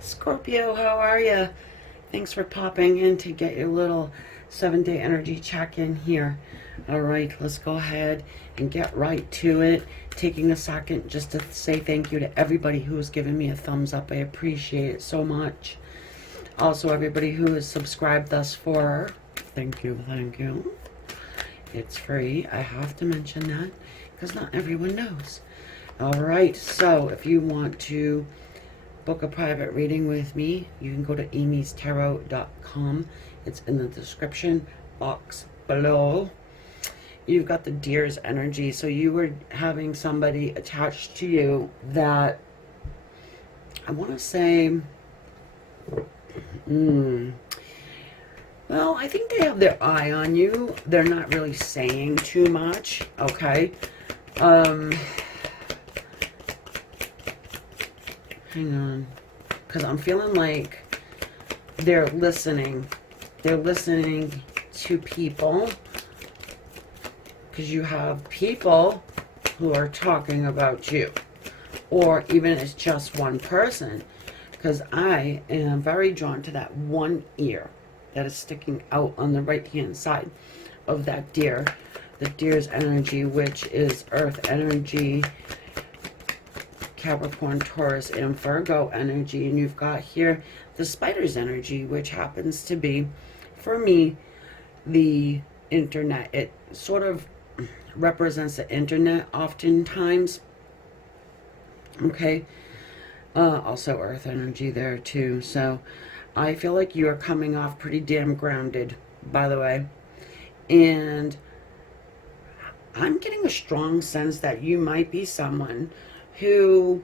Scorpio, how are you? Thanks for popping in to get your little 7-day energy check-in here. All right, let's go ahead and get right to it. Taking a second just to say thank you to everybody who has given me a thumbs up. I appreciate it so much. Also, everybody who has subscribed thus far, thank you, thank you. It's free. I have to mention that because not everyone knows. All right, so if you want to book a private reading with me, you can go to amystarot.com. It's in the description box below. You've got the Deer's energy. So you were having somebody attached to you that, I want to say, well, I think they have their eye on you. They're not really saying too much, okay? Hang on, because I'm feeling like they're listening. They're listening to people, because you have people who are talking about you, or even it's just one person, because I am very drawn to that one ear that is sticking out on the right hand side of that deer, the Deer's energy, which is earth energy, Capricorn, Taurus, and Virgo energy. And you've got here the Spider's energy, which happens to be, for me, the internet. It sort of represents the internet oftentimes. Okay. Also earth energy there too. So I feel like you're coming off pretty damn grounded, by the way. And I'm getting a strong sense that you might be someone who,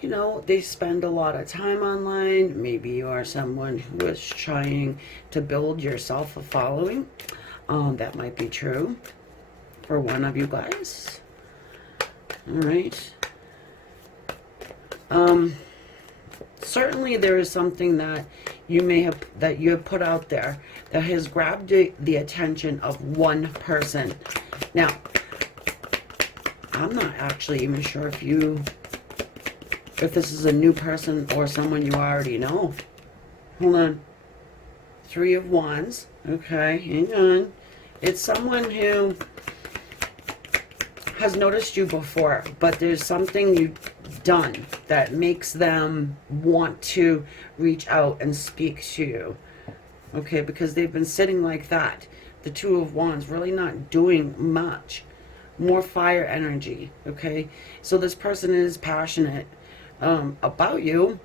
you know, they spend a lot of time online. Maybe you are someone who is trying to build yourself a following. That might be true for one of you guys. All right. Certainly there is something that that you have put out there that has grabbed the attention of one person. Now, I'm not actually even sure if this is a new person or someone you already know. Hold on. 3 of Wands. Okay, hang on. It's someone who has noticed you before, but there's something you've done that makes them want to reach out and speak to you. Okay, because they've been sitting like that. The 2 of Wands, really not doing much. More fire energy, okay? So this person is passionate about you.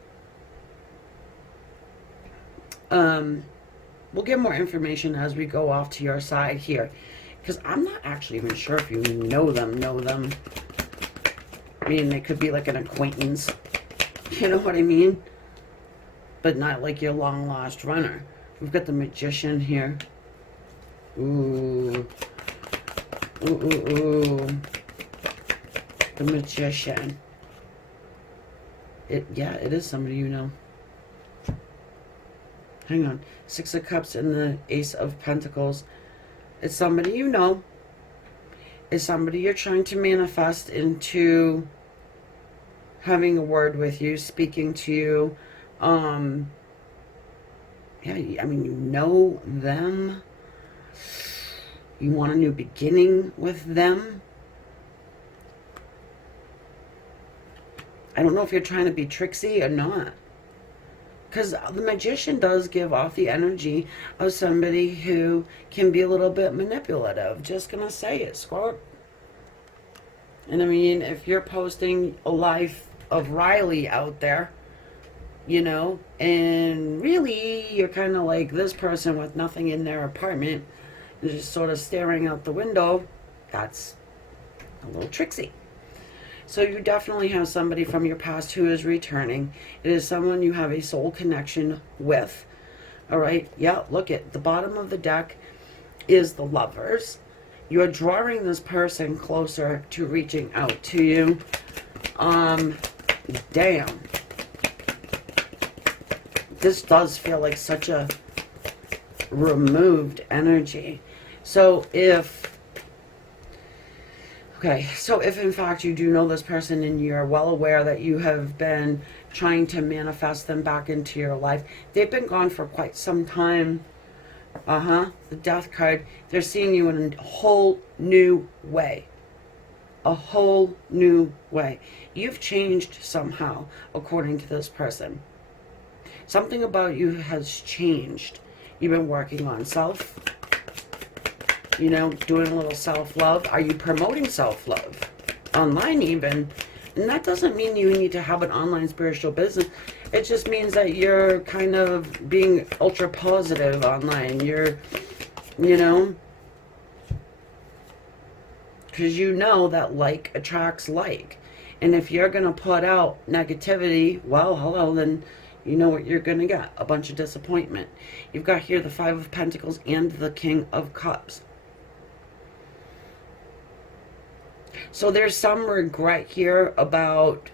We'll get more information as we go off to your side here, because I'm not actually even sure if you know them. I mean, they could be like an acquaintance. You know what I mean? But not like your long lost runner. We've got the Magician here. Ooh. Ooh, ooh, ooh. The Magician. It is somebody you know. Hang on. 6 of Cups and the Ace of Pentacles. It's somebody you know. It's somebody you're trying to manifest into having a word with you, speaking to you. Yeah, I mean, you know them. You want a new beginning with them. I don't know if you're trying to be tricksy or not. Because the Magician does give off the energy of somebody who can be a little bit manipulative. Just going to say it, Scorp. And I mean, if you're posting a life of Riley out there, you know, and really you're kind of like this person with nothing in their apartment, just sort of staring out the window, that's a little tricksy. So you definitely have somebody from your past who is returning. It is someone you have a soul connection with. All right. Yeah. Look at the bottom of the deck is the Lovers. You are drawing this person closer to reaching out to you. Damn. This does feel like such a removed energy. So if in fact you do know this person and you're well aware that you have been trying to manifest them back into your life, they've been gone for quite some time. The Death card, they're seeing you in a whole new way. A whole new way. You've changed somehow, according to this person. Something about you has changed. You've been working on self. You know, doing a little self-love. Are you promoting self-love? Online even. And that doesn't mean you need to have an online spiritual business. It just means that you're kind of being ultra positive online. You're, you know, because you know that like attracts like. And if you're going to put out negativity, well, hello, then you know what you're going to get. A bunch of disappointment. You've got here the 5 of Pentacles and the King of Cups. So there's some regret here about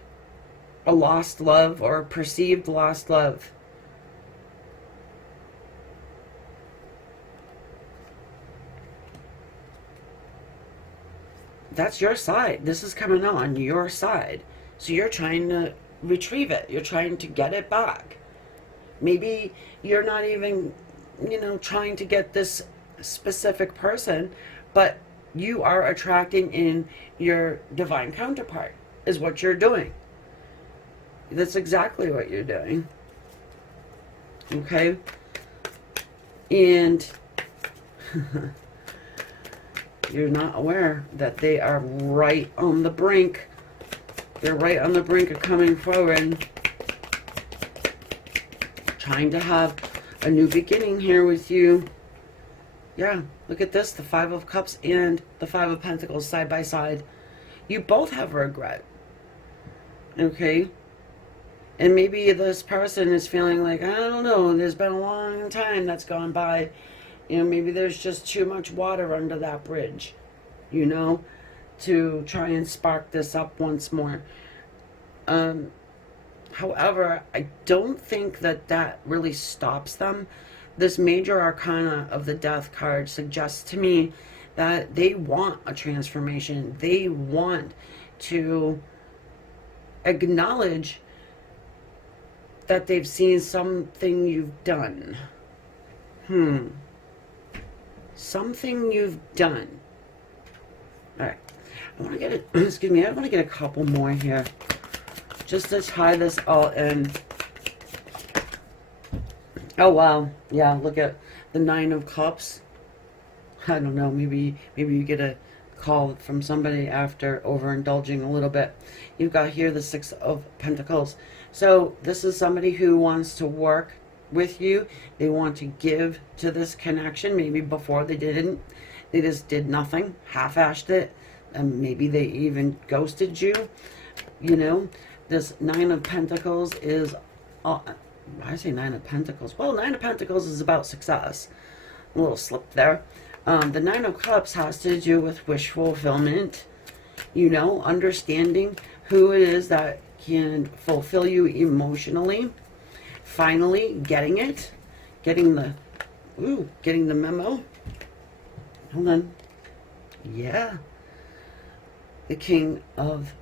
a lost love or a perceived lost love. That's your side. This is coming out on your side. So you're trying to retrieve it. You're trying to get it back. Maybe you're not even, you know, trying to get this specific person, but you are attracting in your divine counterpart, is what you're doing. That's exactly what you're doing. Okay? And you're not aware that they are right on the brink. They're right on the brink of coming forward. Trying to have a new beginning here with you. Yeah, look at this. The 5 of Cups and the 5 of Pentacles side by side. You both have regret. Okay? And maybe this person is feeling like, I don't know, there's been a long time that's gone by. You know, maybe there's just too much water under that bridge, you know, to try and spark this up once more. However, I don't think that that really stops them. This major arcana of the death card suggests to me that they want a transformation. They want to acknowledge that they've seen something you've done. Something you've done. All right. I want to get it. Excuse me. I want to get a couple more here, just to tie this all in. Oh wow, yeah. Look at the Nine of Cups. I don't know. Maybe you get a call from somebody after overindulging a little bit. You've got here the Six of Pentacles. So this is somebody who wants to work with you. They want to give to this connection. Maybe before they didn't. They just did nothing, half-assed it, and maybe they even ghosted you. You know, this Nine of Pentacles is, I say Nine of Pentacles. Well, Nine of Pentacles is about success. A little slip there. The Nine of Cups has to do with wish fulfillment. You know, understanding who it is that can fulfill you emotionally. Finally, getting it. Getting the memo. Hold on. Yeah. The King of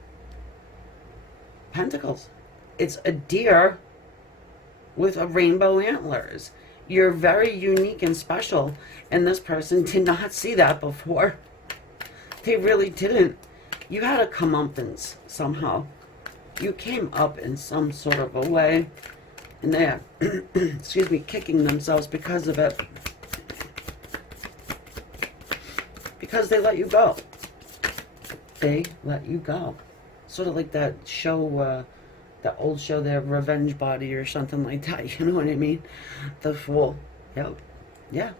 Pentacles. It's a deer with a rainbow antlers. You're very unique and special, and this person did not see that before. They really didn't. You had a comeuppance somehow. You came up in some sort of a way, and they're, excuse me, kicking themselves because of it. Because they let you go. They let you go. Sort of like that show, that old show there, Revenge Body or something like that. You know what I mean? The Fool. Yep. Yeah.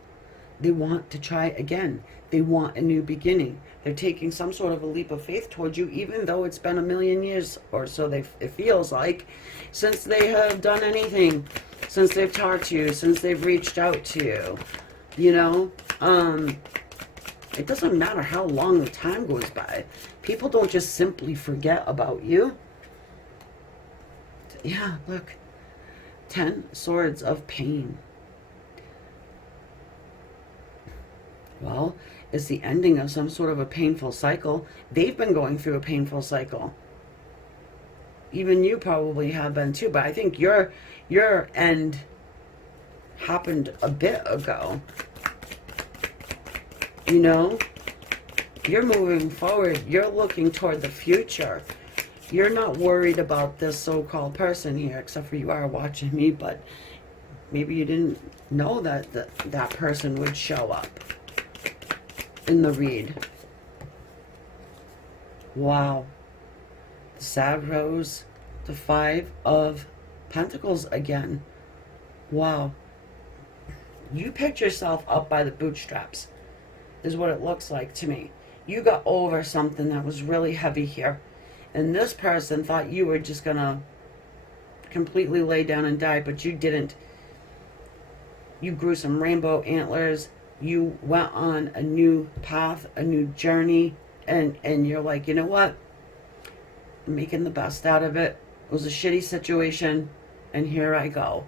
They want to try again. They want a new beginning. They're taking some sort of a leap of faith towards you, even though it's been 1,000,000 years or so, it feels like, since they have done anything, since they've talked to you, since they've reached out to you. You know? It doesn't matter how long the time goes by. People don't just simply forget about you. Yeah, look. 10 Swords of Pain. Well, it's the ending of some sort of a painful cycle. They've been going through a painful cycle. Even you probably have been too, but I think your end happened a bit ago. You know? You're moving forward. You're looking toward the future. You're not worried about this so-called person here, except for you are watching me, but maybe you didn't know that that person would show up in the read. Wow. The Sad Rose, the Five of Pentacles again. Wow. You picked yourself up by the bootstraps, is what it looks like to me. You got over something that was really heavy here. And this person thought you were just going to completely lay down and die, but you didn't. You grew some rainbow antlers. You went on a new path, a new journey. And you're like, you know what? I'm making the best out of it. It was a shitty situation, and here I go.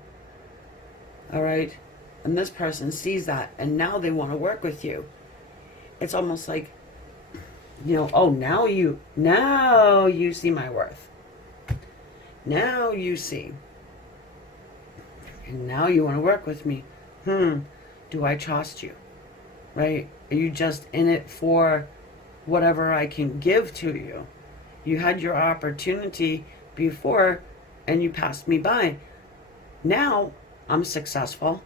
All right? And this person sees that, and now they want to work with you. It's almost like, you know, oh, now you see my worth. Now you see. And now you want to work with me. Do I trust you? Right? Are you just in it for whatever I can give to you? You had your opportunity before and you passed me by. Now I'm successful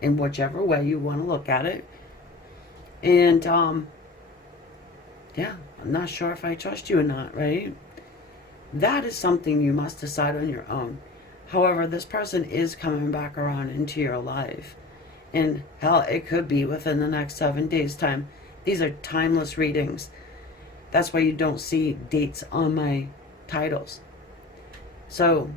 in whichever way you want to look at it. And yeah, I'm not sure if I trust you or not, right? That is something you must decide on your own. However, this person is coming back around into your life. And hell, it could be within the next 7 days' time. These are timeless readings. That's why you don't see dates on my titles. So,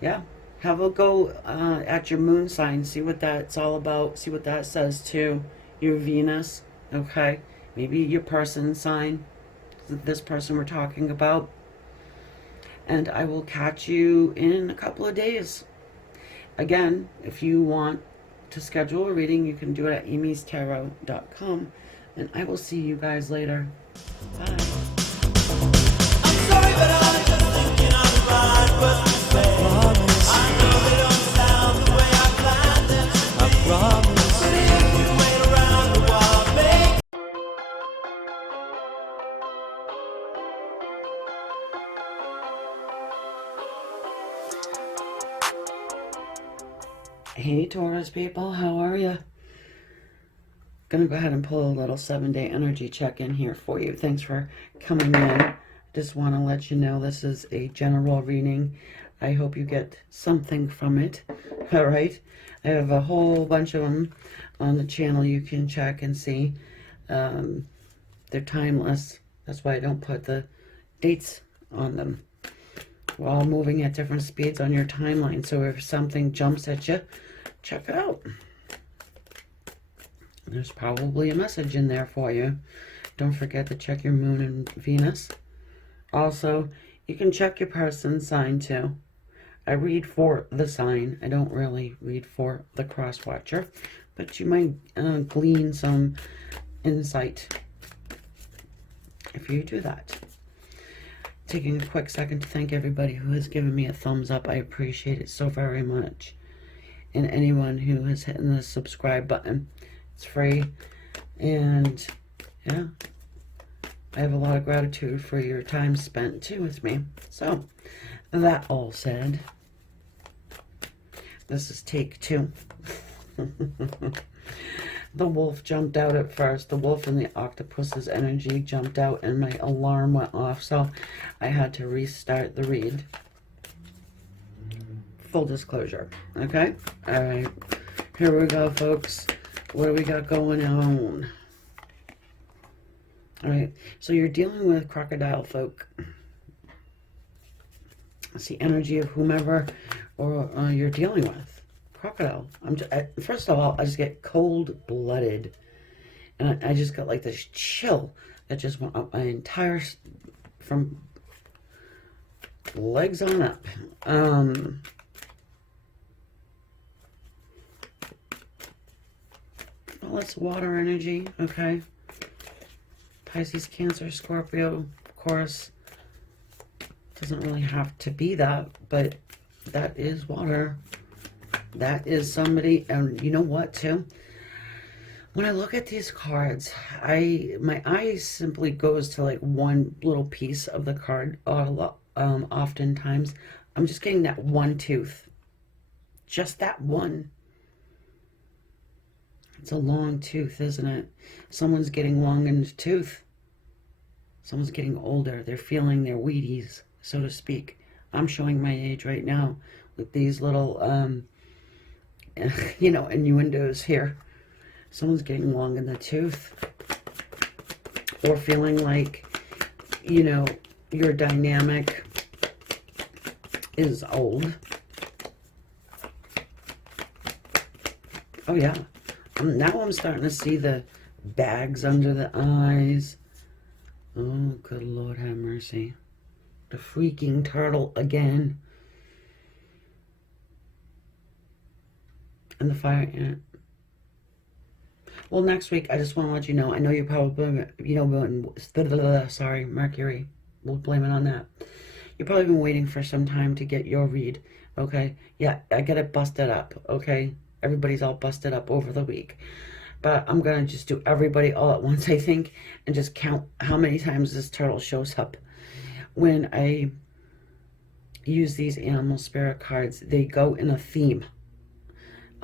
yeah, have a go at your moon sign. See what that's all about. See what that says to your Venus. Okay? Maybe your person sign. This person we're talking about. And I will catch you in a couple of days. Again, if you want to schedule a reading, you can do it at amystarot.com. And I will see you guys later. Bye. I'm sorry, but I'm just thinking out the right words to say. I know they don't sound the way I planned them to be. But if you wait around a while, make Hey Taurus people, how are you? Gonna go ahead and pull a little 7-day energy check-in here for you. Thanks for coming in. Just want to let you know this is a general reading. I hope you get something from it. All right, I have a whole bunch of them on the channel you can check and see. They're timeless. That's why I don't put the dates on them. We're all moving at different speeds on your timeline, so if something jumps at you, check it out. There's probably a message in there for you. Don't forget to check your moon and Venus. Also, you can check your person's sign too. I read for the sign. I don't really read for the cross-watcher, but you might glean some insight if you do that. Taking a quick second to thank everybody who has given me a thumbs up. I appreciate it so very much. And anyone who has hit the subscribe button. It's free. And yeah, I have a lot of gratitude for your time spent too with me. So, that all said, this is take 2. The wolf jumped out at first. The wolf and the octopus's energy jumped out and my alarm went off. So I had to restart the read. Full disclosure. Okay? All right. Here we go, folks. What do we got going on? All right. So you're dealing with crocodile folk. It's the energy of whomever or you're dealing with. Crocodile. First of all, I just get cold-blooded, and I just got like this chill that just went up my entire, from legs on up. Well, it's water energy, okay? Pisces, Cancer, Scorpio, of course. Doesn't really have to be that, but that is water. That is somebody, and you know what, too? When I look at these cards, my eye simply goes to like one little piece of the card. Oftentimes, I'm just getting that one tooth. Just that one. It's a long tooth, isn't it? Someone's getting long in the tooth. Someone's getting older. They're feeling their Wheaties, so to speak. I'm showing my age right now with these little, you know, innuendos here. Someone's getting long in the tooth. Or feeling like, you know, your dynamic is old. Oh, yeah. Now I'm starting to see the bags under the eyes. Oh, good Lord have mercy. The freaking turtle again. And the fire ant. Well, next week, I just want to let you know, I know you're probably, you know, sorry, Mercury. We'll blame it on that. You've probably been waiting for some time to get your read, okay? Yeah, I get it busted up, okay? Everybody's all busted up over the week. But I'm going to just do everybody all at once, I think, and just count how many times this turtle shows up. When I use these animal spirit cards, they go in a theme.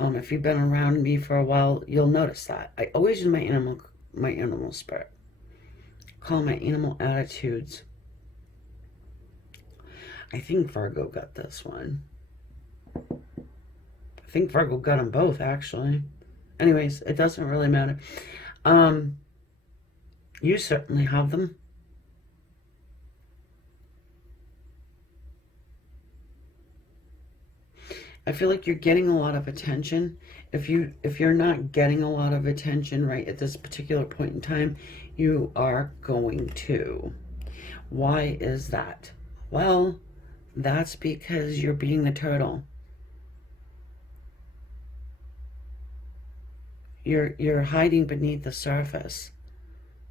If you've been around me for a while, you'll notice that. I always use my animal spirit. Call my animal attitudes. I think Virgo got this one. I think Virgo got them both, actually. Anyways, it doesn't really matter. You certainly have them. I feel like you're getting a lot of attention. If you're not getting a lot of attention right at this particular point in time, you are going to. Why is that? Well, That's because you're being the turtle. You're hiding beneath the surface.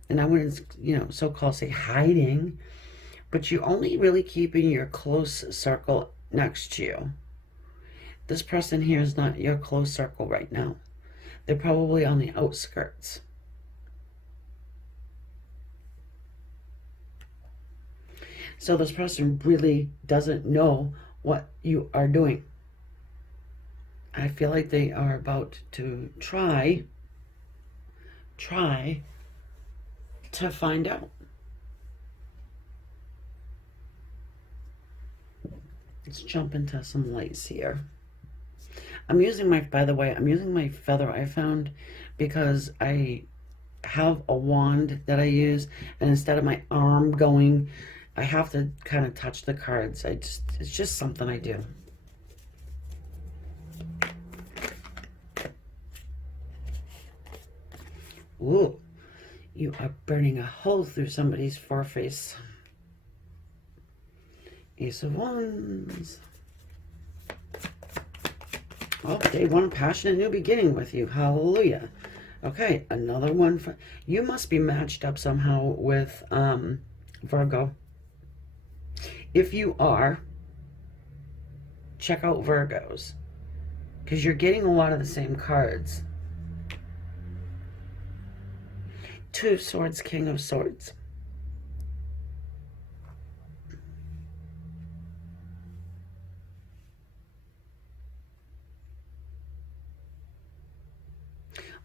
And I wouldn't, so-called say hiding, but you're only really keeping your close circle next to you. This person here is not your close circle right now. They're probably on the outskirts. So this person really doesn't know what you are doing. I feel like they are about to try to find out. Let's jump into some lights here. By the way, I'm using my feather I found because I have a wand that I use, and instead of my arm going, I have to kind of touch the cards. It's just something I do. Ooh, you are burning a hole through somebody's foreface. Ace of Wands. Oh, they want a passionate new beginning with you. Hallelujah. Okay, another one. You must be matched up somehow with Virgo. If you are, check out Virgos, because you're getting a lot of the same cards. Two of Swords, King of Swords.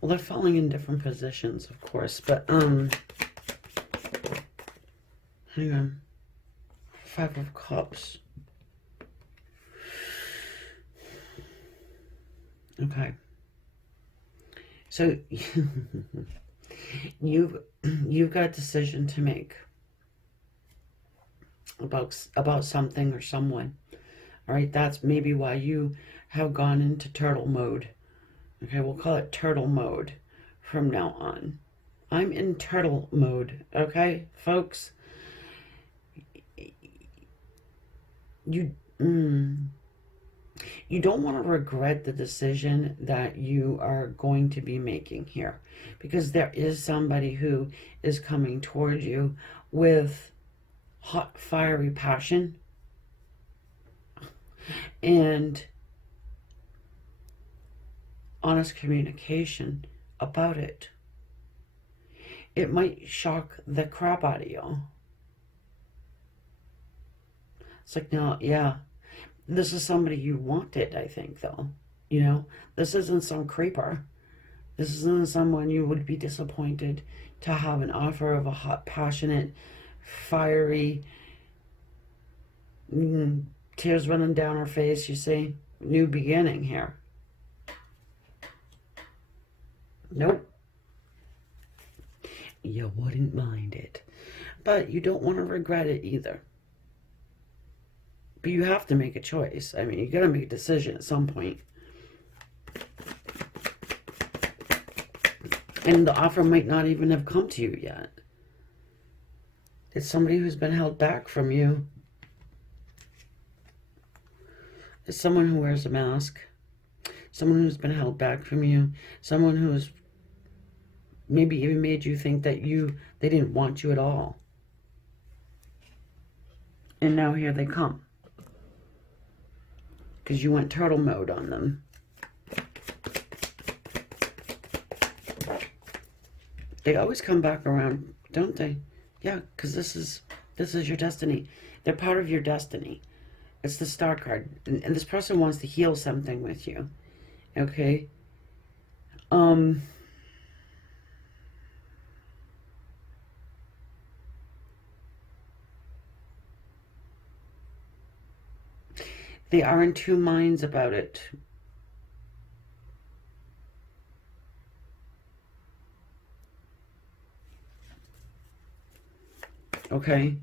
Well, they're falling in different positions, of course, but hang on. Five of Cups. Okay. So you've got a decision to make about something or someone. All right, that's maybe why you have gone into turtle mode. Okay, we'll call it turtle mode from now on. I'm in turtle mode, okay, folks? You don't want to regret the decision that you are going to be making here, because there is somebody who is coming towards you with hot, fiery passion and honest communication about it. It might shock the crap out of you. It's like, no, yeah, this is somebody you wanted, I think, though. This isn't some creeper. This isn't someone you would be disappointed to have an offer of a hot, passionate, fiery, tears running down her face, you see, new beginning here. Nope. You wouldn't mind it. But you don't want to regret it either. But you have to make a choice. I mean, you got to make a decision at some point. And the offer might not even have come to you yet. It's somebody who's been held back from you. It's someone who wears a mask. Someone who's been held back from you. Someone who's maybe even made you think that they didn't want you at all. And now here they come. Because you went turtle mode on them. They always come back around, don't they? Yeah, because this is your destiny. They're part of your destiny. It's the Star card. And this person wants to heal something with you. Okay? They are in two minds about it. Okay?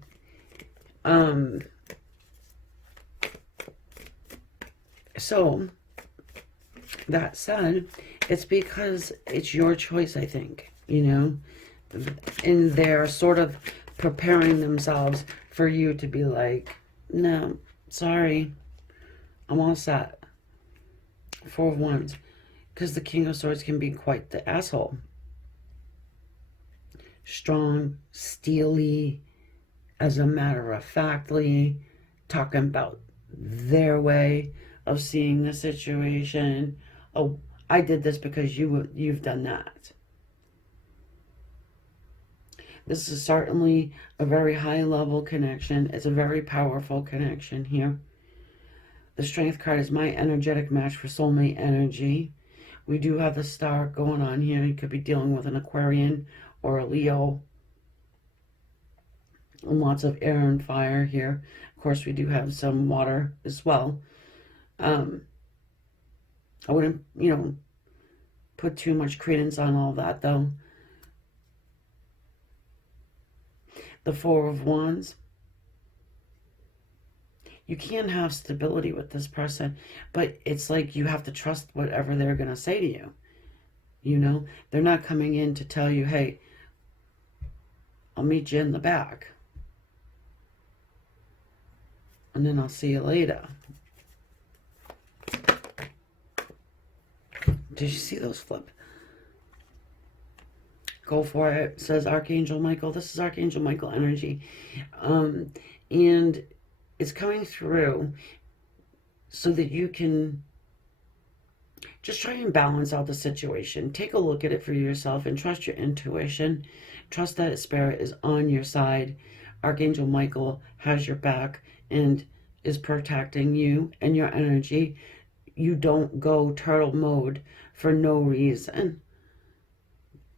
So, that said, it's because it's your choice, I think, and they're sort of preparing themselves for you to be like, no, Sorry. I'm all set. Four of Wands. Because the King of Swords can be quite the asshole. Strong, steely, as a matter of factly, talking about their way of seeing the situation. Oh, I did this because you've done that. This is certainly a very high level connection. It's a very powerful connection here. The Strength card is my energetic match for soulmate energy. We do have the star going on here. You could be dealing with an Aquarian or a Leo. And lots of air and fire here. Of course, we do have some water as well. I wouldn't, put too much credence on all that, though. The Four of Wands. You can have stability with this person, but it's like you have to trust whatever they're going to say to you. They're not coming in to tell you, hey, I'll meet you in the back. And then I'll see you later. Did you see those flip? Go for it, says Archangel Michael. This is Archangel Michael energy. And it's coming through so that you can just try and balance out the situation. Take a look at it for yourself and trust your intuition. Trust that Spirit is on your side. Archangel Michael has your back and is protecting you and your energy. You don't go turtle mode for no reason.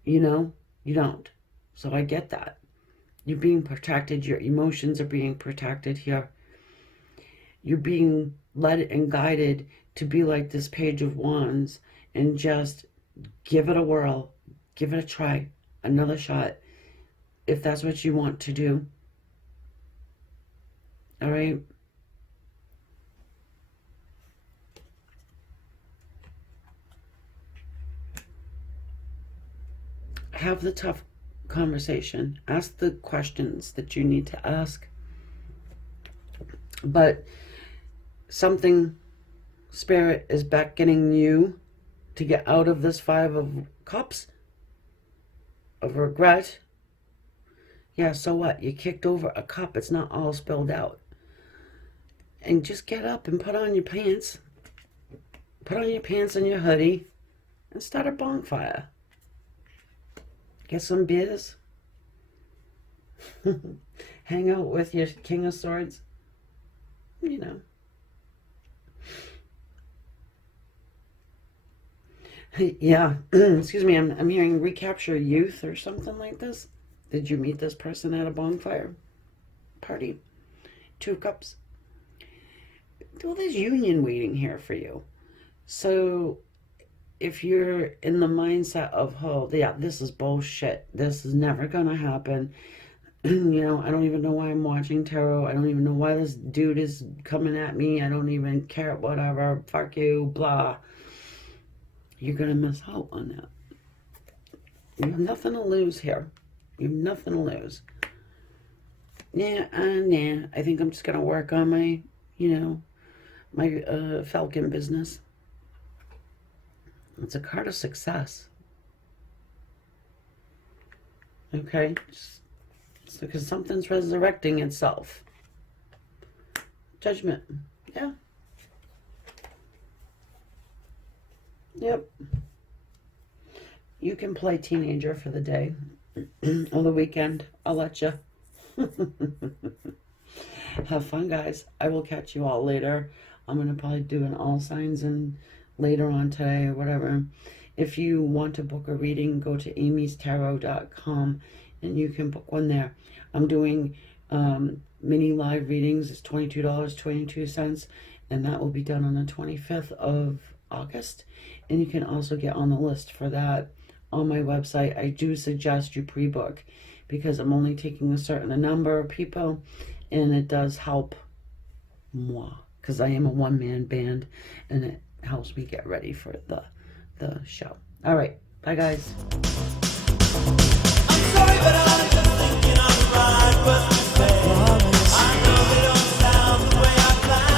You don't. So I get that. You're being protected. Your emotions are being protected here. You're being led and guided to be like this Page of Wands and just give it a whirl. Give it a try. Another shot. If that's what you want to do. All right? Have the tough conversation. Ask the questions that you need to ask. But something, Spirit is beckoning you to get out of this Five of Cups, of regret. Yeah, so what? You kicked over a cup. It's not all spilled out. And just get up and put on your pants. Put on your pants and your hoodie and start a bonfire. Get some beers. Hang out with your King of Swords. Yeah, excuse me, I'm hearing recapture youth or something like this. Did you meet this person at a bonfire party? 2 cups. Well, there's union waiting here for you. So if you're in the mindset of, oh, yeah, this is bullshit. This is never going to happen. I don't even know why I'm watching tarot. I don't even know why this dude is coming at me. I don't even care, whatever. Fuck you, blah. You're going to miss out on that. You have nothing to lose here. You have nothing to lose. Yeah, I think I'm just going to work on my, my falcon business. It's a card of success. Okay? It's because something's resurrecting itself. Judgment. Yeah. Yep. You can play teenager for the day or the weekend. I'll let you. Have fun, guys. I will catch you all later. I'm going to probably do an all signs and later on today or whatever. If you want to book a reading, go to amystarot.com and you can book one there. I'm doing mini live readings. It's $22.22, and that will be done on the 25th of August. And you can also get on the list for that on my website. I do suggest you pre-book because I'm only taking a certain number of people, and it does help moi because I am a one-man band, and it helps me get ready for the show. All right. Bye, guys. I'm sorry, but I'm just thinking on the right words to say. I know they don't sound the way I planned.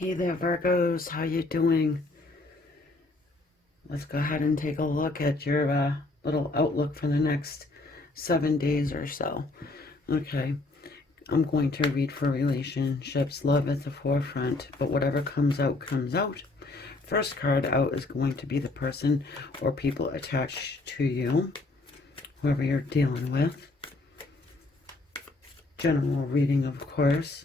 Hey there, Virgos. How you doing? Let's go ahead and take a look at your little outlook for the next 7 days or so. Okay, I'm going to read for relationships, love at the forefront, but whatever comes out, comes out. First card out is going to be the person or people attached to you, whoever you're dealing with. General reading, of course.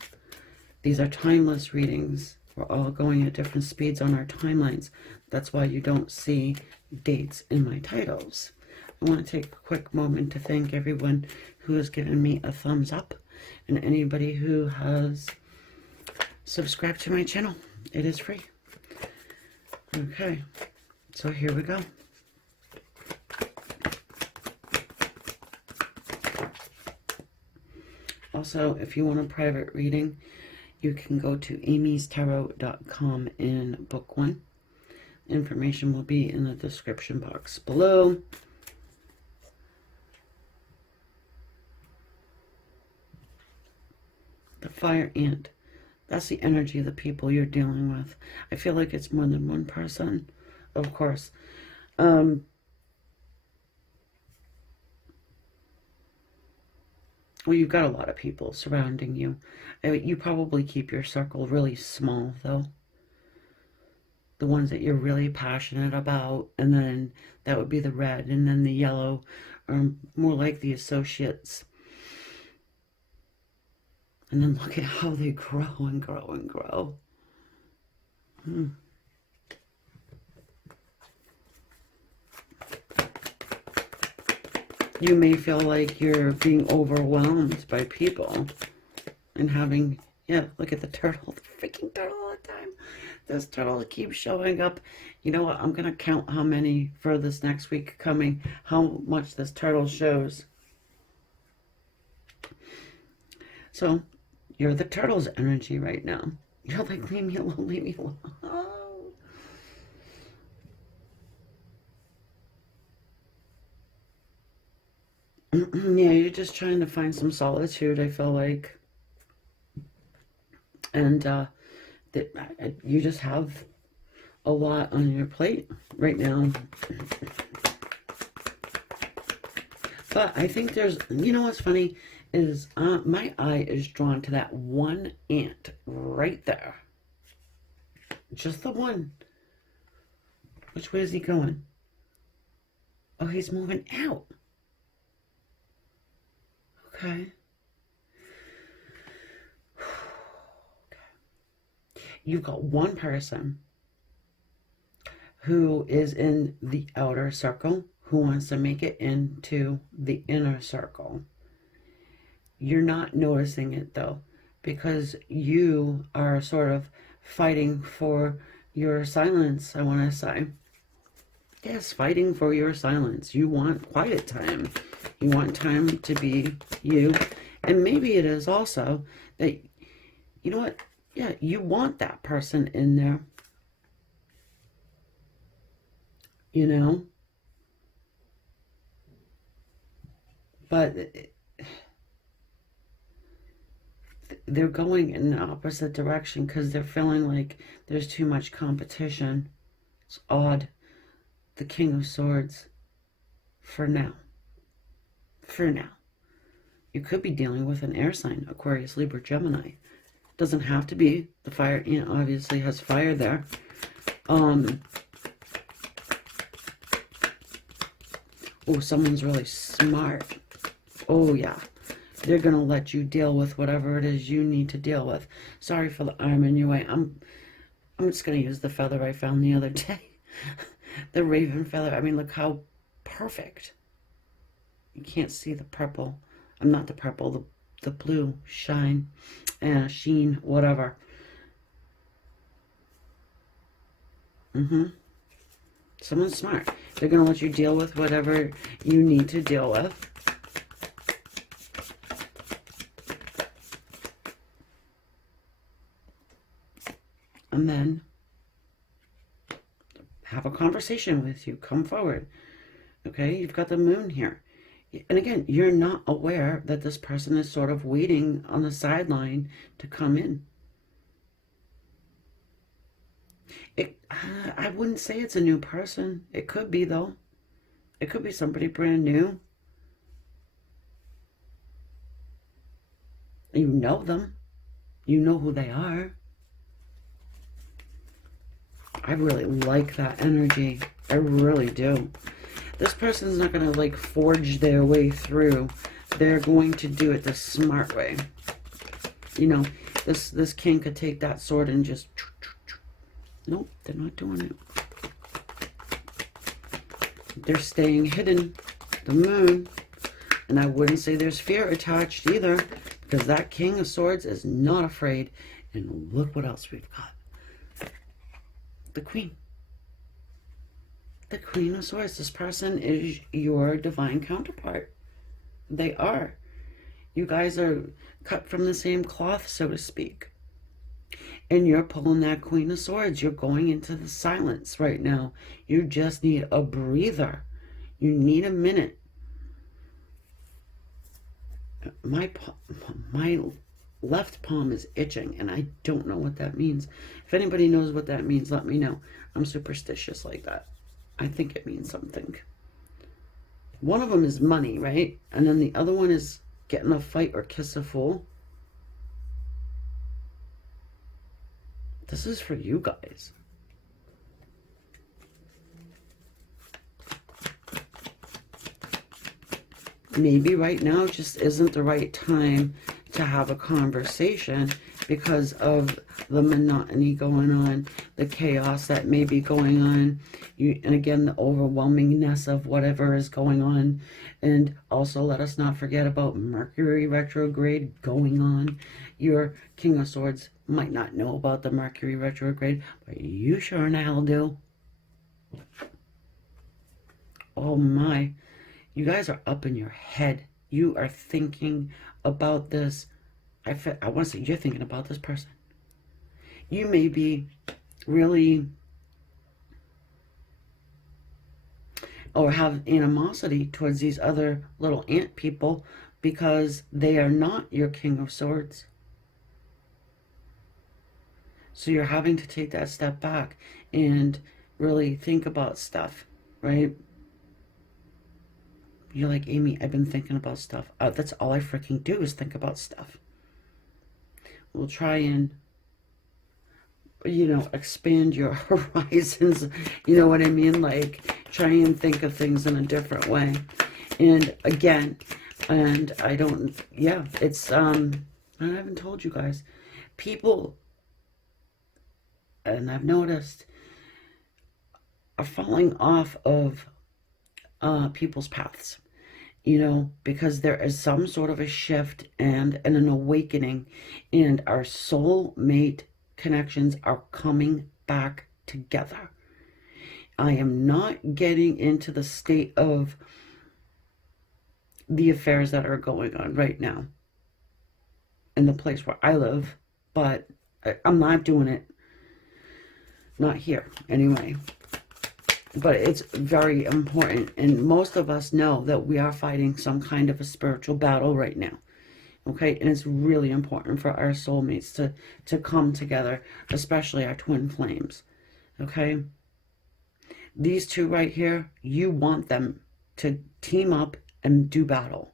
These are timeless readings. We're all going at different speeds on our timelines. That's why you don't see dates in my titles. I want to take a quick moment to thank everyone who has given me a thumbs up and anybody who has subscribed to my channel. It is free. Okay, so here we go. Also, if you want a private reading, you can go to amystarot.com and book one. Information will be in the description box below. The fire ant. That's the energy of the people you're dealing with. I feel like it's more than one person, of course. Well, you've got a lot of people surrounding you. You probably keep your circle really small, though. The ones that you're really passionate about, and then that would be the red, and then the yellow are more like the associates. And then look at how they grow and grow and grow. You may feel like you're being overwhelmed by people and having, yeah, look at the turtle, the freaking turtle all the time. This turtle keeps showing up. You know what? I'm going to count how many for this next week coming, how much this turtle shows. So, you're the turtle's energy right now. You're like, leave me alone, leave me alone. Yeah, you're just trying to find some solitude, I feel like. And you just have a lot on your plate right now. But I think there's, you know what's funny is my eye is drawn to that one ant right there. Just the one. Which way is he going? Oh, he's moving out. Okay. You've got one person who is in the outer circle who wants to make it into the inner circle. You're not noticing it though, because you are sort of fighting for your silence, I want to say. Yes, fighting for your silence. You want quiet time. You want time to be you. And maybe it is also that, you know what? Yeah, you want that person in there. You know? But they're going in the opposite direction because they're feeling like there's too much competition. It's odd. The King of Swords. For now. For now. You could be dealing with an air sign. Aquarius, Libra, Gemini. Doesn't have to be. The fire ant obviously has fire there. Oh, someone's really smart. Oh, yeah. They're going to let you deal with whatever it is you need to deal with. Sorry for the arm in your way. I'm just going to use the feather I found the other day. The raven feather. I mean, look how perfect. You can't see the purple. I'm not the purple, the blue shine, sheen, whatever. Someone's smart. They're going to let you deal with whatever you need to deal with. And then have a conversation with you. Come forward. Okay, you've got the moon here. And again, you're not aware that this person is sort of waiting on the sideline to come in. I wouldn't say it's a new person. It could be, though. It could be somebody brand new. You know them. You know who they are. I really like that energy. I really do. This person's not going to like forge their way through. They're going to do it the smart way. You know, this king could take that sword and just... Nope, they're not doing it. They're staying hidden. The moon. And I wouldn't say there's fear attached either, because that King of Swords is not afraid. And look what else we've got. The Queen. The Queen of Swords. This person is your divine counterpart. They are. You guys are cut from the same cloth, so to speak. And you're pulling that Queen of Swords. You're going into the silence right now. You just need a breather. You need a minute. My left palm is itching, and I don't know what that means. If anybody knows what that means, let me know. I'm superstitious like that. I think it means something. One of them is money, right? And then the other one is getting a fight or kiss a fool. This is for you guys. Maybe right now just isn't the right time to have a conversation because of the monotony going on, the chaos that may be going on, and again, the overwhelmingness of whatever is going on. And also, let us not forget about Mercury retrograde going on. Your King of Swords might not know about the Mercury retrograde, but you sure now do. Oh my. You guys are up in your head. You are thinking about this. I want to say you're thinking about this person. You may be really, or have animosity towards these other little ant people because they are not your King of Swords. So you're having to take that step back and really think about stuff, right? You're like, Amy, I've been thinking about stuff. That's all I freaking do is think about stuff. We'll try and, you know, expand your horizons. You know what I mean? Like, try and think of things in a different way. And again, and I don't, yeah, it's, I haven't told you guys. People, and I've noticed, are falling off of people's paths. You know, because there is some sort of a shift and an awakening, and our soulmate connections are coming back together. I am not getting into the state of the affairs that are going on right now in the place where I live, but I'm not doing it. Not here, anyway. But it's very important, and most of us know that we are fighting some kind of a spiritual battle right now, okay? And it's really important for our soulmates to come together, especially our twin flames, okay? These two right here, you want them to team up and do battle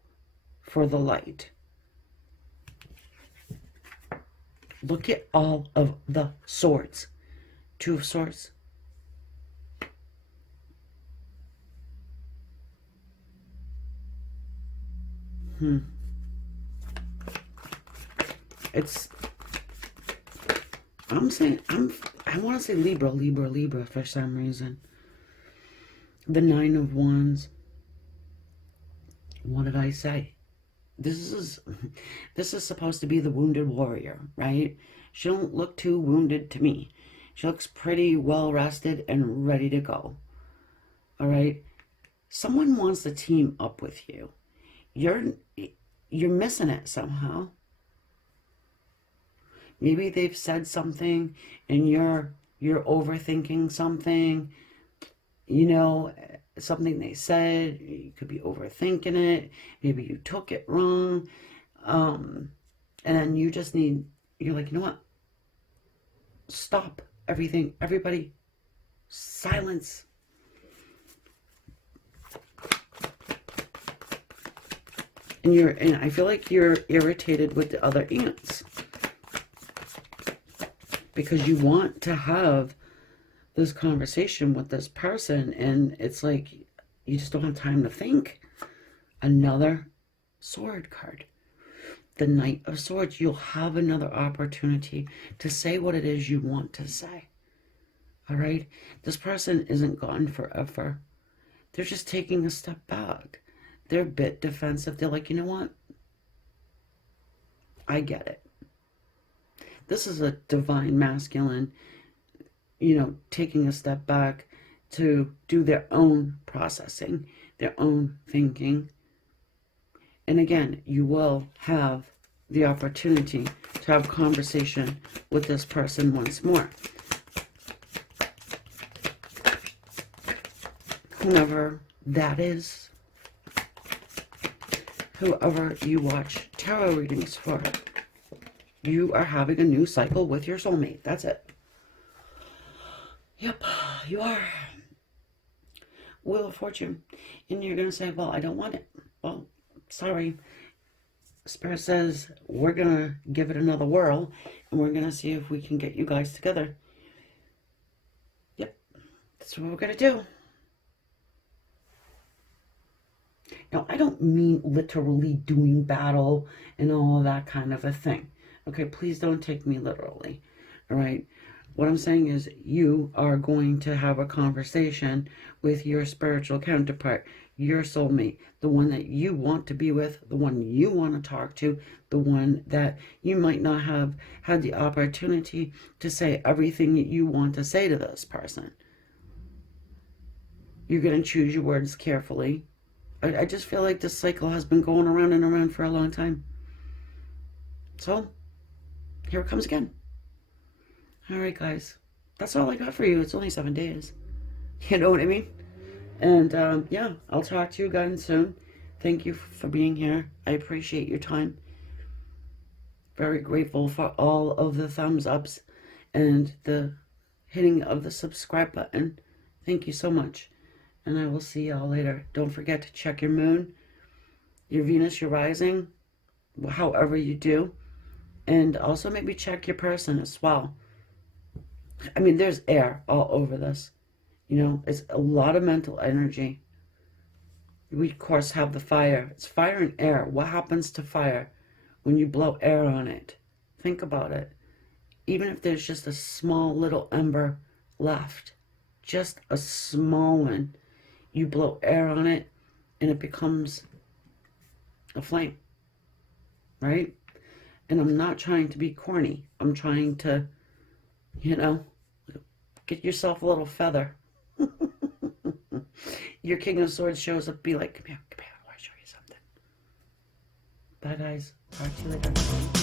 for the light. Look at all of the swords. Two of Swords. It's, I want to say Libra for some reason. The Nine of Wands. What did I say? This is supposed to be the wounded warrior, right? She don't look too wounded to me. She looks pretty well rested and ready to go. All right? Someone wants to team up with you. You're missing it somehow. Maybe they've said something and you're overthinking something, you know, something they said. You could be overthinking it. Maybe you took it wrong. And then you're like, you know what? Stop everything, everybody, silence. And I feel like you're irritated with the other ants because you want to have this conversation with this person, and it's like you just don't have time to think. Another sword card. The Knight of Swords. You'll have another opportunity to say what it is you want to say. All right? This person isn't gone forever. They're just taking a step back. They're a bit defensive. They're like, you know what? I get it. This is a divine masculine, taking a step back to do their own processing, their own thinking. And again, you will have the opportunity to have conversation with this person once more. Whomever that is, whoever you watch tarot readings for, you are having a new cycle with your soulmate. That's it. Yep, you are. Wheel of Fortune. And you're going to say, well, I don't want it. Well, sorry. Spirit says we're going to give it another whirl, and we're going to see if we can get you guys together. Yep, that's what we're going to do. Now, I don't mean literally doing battle and all of that kind of a thing. Okay, please don't take me literally. All right? What I'm saying is you are going to have a conversation with your spiritual counterpart, your soulmate, the one that you want to be with, the one you want to talk to, the one that you might not have had the opportunity to say everything that you want to say to this person. You're going to choose your words carefully. I just feel like this cycle has been going around and around for a long time. So, here it comes again. All right, guys. That's all I got for you. It's only 7 days. You know what I mean? And, yeah, I'll talk to you again soon. Thank you for being here. I appreciate your time. Very grateful for all of the thumbs ups and the hitting of the subscribe button. Thank you so much. And I will see y'all later. Don't forget to check your moon, your Venus, your rising, however you do. And also maybe check your person as well. I mean, there's air all over this. It's a lot of mental energy. We, of course, have the fire. It's fire and air. What happens to fire when you blow air on it? Think about it. Even if there's just a small little ember left, just a small one, you blow air on it and it becomes a flame, right? And I'm not trying to be corny. I'm trying to, get yourself a little feather. Your King of Swords shows up, be like, come here, I want to show you something. Bye, guys. Talk to you later.